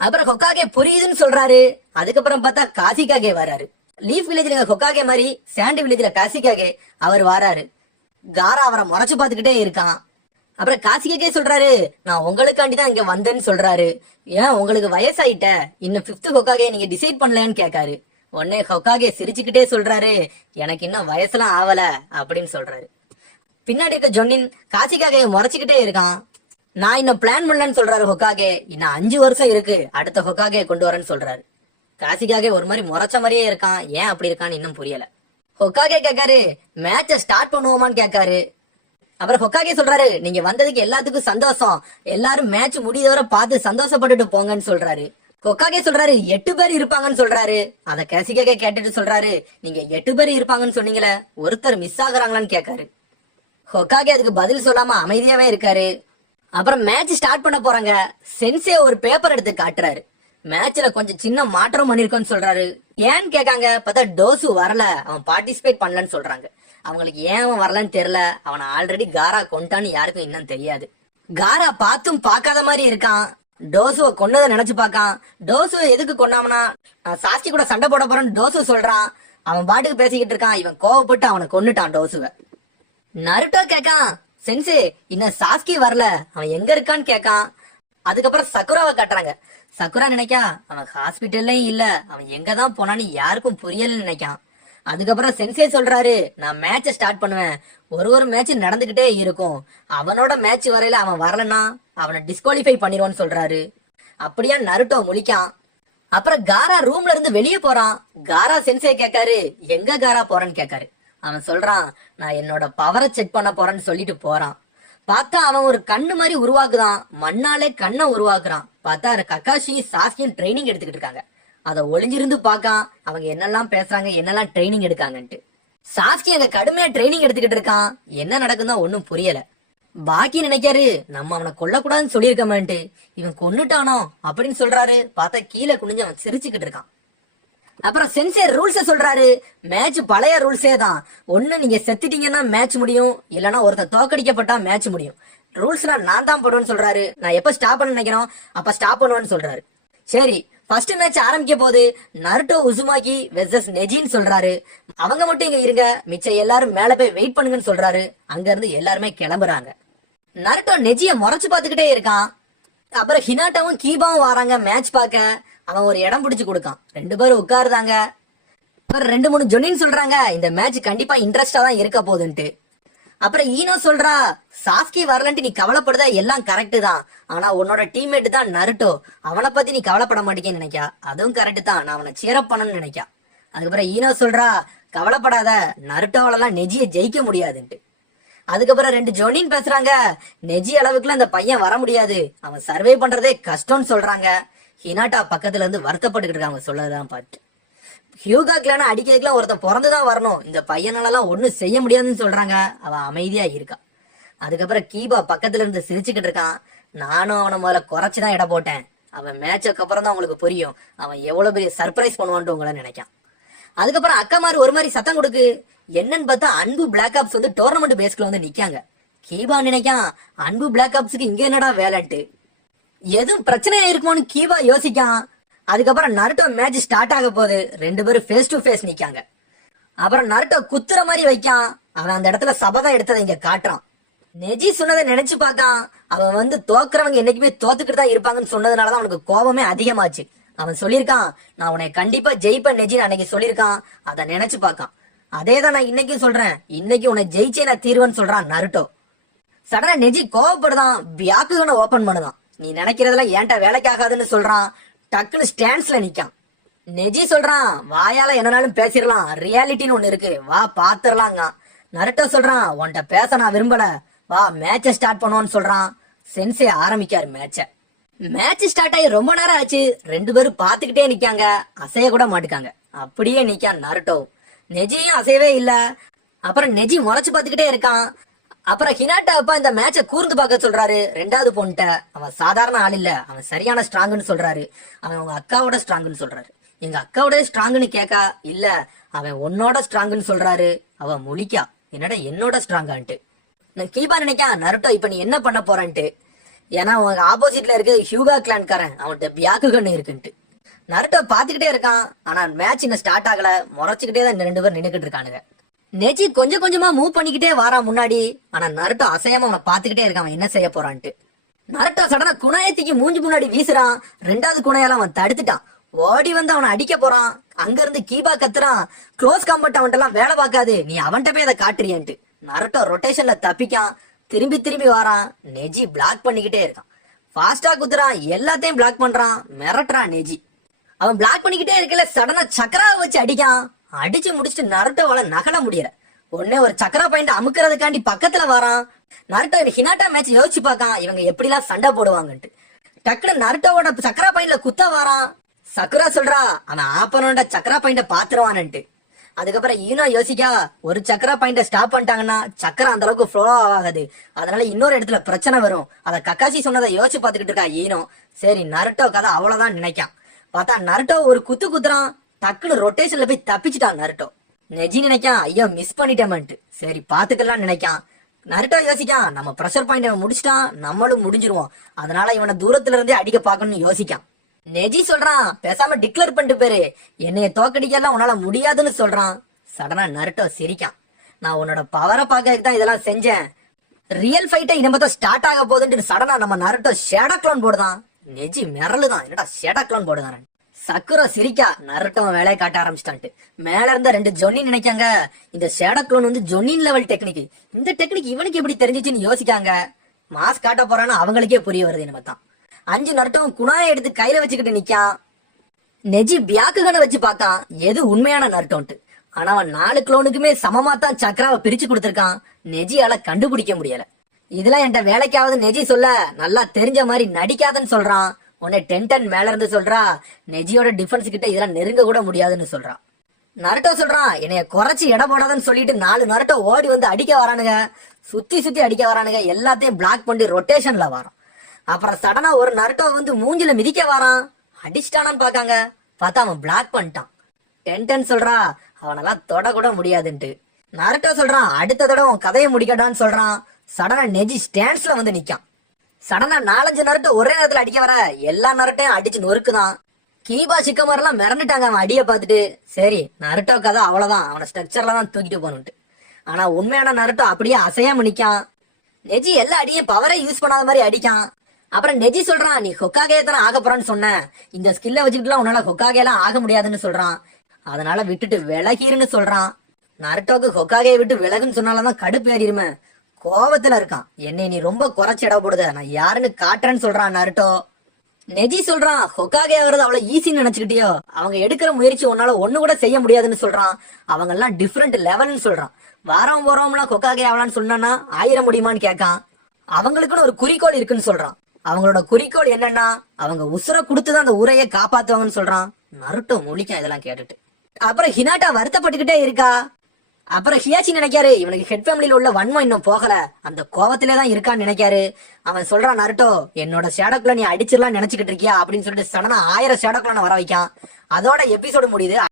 அப்புறம் ஹொக்காகே புரியுதுன்னு சொல்றாரு. அதுக்கப்புறம் பார்த்தா காசிகாகே வராரு. லீஃப் வில்லேஜ்ல ஹொக்காகே மாதிரி சாண்ட் வில்லேஜ்ல காசிகாகே அவர் வராரு. காரா அவரை முறைச்சு பாத்துக்கிட்டே இருக்கான். அப்புறம் காசிகாகே சொல்றாரு, நான் உங்களுக்காண்டி தான் இங்க வந்தேன்னு சொல்றாரு. ஏன் உங்களுக்கு வயசாயிட்ட, இன்னும் 5th ஹொக்காகே நீங்க டிசைட் பண்ணலன்னு கேட்காரு. உடனே ஹொக்காகே சிரிச்சுக்கிட்டே சொல்றாரு, எனக்கு இன்னும் வயசுலாம் ஆவல அப்படின்னு சொல்றாரு. பின்னாடி இருக்க ஜொன்னின் காசிகாகே முறைச்சுக்கிட்டே இருக்கான். நான் இன்னும் பிளான் பண்ணலன்னு சொல்றாரு ஹொக்காகே. இன்னும் 5 வருஷம் இருக்கு, அடுத்த ஹொக்காகே கொண்டு வரேன்னு சொல்றாரு. காசிகாகே ஒரு மாதிரி முறைச்ச மாதிரியே இருக்கான். ஏன் அப்படி இருக்கான்னு இன்னும் புரியல. ஹொக்காகே கேட்காரு, மேட்ச ஸ்டார்ட் பண்ணுவோமான்னு கேட்காரு. அப்புறம் ஹொக்காகே சொல்றாரு, நீங்க வந்ததுக்கு எல்லாத்துக்கும் சந்தோஷம், எல்லாரும் மேட்ச் முடியவரை பார்த்து சந்தோஷப்பட்டுட்டு போங்கன்னு சொல்றாரு. ஹொக்காகே சொல்றாரு, 8 பேர் இருப்பாங்கன்னு சொல்றாரு. அத காசிகாகே கேட்டுட்டு சொல்றாரு, நீங்க 8 பேர் இருப்பாங்கன்னு சொன்னீங்களே, ஒருத்தர் மிஸ் ஆகுறாங்களான்னு கேட்காரு. ஹொக்காகே அதுக்கு பதில் சொல்லாம அமைதியாவே இருக்காரு. அப்புறம் மேட்ச் ஸ்டார்ட் பண்ண போறாங்க. சென்சே ஒரு பேப்பர் எடுத்து காட்டுறாரு. மேட்ச்ல கொஞ்சம் சின்ன மாற்றம் பண்ணிருக்கோன்னு சொல்றாரு. ஏன்னு கேட்காங்க. பார்த்தா டோசு வரல, அவன் பார்ட்டிசிபேட் பண்ணலன்னு சொல்றாங்க. அவங்களுக்கு ஏன் அவன் வரலன்னு தெரியல. அவனை ஆல்ரெடி காரா கொண்டான்னு யாருக்கும் இன்னும் தெரியாது. காரா பார்த்தும் பார்க்காத மாதிரி இருக்கான். டோசுவை கொன்னதை நினைச்சு பார்க்கான். டோசுவை எதுக்கு கொண்டாமனா, நான் சாஸ்கி கூட சண்டை போட போறேன்னு டோசு சொல்றான். அவன் பாட்டுக்கு பேசிக்கிட்டு இருக்கான். இவன் கோவப்பட்டு அவனை கொன்னுட்டான் டோசுவை. நருட்டோ கேட்கான், சென்சே இன்னும் சாஸ்கி வரல, அவன் எங்க இருக்கான்னு கேட்கான். அதுக்கப்புறம் சக்குராவை காட்டுறாங்க. சக்குரா நினைக்கா, அவன் ஹாஸ்பிட்டல்லயும் இல்ல, அவன் எங்கதான் போனான்னு யாருக்கும் புரியலன்னு நினைக்கான். அதுக்கப்புறம் சென்சே சொல்றாரு, நான் மேட்ச ஸ்டார்ட் பண்ணுவேன், ஒரு மேட்ச் நடந்துகிட்டே இருக்கும், அவனோட மேட்ச் வரையில அவன் வரலன்னா அவனை டிஸ்குவாலிஃபை பண்ணிடுவான்னு சொல்றாரு. அப்படியா நருட்டோ முழிக்கான். அப்புறம் காரா ரூம்ல இருந்து வெளியே போறான். காரா சென்சே கேட்காரு, எங்க காரா போறேன்னு கேட்காரு. அவன் சொல்றான், நான் என்னோட பவரை செக் பண்ண போறேன்னு சொல்லிட்டு போறான். பார்த்தா அவன் ஒரு கண்ணு மாதிரி உருவாக்குதான், மண்ணாலே கண்ணை உருவாக்குறான். பார்த்தா கக்காஷி சாஸ்கியும் ட்ரைனிங் எடுத்துக்கிட்டு இருக்காங்க. அதை ஒளிஞ்சிருந்து பார்க்கான், அவங்க என்னெல்லாம் பேசுறாங்க, என்னெல்லாம் ட்ரைனிங் எடுக்காங்கன்ட்டு. சாஸ்கி அங்க கடுமையா ட்ரைனிங் எடுத்துக்கிட்டு இருக்கான். என்ன நடக்குதோ ஒன்னும் புரியல. பாக்கி நினைக்காரு நம்ம அவனை கொல்லக்கூடாதுன்னு சொல்லியிருக்கமான்ட்டு இவன் கொன்னுட்டானோ அப்படின்னு சொல்றாரு. பார்த்தா கீழே குனிஞ்சு அவன் சிரிச்சுக்கிட்டு இருக்கான். அப்புறம் சென்சே ரூல்ஸ சொல்றாரு. மேட்ச் பழைய ரூல்ஸே தான். ஒண்ணு நீங்க செத்துட்டீங்கன்னா மேட்ச் முடியும், இல்லனா ஒருத்தர் தோக்கடிக்கப்பட்டா மேட்ச் முடியும். ரூல்ஸ்லாம் நான் தான் போடுவேன்னு சொல்றாரு. நான் எப்ப ஸ்டாப் பண்ண நினைக்கிறோம் அப்ப ஸ்டாப் பண்ணுவேன்னு சொல்றாரு. சரி, ஃபர்ஸ்ட் மேட்ச் ஆரம்பிக்க போது நருட்டோ உசுமாகி வெர்சஸ் நெஜின்னு சொல்றாரு. அவங்க மட்டும் இங்க இருங்க, மிச்சம் எல்லாரும் மேல போய் வெயிட் பண்ணுங்கன்னு சொல்றாரு. அங்க இருந்து எல்லாருமே கிளம்புறாங்க. நருட்டோ நெஜிய முறைச்சு பாத்துக்கிட்டே இருக்கான். அப்புறம் ஹினாட்டாவும் கீபாவும் வராங்க மேட்ச் பார்க்க. அவன் ஒரு இடம் பிடிச்சு கொடுக்கான். 2 பேரும் உட்காருதாங்க. அப்புறம் 2-3 ஜொனின்னு சொல்றாங்க இந்த மேட்ச் கண்டிப்பா இன்ட்ரெஸ்டா தான் இருக்க போகுதுன்ட்டு. அப்புறம் ஈனோ சொல்றா, சாஸ்கி வரலன்ட்டு நீ கவலைப்படுதா, எல்லாம் கரெக்ட் தான். ஆனா உன்னோட டீம்மேட் தான் நருட்டோ, அவனை பத்தி நீ கவலைப்பட மாட்டேங்கன்னு நினைக்கா. அதுவும் கரெக்ட் தான், நான் அவனை சேரப் பண்ணணும்னு நினைக்கா. அதுக்கப்புறம் ஈனோ சொல்றா, கவலைப்படாத, நருட்டோவெல்லாம் நெஜியை ஜெயிக்க முடியாதுன்ட்டு. அதுக்கப்புறம் 2 ஜொனின் பேசுறாங்க. நெஜி அளவுக்குலாம் அந்த பையன் வர முடியாது, அவன் சர்வே பண்றதே கஷ்டம்னு சொல்றாங்க. ஹினாட்டா பக்கத்துல இருந்து வருத்தப்பட்டுக்கிட்டு இருக்காங்க சொல்லதான் பார்த்து. ஹியூகா கிளான அடிக்கிறதுக்குலாம் ஒருத்தன் பிறந்துதான் வரணும், இந்த பையனாலலாம் ஒண்ணும் செய்ய முடியாதுன்னு சொல்றாங்க. அவன் அமைதியா இருக்கா. அதுக்கப்புறம் கீபா பக்கத்துல இருந்து சிரிச்சுக்கிட்டு இருக்கான். நானும் அவனை முதல்ல குறைச்சுதான் இட போட்டேன். அவன் மேட்சுக்கு அப்புறம் தான் உங்களுக்கு புரியும் அவன் எவ்வளவு பெரிய சர்ப்ரைஸ் பண்ணுவான்ட்டு உங்களை நினைக்கான். அதுக்கப்புறம் அக்காமாரு ஒரு மாதிரி சத்தம் கொடுக்கு. என்னன்னு பார்த்தா அன்பு பிளாக் ஆப்ஸ் வந்து டோர்னமெண்ட் பேஸ்ல வந்து நிக்காங்க. கீபா நினைக்கான் அன்பு பிளாக் ஆப்ஸுக்கு இங்க என்னடா வேலைன்ட்டு. எதுவும் பிரச்சனையா இருக்குமோன்னு கீபா யோசிக்கான். அதுக்கப்புறம் நருட்டோ மேட்ச் ஸ்டார்ட் ஆக போகுது. 2 பேரும் ஃபேஸ் டு ஃபேஸ் நிக்காங்க. அப்புறம் நருட்டோ குத்துற மாதிரி வைக்கான். அவன் அந்த இடத்துல சபதம் எடுத்ததை இங்க காட்டுறான். நெஜி சொன்னதை நினைச்சு பார்க்கான். அவன் வந்து தோக்குறவங்க என்னைக்குமே தோத்துக்கிட்டு தான் இருப்பாங்கன்னு சொன்னதுனாலதான் அவனுக்கு கோபமே அதிகமாச்சு. அவன் சொல்லியிருக்கான், நான் உன்னை கண்டிப்பா ஜெயிப்பேன் நெஜின்னு அன்னைக்கு சொல்லியிருக்கான். அதை நினைச்சு பார்க்கான். அதேதான் நான் இன்னைக்கும் சொல்றேன், இன்னைக்கு உன்னை ஜெயிச்சே நான் தீர்வேன்னு சொல்றான் நருட்டோ. சடனா நெஜி கோவப்படுதான். பியாக்குகனை ஓபன் பண்ணுதான். நீ நினைக்கிறதெல்லாம் ஏன்ட்ட வேலைக்கு ஆகாதுன்னு சொல்றான். டக்குன்னு ஸ்டாண்ட்ஸ்ல நிக்கான். நெஜி சொல்றான், வாயால என்னனாலும் பேசிடலாம், ரியாலிட்டின்னு ஒண்ணு இருக்கு, வா பாத்துரலாங்க. நருட்டோ சொல்றான், உன்கிட்ட பேச நான் விரும்பல, வா மேட்ச ஸ்டார்ட் பண்ணுவோன்னு சொல்றான். சென்சே ஆரம்பிக்காரு மேட்ச. மேட்ச் ஸ்டார்ட் ஆகி ரொம்ப நேரம் ஆச்சு. 2 பேரும் பாத்துக்கிட்டே நிக்காங்க, அசைய கூட மாட்டுக்காங்க. அப்படியே நிக்கான் நருட்டோ. நெஜியும் அசையவே இல்ல. அப்புறம் நெஜி முறைச்சு பாத்துக்கிட்டே இருக்கான். அப்புறம் ஹினாட்டா அப்பா இந்த மேட்ச கூர்ந்து பார்க்க சொல்றாரு. 2வது பொண்ணுட்ட அவன் சாதாரண ஆள் இல்ல, அவன் சரியான ஸ்ட்ராங்குன்னு சொல்றாரு. அவன் உங்க அக்காவோட ஸ்ட்ராங்குன்னு சொல்றாரு. எங்க அக்காவோட ஸ்ட்ராங்குன்னு கேக்கா, இல்ல அவன் உன்னோட ஸ்ட்ராங்குன்னு சொல்றாரு. அவன் முழிக்கா, என்னடா என்னோட ஸ்ட்ராங்கான்ட்டு. நான் கீபா நினைக்கா, நருட்டோ இப்ப நீ என்ன பண்ண போறன்ட்டு. ஏன்னா அவங்க ஆப்போசிட்ல இருக்கு ஹியூகா கிளான்காரன், அவன்கிட்ட பியாக்குகன்னு இருக்குன்ட்டு. நருட்டோ பாத்துக்கிட்டே இருக்கான். ஆனா மேட்ச் இன்னும் ஸ்டார்ட் ஆகல. முறைச்சுக்கிட்டே தான் இந்த 2 பேர் நின்னுக்கிட்டு இருக்கானுங்க. நெஜி கொஞ்சம் கொஞ்சமா மூவ் பண்ணிக்கிட்டே வாரான் முன்னாடி. ஆனா நருட்டோ அசையாம அவனை பாத்துக்கிட்டே இருக்கான், அவன் என்ன செய்ய போறான்ட்டு. நருட்டோ சடனா குணாயத்துக்கு மூஞ்சி முன்னாடி வீசுறான். 2வது குணாயால அவன் தடுத்துட்டான். ஓடி வந்து அவனை அடிக்க போறான். அங்க இருந்து கீபா கத்துறான், க்ளோஸ் காம்பட் அவன்கிட்ட எல்லாம் வேலை பார்க்காது, நீ அவன்கிட்ட போய் அதை காட்டுறியன்ட்டு. நருட்டோ ரொட்டேஷன்ல தப்பிக்கான். திரும்பி திரும்பி வாரான். நெஜி பிளாக் பண்ணிக்கிட்டே இருக்கான். ஃபாஸ்டா குத்துறான், எல்லாத்தையும் பிளாக் பண்றான், மிரட்டுறான் நெஜி. அவன் பிளாக் பண்ணிக்கிட்டே இருக்கல, சடனா சக்கராவை வச்சு அடிக்கான். அடிச்சு முடிச்சுட்டு நருட்டோவால நகல முடியல. உடனே ஒரு சக்கரா பாயிண்ட் அமுக்கிறதுக்காண்டி பக்கத்துல வரான். நருட்டோ ஹினாட்டா மேட்ச் யோசிச்சு பார்க்கான், இவங்க எப்படிலாம் சண்டை போடுவாங்கன்ட்டு. டக்குனு நருட்டோவோட சக்கரா பாயிண்ட்ல குத்த வரான். சக்குரா சொல்றா, அவன் ஆப்பனோட சக்கரா பாயிண்ட பாத்துருவான்ட்டு. அதுக்கப்புறம் ஈனோ யோசிக்கா, ஒரு சக்கரா பாயிண்ட ஸ்டாப் பண்ணிட்டாங்கன்னா சக்கரா அந்த அளவுக்கு ஃப்ளோ ஆகாது, அதனால இன்னொரு இடத்துல பிரச்சனை வரும். அத கக்காசி சொன்னதை யோசிச்சு பாத்துக்கிட்டு இருக்கா ஈனோ. சரி நருட்டோ கதை அவ்வளவுதான் நினைக்கான். பார்த்தா நருட்டோ ஒரு குத்து குத்துறான். டக்குனு ரொட்டேஷன்ல போய் தப்பிச்சுட்டான் நருட்டோ. நெஜி நினைக்கான், ஐயோ மிஸ் பண்ணிட்டேன்ட்டு. சரி பாத்துக்கலாம் நினைக்கான். நருட்டோ யோசிக்கான், நம்ம ப்ரெஷர் பாயிண்ட் முடிச்சிட்டான், நம்மளும் முடிஞ்சிருவோம், அதனால இவனை தூரத்துல இருந்தே அடிக்க பாக்கணும்னு யோசிக்கான். நெஜி சொல்றான், பேசாம டிக்ளேர் பண்ணிட்டு பேரு, என்னைய தோக்கடிக்கலாம் உன்னால முடியாதுன்னு சொல்றான். சடனா நருட்டோ சிரிக்கான், நான் உன்னோட பவரை பாக்கிறதுக்கு தான் இதெல்லாம் செஞ்சேன், ரியல் ஃபைட்டை இனிமே ஸ்டார்ட் ஆக போகுதுன்னு சடனா நம்ம நருட்டோ ஷேடோ க்ளோன் போடுதான். நெஜி மிரளுதான், என்னடா ஷேடோ க்ளோன் போடுதான். சக்குரா சிரிக்கா, நருட்டோ வேலையை காட்ட ஆரம்பிச்சிட்டான்ட்டு. மேல இருந்த 2 ஜொன்னி நினைக்காங்க, இந்த ஷேடோ க்ளோன் வந்து ஜொன்னின் லெவல் டெக்னிக், இந்த டெக்னிக் இவனுக்கு எப்படி தெரிஞ்சிச்சுன்னு யோசிக்காங்க. மாஸ் காட்ட போறான்னு அவங்களுக்கே புரிய வருது. இனிமே தான் 5 நருட்டோவும் குணாயை எடுத்து கையில வச்சுக்கிட்டு நிக்கான். நெஜி பியாக்குகனை வச்சு பார்க்கான் எது உண்மையான நருட்டோன்ட்டு. ஆனா அவன் 4 க்ளோனுக்குமே சமமா தான் சக்கராவை பிரிச்சு கொடுத்திருக்கான். நெஜியால கண்டுபிடிக்க முடியல. இதெல்லாம் என்கிட்ட வேலைக்காவது நெஜி சொல்ல, நல்லா தெரிஞ்ச மாதிரி நடிக்காதன்னு சொல்றான். உன்னை 10 மேல இருந்து சொல்றா, நெஜியோட டிஃபென்ஸ் கிட்ட இதெல்லாம் நெருங்க கூட முடியாதுன்னு சொல்றான். நருட்டோ சொல்றான் என்னைய குறைச்சு எடை போடாதன்னு சொல்லிட்டு 4 நருட்டோ ஓடி வந்து அடிக்க வரானுங்க. சுத்தி சுத்தி அடிக்க வரானுங்க. எல்லாத்தையும் பிளாக் பண்ணி ரொட்டேஷன்ல வரான். அப்புறம் சடனா ஒரு நருட்டோ வந்து மூஞ்சில மிதிக்க வரான். அடிச்சிட்டானான்னு பாக்காங்க. பார்த்தா அவன் பிளாக் பண்ணிட்டான். டென்டன் சொல்றா அவனெல்லாம் தொட கூட முடியாதுன்ட்டு. நருட்டோ சொல்றான் அடுத்த தடவை உன் கதையை முடிக்கட்டான்னு சொல்றான். சடனா நெஜி ஸ்டாண்ட்ஸ்ல வந்து நிக்கான். சடனா 4-5 நருட்டோ ஒரே நேரத்துல அடிக்க வர எல்லா நருட்டையும் அடிச்சு நொறுக்குதான். கீபா சிக்கமார் எல்லாம் மிரண்டுட்டாங்க அவன் அடிய பார்த்துட்டு. சரி நருட்டோ கதை அவ்வளவுதான், அவனை ஸ்ட்ரக்சர்ல தான் தூக்கிட்டு போகணும்ட்டு. ஆனா உண்மையான நருட்டோ அப்படியே அசையாம நிக்கான். நெஜி எல்லா அடியும் பவரை யூஸ் பண்ணாத மாதிரி அடிக்கான். அப்புறம் நெஜி சொல்றான் நீ ஹொக்காகே தானே ஆக போறான்னு சொன்ன, இந்த ஸ்கில்ல வச்சுக்கிட்டுலாம் உன்னால ஹொக்காகே எல்லாம் ஆக முடியாதுன்னு சொல்றான். அதனால விட்டுட்டு விலகிருன்னு சொல்றான். நருட்டோக்கு ஹொக்காகே விட்டு விலகுன்னு சொன்னாலதான் கடுப்பு ஏறிடுமே. கோவத்துல இருக்கான். என்னை நீ ரொம்ப குறைச்சு இட போடுத, நான் யாருன்னு காட்டுறேன்னு சொல்றான் நருட்டோ. நெஜி சொல்றான் ஹொக்காகே ஆகுறது அவ்வளவு ஈஸின்னு நினைச்சுக்கிட்டியோ, அவங்க எடுக்கிற முயற்சி உன்னால ஒண்ணு கூட செய்ய முடியாதுன்னு சொல்றான். அவங்க எல்லாம் டிஃப்ரெண்ட் லெவல்னு சொல்றான். வாரம் போறவங்களாம் ஹொக்காகே ஆகலான்னு சொன்னா ஆயிர முடியுமான்னு கேட்கான். அவங்களுக்குன்னு ஒரு குறிக்கோள் இருக்குன்னு சொல்றான். அவங்களோட குறிக்கோள் என்னன்னா அவங்க உசுர கொடுத்துதான் அந்த ஊரையே காப்பாத்துவாங்கன்னு சொல்றான். நருட்டோ முழிக்கான் இதெல்லாம் கேட்டுட்டு. அப்புறம் ஹினாட்டா வருத்தப்பட்டுக்கிட்டே இருக்கா. அப்புறம் ஹியாச்சி நினைக்காரு இவனுக்கு ஹெட் ஃபேமிலியில உள்ள வன்மம் இன்னும் போகல, அந்த கோவத்திலே தான் இருக்கான்னு நினைக்காரு. அவன் சொல்றான் நருட்டோ என்னோட ஷேடோக்குள்ள நீ அடிச்சிடலாம் நினைச்சுக்கிட்டு இருக்கியா அப்படின்னு சொல்லிட்டு சடனா 1000 ஷேடோக்குள்ள வர வைக்கான். அதோட எபிசோடு முடியுது.